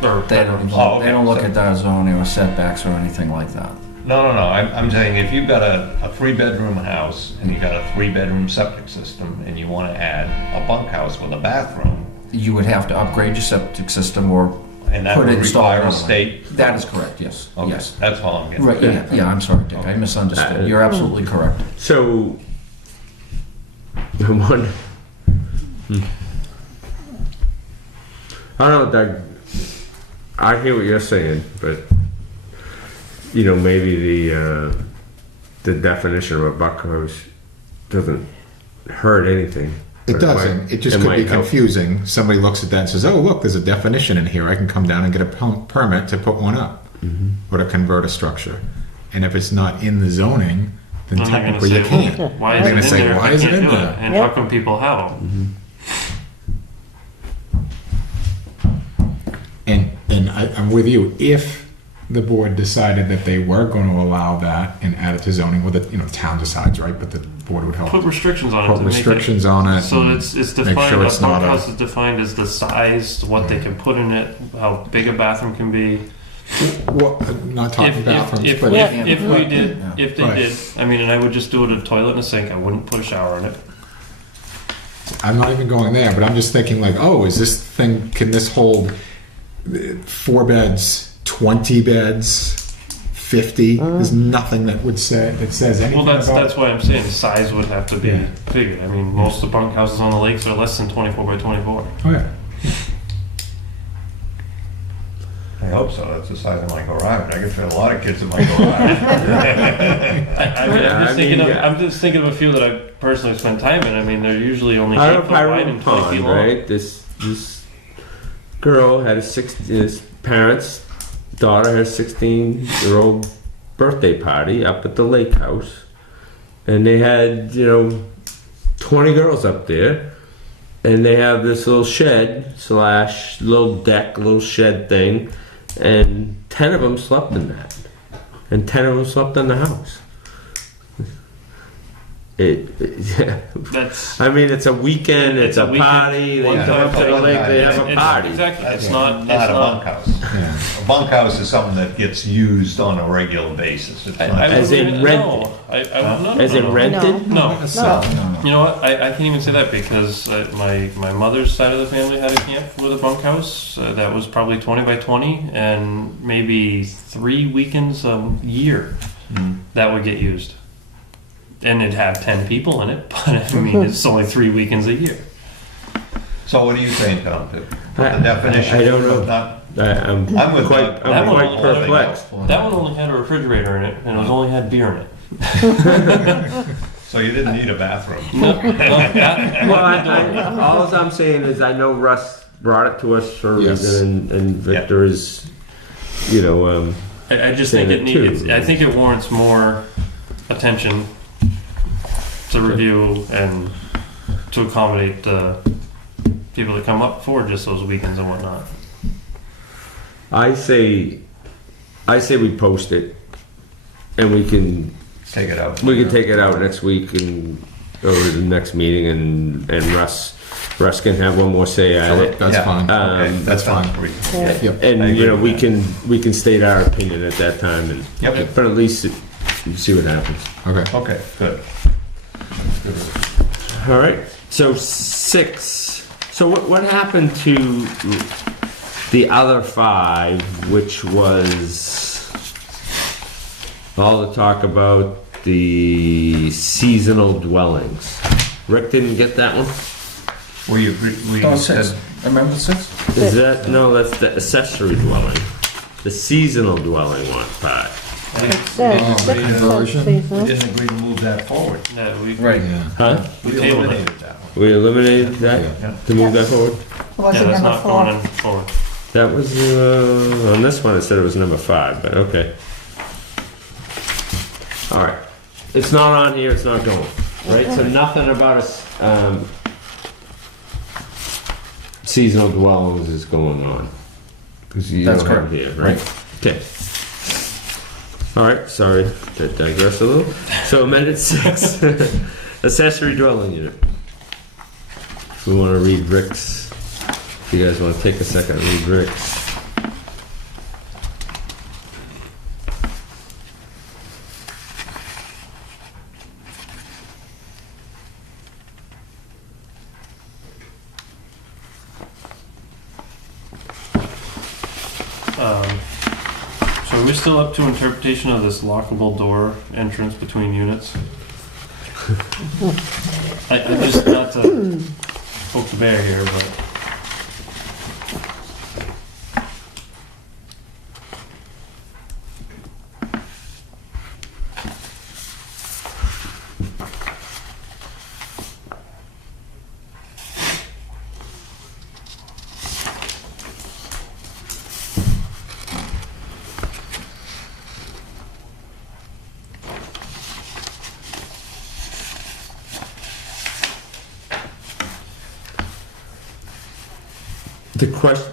they don't, bedrooms. Oh, okay. they don't look at that zoning or setbacks or anything like that. No, I'm saying if you've got a 3-bedroom house and you've got a 3-bedroom septic system and you want to add a bunkhouse with a bathroom, You would have to upgrade your septic system or and that put would it installed. require a on. state. That is correct, yes, Okay, yes. that's all I'm getting. Right, yeah, I'm sorry, Dick, I misunderstood. You're absolutely correct. So, I'm wondering. I don't know, Doug. I hear what you're saying, but you know, maybe the definition of a bunkhouse doesn't hurt anything. It but doesn't. It just could might be help. confusing. Somebody looks at that and says, "Oh, look, there's a definition in here. I can come down and get a permit to put one up or to convert a structure." And if it's not in the zoning, then Then they're gonna technically you say, can't. well, why They're is it gonna in say, there? "Why I is it can't in do it. there?" And Yeah. how come people have them? And I'm with you. If the board decided that they were going to allow that and add it to zoning, well, the town decides, right? But the board would help Put restrictions on it put to make it. restrictions on it. So and it's make defined, sure a it's not bunkhouse is defined as the size, what they can put in it, how big a bathroom can be. Well, not talking bathrooms, if, but if we did, Yeah. if they Right. did, I mean, and I would just do it a toilet and a sink, I wouldn't put a shower in it. I'm not even going there. But I'm just thinking, like, oh, is this thing? Can this hold 4 beds, 20 beds, 50? There's nothing that would say that says anything Well, about. that's why I'm saying the size would have to be Yeah. figured. I mean, most of the bunkhouses on the lakes are less than 24 by 24. Oh yeah. I hope so, that's the size of my garage, I can fit a lot of kids in my garage. I'm just thinking of a few that I personally spent time in. I mean, they're usually only 8 Out of foot wide Hiram and 20 feet Pond, long. right? This girl had his parents' daughter had a 16-year-old birthday party up at the lake house, and they had 20 girls up there, and they have this little shed / little deck, little shed thing, and 10 of them slept in that, and 10 of them slept in the house. That's I mean, it's a weekend, it's a weekend, party, they one come up to the time, lake, they have a it's- party. Exactly. That's It's not. not a bunkhouse. Yeah. A bunkhouse is something that gets used on a regular basis. It's not- As in wouldn't- rented? No, no, As in no. rented? No. No. You know what? I can't even say that because my mother's side of the family had a camp with a bunkhouse that was probably 20 by 20, and maybe 3 weekends a year that would get used. And it'd have 10 people in it, but I mean, it's only 3 weekends a year. So what are you saying, Tom? The I- definition? I don't know. of not- I'm I'm with quite, Doug. That I'm one quite only- perplexed. That one only had a refrigerator in it, and it only had beer in it. So you didn't need a bathroom? No, Well, all I'm saying is I know Russ brought it to us for a Yes. reason, and Victor is, I just Say think that it needs. too. I think it warrants more attention to review and to accommodate the people that come up for just those weekends and whatnot. I say we post it, and we can Take it out. take it out next week and or the next meeting, and Russ can have one more say at Sure, it. that's Yeah. fine. Okay, Um, that's sounds fine. reasonable. Yeah. Yep. And I agree we with can state our opinion at that time, and Yep. but at least see what happens. Okay. Okay, good. All right. So 6. So what happened to the other 5, which was all the talk about the seasonal dwellings? Rick didn't get that one. We Oh, said, 6. Remember 6? Is that no? That's the accessory dwelling. The seasonal dwelling one part. It says, Oh, six conversion? says we seasonal. didn't agree to move that forward. Yeah, we Right. Yeah. Huh? We tabled it. eliminated that one. We eliminated that Yeah. to move that forward. Was yeah, it that's number not going 4? in forward. That was on this one. It said it was number 5, but okay. All right, it's not on here. It's not going right. So nothing about us seasonal dwellings is going on because you That's don't have correct. it here, right? Okay. All right. Sorry to digress a little. So amended 6. Accessory dwelling unit. If we want to read Rick's, if you guys want to take a second and read Rick's. So are we still up to interpretation of this lockable door entrance between units? I just, not to poke the bear here, but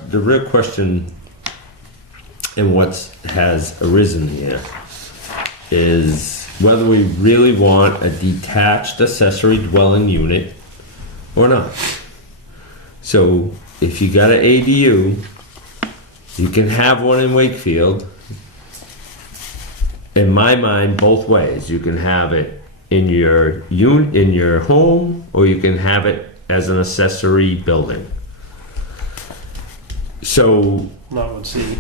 The real question and what has arisen here is whether we really want a detached accessory dwelling unit or not. So if you got an ADU, you can have one in Wakefield. In my mind, both ways. You can have it in your home, or you can have it as an accessory building. So not would see.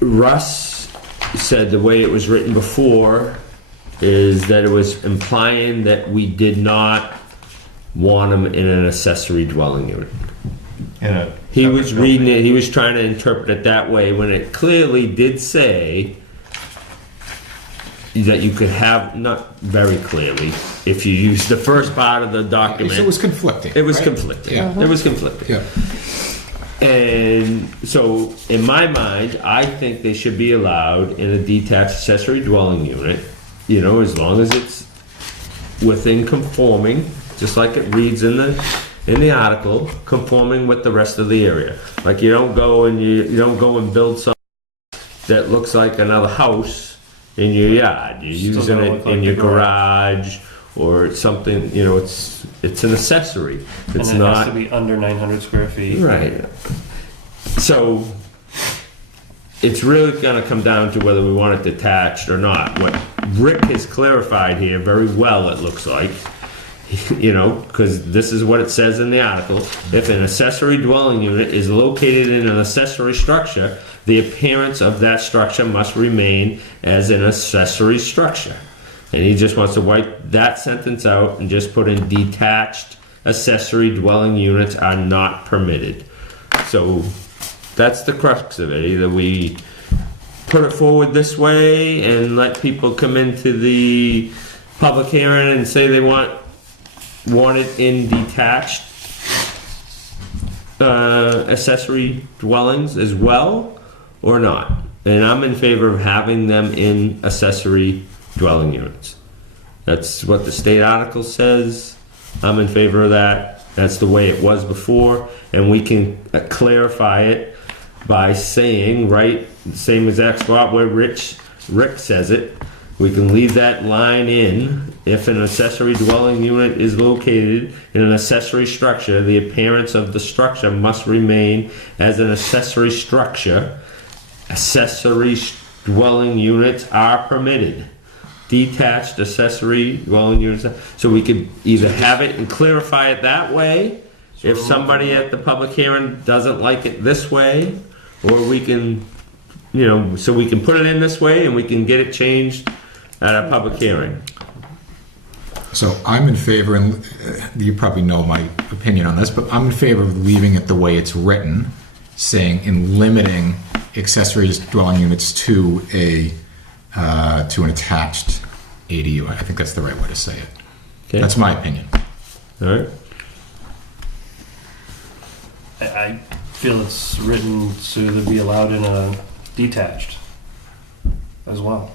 Russ said the way it was written before is that it was implying that we did not want them in an accessory dwelling unit. He was reading it, he was trying to interpret it that way when it clearly did say that you could have, not very clearly, if you use the first part of the document. So it was conflicting. It was right? conflicting. Yeah. It was conflicting. Yeah. And so, in my mind, I think they should be allowed in a detached accessory dwelling unit, you know, as long as it's within conforming, just like it reads in the article, conforming with the rest of the area. Like you don't go and build something that looks like another house in your yard. You're Still using gonna it look like in your the garage. garage or something. You know, it's an accessory. It's and it not has to be under 900 square feet. right. So it's really going to come down to whether we want it detached or not. What Rick has clarified here very well, it looks like, you know, because this is what it says in the article. If an accessory dwelling unit is located in an accessory structure, the appearance of that structure must remain as an accessory structure. And he just wants to wipe that sentence out and just put in detached accessory dwelling units are not permitted. So that's the crux of it. Either we put it forward this way and let people come into the public hearing and say they want it in detached accessory dwellings as well, or not. And I'm in favor of having them in accessory dwelling units. That's what the state article says. I'm in favor of that. That's the way it was before, and we can clarify it by saying, right, same exact spot where Rick says it. We can leave that line in. If an accessory dwelling unit is located in an accessory structure, the appearance of the structure must remain as an accessory structure. Accessory dwelling units are permitted. Detached accessory dwelling units. So we could either have it and clarify it that way, if somebody at the public hearing doesn't like it this way, or we can, you know, so we can put it in this way and we can get it changed at a public hearing. So I'm in favor, and you probably know my opinion on this, but I'm in favor of leaving it the way it's written, saying in limiting accessory dwelling units to an attached ADU. I think that's the right way to say it. Okay. That's my opinion. All right. I feel it's written so to be allowed in a detached as well.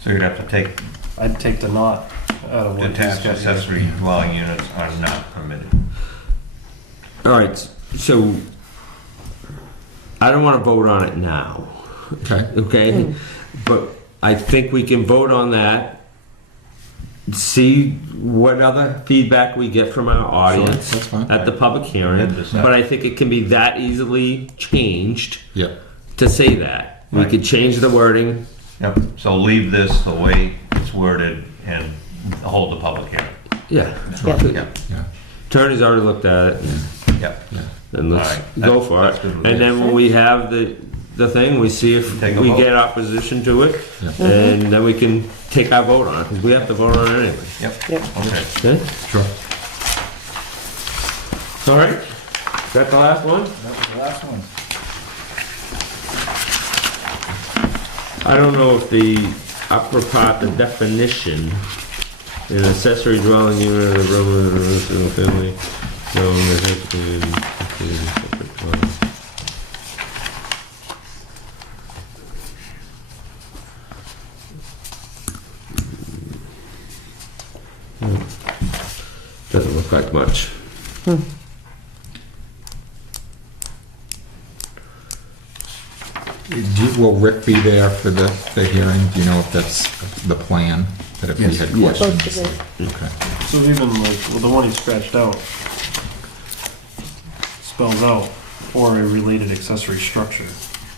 So you'd have to take I'd take the not out of what he's detached got here. accessory dwelling units are not permitted. All right. So I don't want to vote on it now. Okay. Okay? But I think we can vote on that see what other feedback we get from our audience that's fine. at the public hearing. Understand. But I think it can be that easily changed Yep. to say that. We Right. could change the wording. Yep, so leave this the way it's worded and hold the public hearing. Yeah. Yeah. Attorney's already looked at it. Yep. Then let's All right. go for That's it. good with And me. then when we have the thing, we see if Take a we vote. get opposition to it, Yeah. and then we can take our vote on it, because we have to vote on it anyway. Yep. Yep. Okay. Okay? Sure. All right? Is that the last one? That was the last one. I don't know if the upper part, the definition, an accessory dwelling unit of a single family, no, it has to be separate dwelling. Doesn't look like much. Will Rick be there for the hearing? Do you know if that's the plan? That if he had questions? Okay. So even like, well, the one he scratched out spells out or a related accessory structure.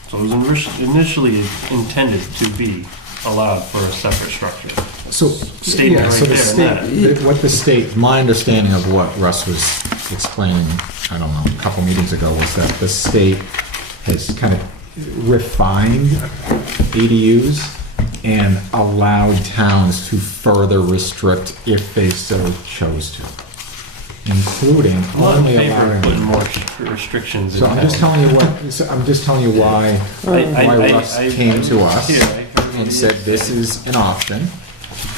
So it was initially intended to be allowed for a separate structure. So, Statement yeah, right so the there in state, what the state, my understanding of what Russ was explaining, I don't know, a couple meetings ago, was that the state has kind of refined ADUs and allowed towns to further restrict if they so chose to, including I'm not in only favor of allowing. putting more restrictions in So I'm just town. telling you what. So I'm just telling you why Russ came to us and said this is an option,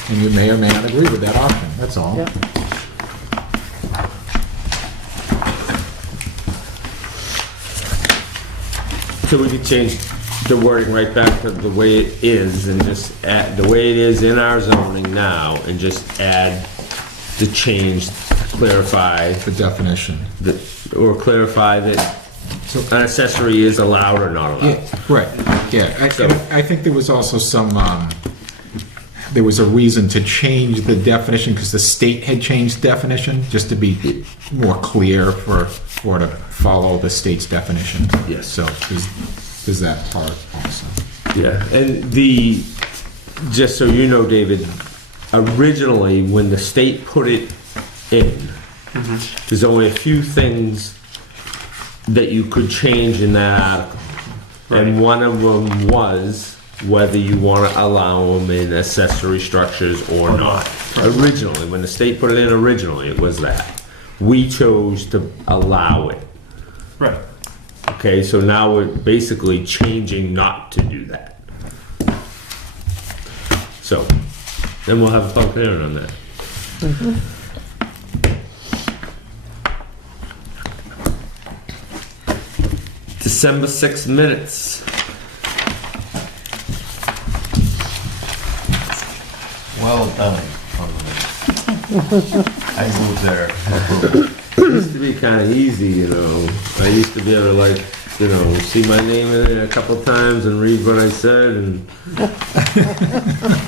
and you may or may not agree with that option. That's all. Yep. So we could change the wording right back to the way it is and just add, the way it is in our zoning now, and just add the change, clarify, The definition. or clarify that an accessory is allowed or not allowed. Yeah, right. Yeah, So- I think there was also some. There was a reason to change the definition because the state had changed definition just to be more clear for to follow the state's definition. Yes. So there's that part also. Yeah, and just so you know, David, originally, when the state put it in, there's only a few things that you could change in that article. And one of them was whether you want to allow them in accessory structures or not. Originally, when the state put it in originally, it was that. We chose to allow it. Right. Okay, so now we're basically changing not to do that. So, then we'll have a public hearing on that. December 6 minutes. Well done. I moved there. It used to be kind of easy, you know. I used to be able to, like, you know, see my name in it a couple times and read what I said, and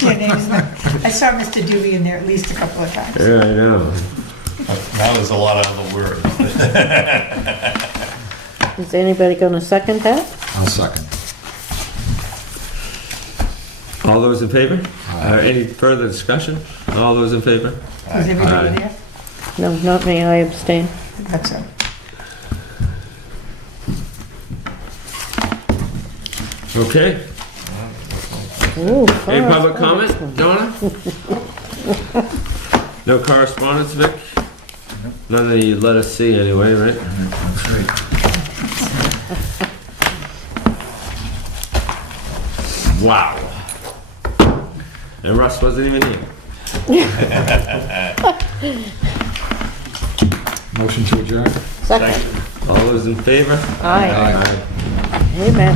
Your name's not- I saw Mr. Dewey in there at least a couple of times. yeah, I know. Now there's a lot of other words. Is anybody gonna second that? I'll second. All those in favor? Any further discussion? All those in favor? Was everybody Aye. there? No, not me, I abstain. That's it. Okay. Ooh, Any public correspondence. comment, Donna? No correspondence, Vic? None that you let us see anyway, right? That's right. Wow. And Russ wasn't even here. Motion to adjourn. Second. All those in favor? Aye. Amen.